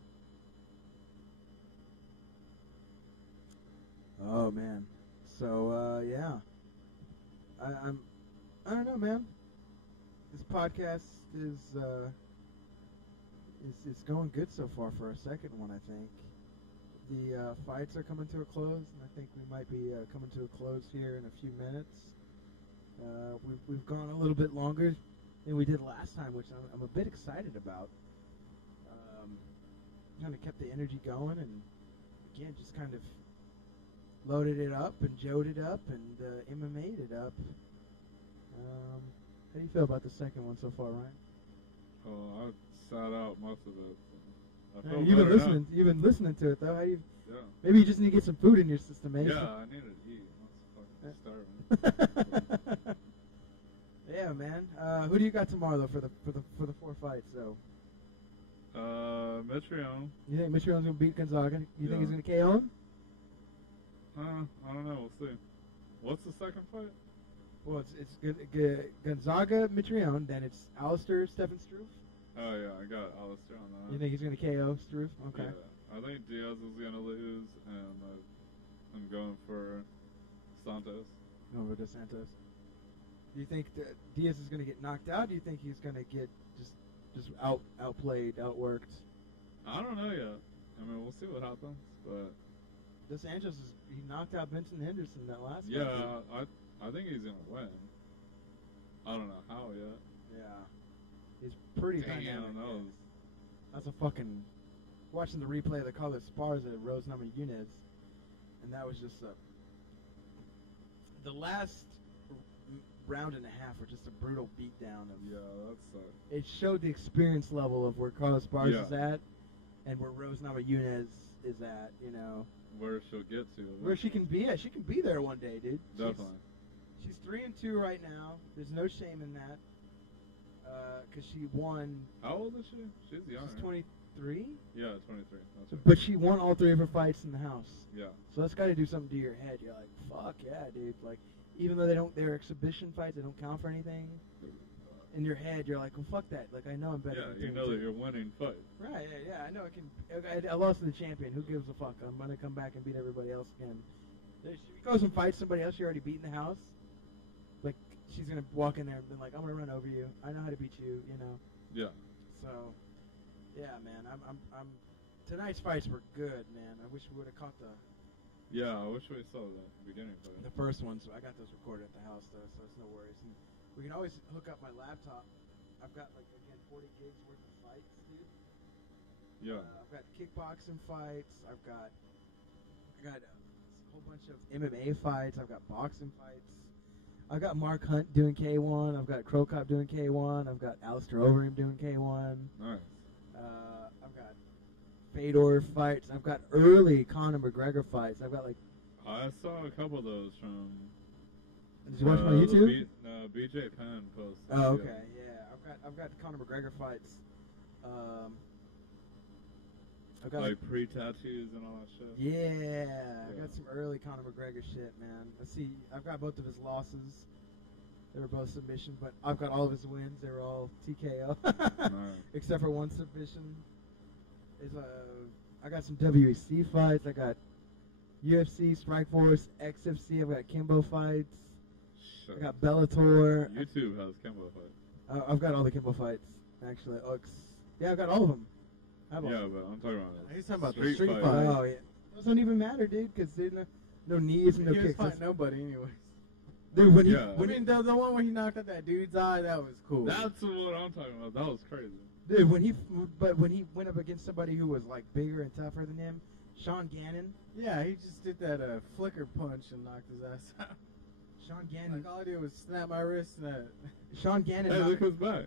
Oh man. So yeah. I don't know, man. This podcast is it's going good so far for our second one, I think. The fights are coming to a close, and I think we might be coming to a close here in a few minutes. We've gone a little bit longer than we did last time, which I'm a bit excited about. Kind of kept the energy going, and again, just kind of loaded it up and joked it up and MMA'd it up. How do you feel about the second one so far, Ryan? Oh, I sat out most of it. So You've been listening. You've been listening to it though. How you? Yeah. Maybe you just need to get some food in your system, eh? Yeah, I need to eat. I'm starving. Yeah, man. Who do you got tomorrow though for the 4 fights? So. Mitrione. You think Mitrione's gonna beat Gonzaga? You think he's gonna KO him? I don't know. We'll see. What's the second fight? Well, it's Gonzaga, Mitrione, then it's Alistair, Stephen Struve. Oh yeah, I got Alistair on that. You think he's gonna KO Struve? Okay. Yeah, I think Diaz is gonna lose, and I'm going for Santos. Going for Dos Santos. Do you think that Diaz is gonna get knocked out? Do you think he's gonna get just outplayed, outworked? I don't know yet. I mean, we'll see what happens, but Dos Santos he knocked out Vincent Henderson that last fight. Yeah, I think he's gonna win. I don't know how yet. Yeah, he's pretty dynamic. That's a fucking watching the replay of the Carlos Esparza Rose Namajunas, and that was just the last round and a half were just a brutal beatdown of. Yeah, that's. It showed the experience level of where Carlos Esparza is at, and where Rose Namajunas is at. You know. Where she'll get to. Where she can be at. She can be there one day, dude. Definitely. She's 3-2 right now. There's no shame in that. Because she won. How old is she? She's young. She's 23? Yeah, 23. That's right. But she won all 3 of her fights in the house. Yeah. So that's got to do something to your head. You're like, fuck yeah, dude. Like, even though they're exhibition fights, they don't count for anything. In your head, you're like, well, fuck that. Like, I know I'm better. Yeah, you know that you're winning fight. Right. Yeah. I know I can. I lost to the champion. Who gives a fuck? I'm gonna come back and beat everybody else again. If she goes and fights somebody else she already beat in the house, like she's gonna walk in there and be like, I'm gonna run over you. I know how to beat you. You know. Yeah. So, yeah, man. I'm. Tonight's fights were good, man. I wish we would have caught the. Yeah, I wish we saw that beginning fight. The first one, so I got those recorded at the house though, so it's no worries. And we can always hook up my laptop. I've got like again 40 gigs worth of fights, dude. Yeah. I've got kickboxing fights. I've got a whole bunch of MMA fights. I've got boxing fights. I've got Mark Hunt doing K1. I've got Crow Cop doing K1. I've got Alistair Overeem doing K1. Nice. I've got Fedor fights. I've got early Conor McGregor fights. I've got like. I saw a couple of those from. Did you watch my YouTube? BJ Penn posted. Oh, okay, yeah. I've got Conor McGregor fights. I've got like pre-tattoos and all that shit. Yeah, I got some early Conor McGregor shit, man. Let's see. I've got both of his losses. They were both submission, but I've got all of his wins. They were all TKO, Nice. except for one submission. I got some WEC fights. I got UFC, Strikeforce, XFC. I've got Kimbo fights. I got Bellator. YouTube has Kimbo fights. I've got all the Kimbo fights, actually. Yeah, I've got all of them. Yeah, but I'm talking about. He's talking about the street fight. Oh yeah, those don't even matter, dude, because there's no knees and no he kicks. was fighting nobody, anyways. Dude, when the one where he knocked out that dude's eye, that was cool. That's what I'm talking about. That was crazy. Dude, when he went up against somebody who was like bigger and tougher than him, Sean Gannon. Yeah, he just did that flicker punch and knocked his ass out. Sean Gannon. Like all I did was snap my wrist and that. Sean Gannon. Hey, look who's back.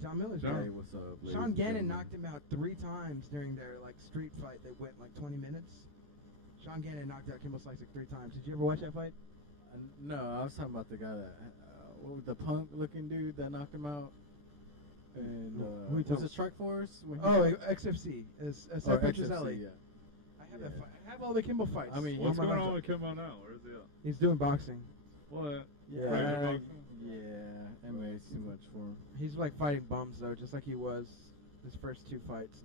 John Miller's John. back. Hey, what's up, ladies Sean and Gannon gentlemen? knocked him out 3 times during their street fight that went 20 minutes. Sean Gannon knocked out Kimbo Slice 3 times. Did you ever watch that fight? No, I was talking about the guy that, what was the punk-looking dude that knocked him out? And was it Strikeforce? XFC. Seth Petrozelli. Yeah. I have that fight. I have all the Kimbo fights. I mean, what's going on with Kimbo now? Where's he at? He's doing boxing. What? Yeah. MMA's too much for him. He's fighting bums though, just like he was his first 2 fights.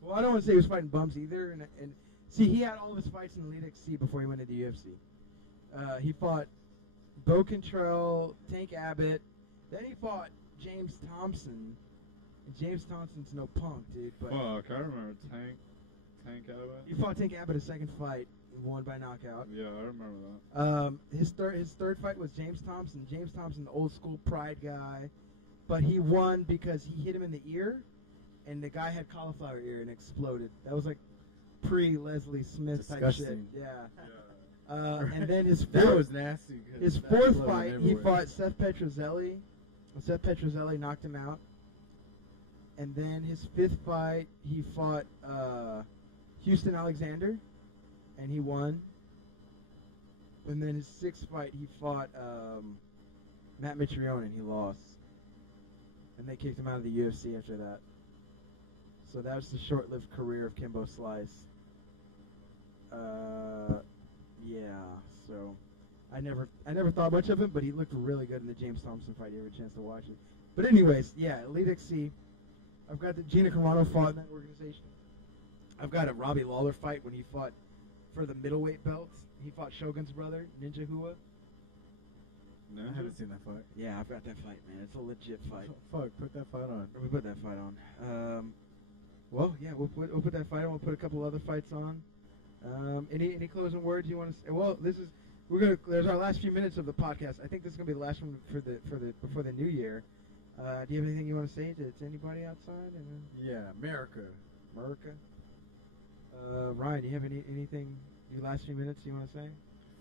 Well, I don't want to say he was fighting bums either. And see, he had all of his fights in Elite XC before he went into UFC. He fought Bo Control, Tank Abbott. Then he fought James Thompson. And James Thompson's no punk, dude. But fuck, I remember Tank Abbott. He fought Tank Abbott his second fight, won by knockout. Yeah, I remember that. His third fight was James Thompson. James Thompson, the old school pride guy, but he won because he hit him in the ear, and the guy had cauliflower ear and exploded. That was pre-Leslie Smith type shit. Yeah. And then his that was nasty. His fourth fight, he fought Seth Petrozelli. Seth Petrozelli knocked him out. And then his 5th fight, he fought Houston Alexander, and he won. And then his 6th fight, he fought Matt Mitrione, and he lost. And they kicked him out of the UFC after that. So that was the short-lived career of Kimbo Slice. Yeah, so I never thought much of him, but he looked really good in the James Thompson fight. You ever a chance to watch it? But anyways, yeah, Elite XC. I've got the Gina Carano fought in that organization. I've got a Robbie Lawler fight when he fought for the middleweight belt. He fought Shogun's brother, Ninja Hua. I haven't seen that fight. Yeah, I've got that fight, man. It's a legit fight. Fuck, put that fight on. We put that fight on. Well, yeah, we'll put that fight on. We'll put a couple other fights on. Any closing words you want to say? Well, there's our last few minutes of the podcast. I think this is gonna be the last one before the new year. Do you have anything you want to say to anybody outside? Yeah, America. Ryan, do you have anything? Your last few minutes you want to say?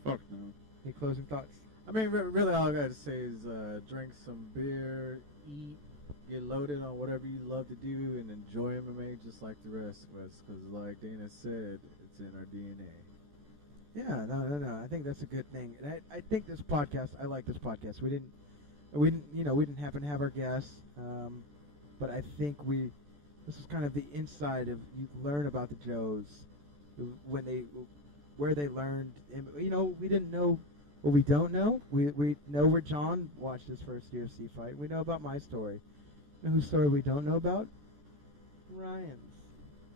Fuck no. Any closing thoughts? I mean, really, all I gotta say is drink some beer, eat, get loaded on whatever you love to do, and enjoy MMA just like the rest of us. Because, like Dana said, it's in our DNA. Yeah, no. I think that's a good thing, and I think this podcast. I like this podcast. We didn't happen to have our guests, but I think this is kind of the inside of you learn about the Joes, where they learned. And, we didn't know what we don't know. We know where John watched his first UFC fight. We know about my story. You know whose story we don't know about? Ryan's.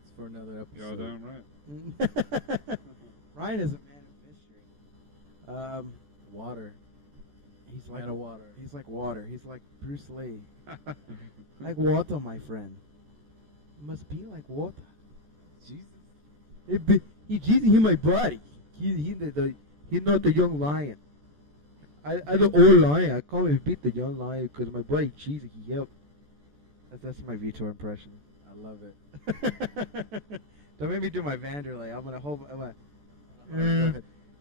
It's for another episode. Goddamn right. Ryan is a man of mystery. Water. He's like water. He's like water. He's like Bruce Lee. Like water, my friend. It must be like water. Jesus. He's my buddy. He's not the young lion. I the old lion. I call him beat the young lion because my buddy Jesus. He helped. That's my Vitor impression. I love it. Don't make me do my Vanderlei. I'm gonna hold.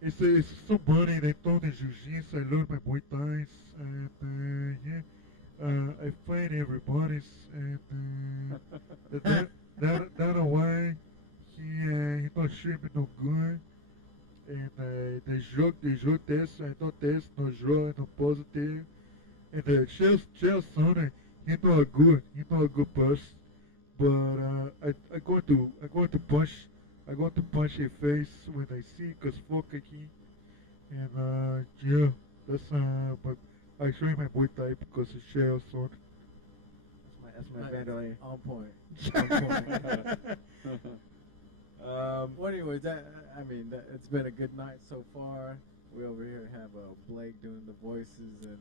It's so funny. They told the jiu-jitsu. I learned my Muay Thai, and I fight everybody's, and that away, he not sure me no good, and the jogo test, I não test, no jogo, no positive, and the Chael Sonnen, he not a good person, but I going to punch his face when I see, cause fuck aqui, and yeah, that's but I show him my Muay Thai because it's Chael Sonnen. That's my Vanderlei. On point. Well, anyways, it's been a good night so far. We over here have Blake doing the voices and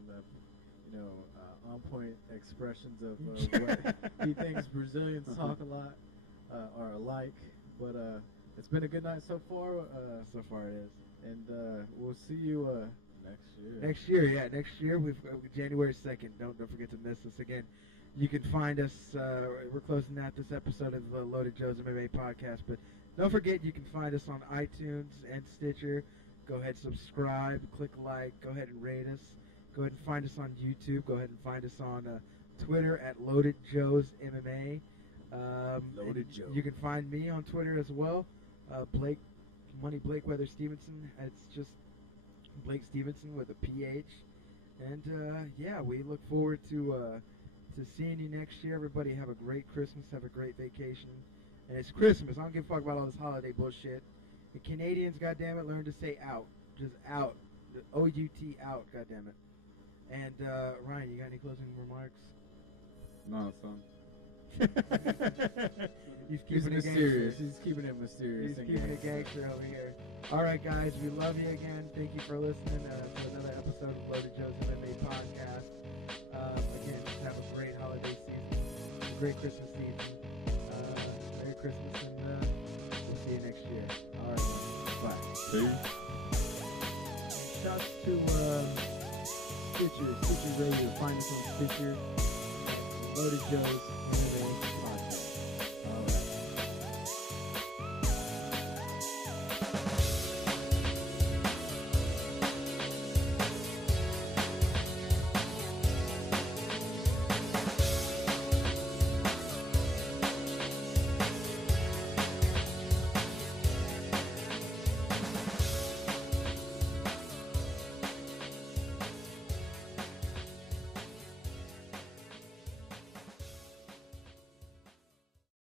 on point expressions of what he thinks Brazilians talk a lot or alike. But it's been a good night so far. So far it is. And we'll see you Next year. Next year. We've January 2nd. Don't forget to miss us again. You can find us. We're closing out this episode of the Loaded Joe's MMA podcast, but don't forget you can find us on iTunes and Stitcher. Go ahead, subscribe, click like, go ahead and rate us. Go ahead and find us on YouTube. Go ahead and find us on Twitter at Loaded Joe's MMA. Loaded Joe. You can find me on Twitter as well. Blake Weather Stevenson. It's just Blake Stevenson with a PH. And yeah, we look forward to seeing you next year. Everybody have a great Christmas. Have a great vacation. And it's Christmas. I don't give a fuck about all this holiday bullshit. The Canadians, goddammit, learn to say out. Just out. O-U-T out, goddammit. And Ryan, you got any closing remarks? No, son. He's mysterious. He's keeping it mysterious. He's keeping it gangster over here. All right, guys, we love you again. Thank you for listening to another episode of Loaded Joe's MMA podcast. Again, just have a great holiday season, a great Christmas season. Merry Christmas, and we'll see you next year. All right, bye. See? Shouts to Stitcher Radio. Find us on Stitcher. Loaded Joe's MMA.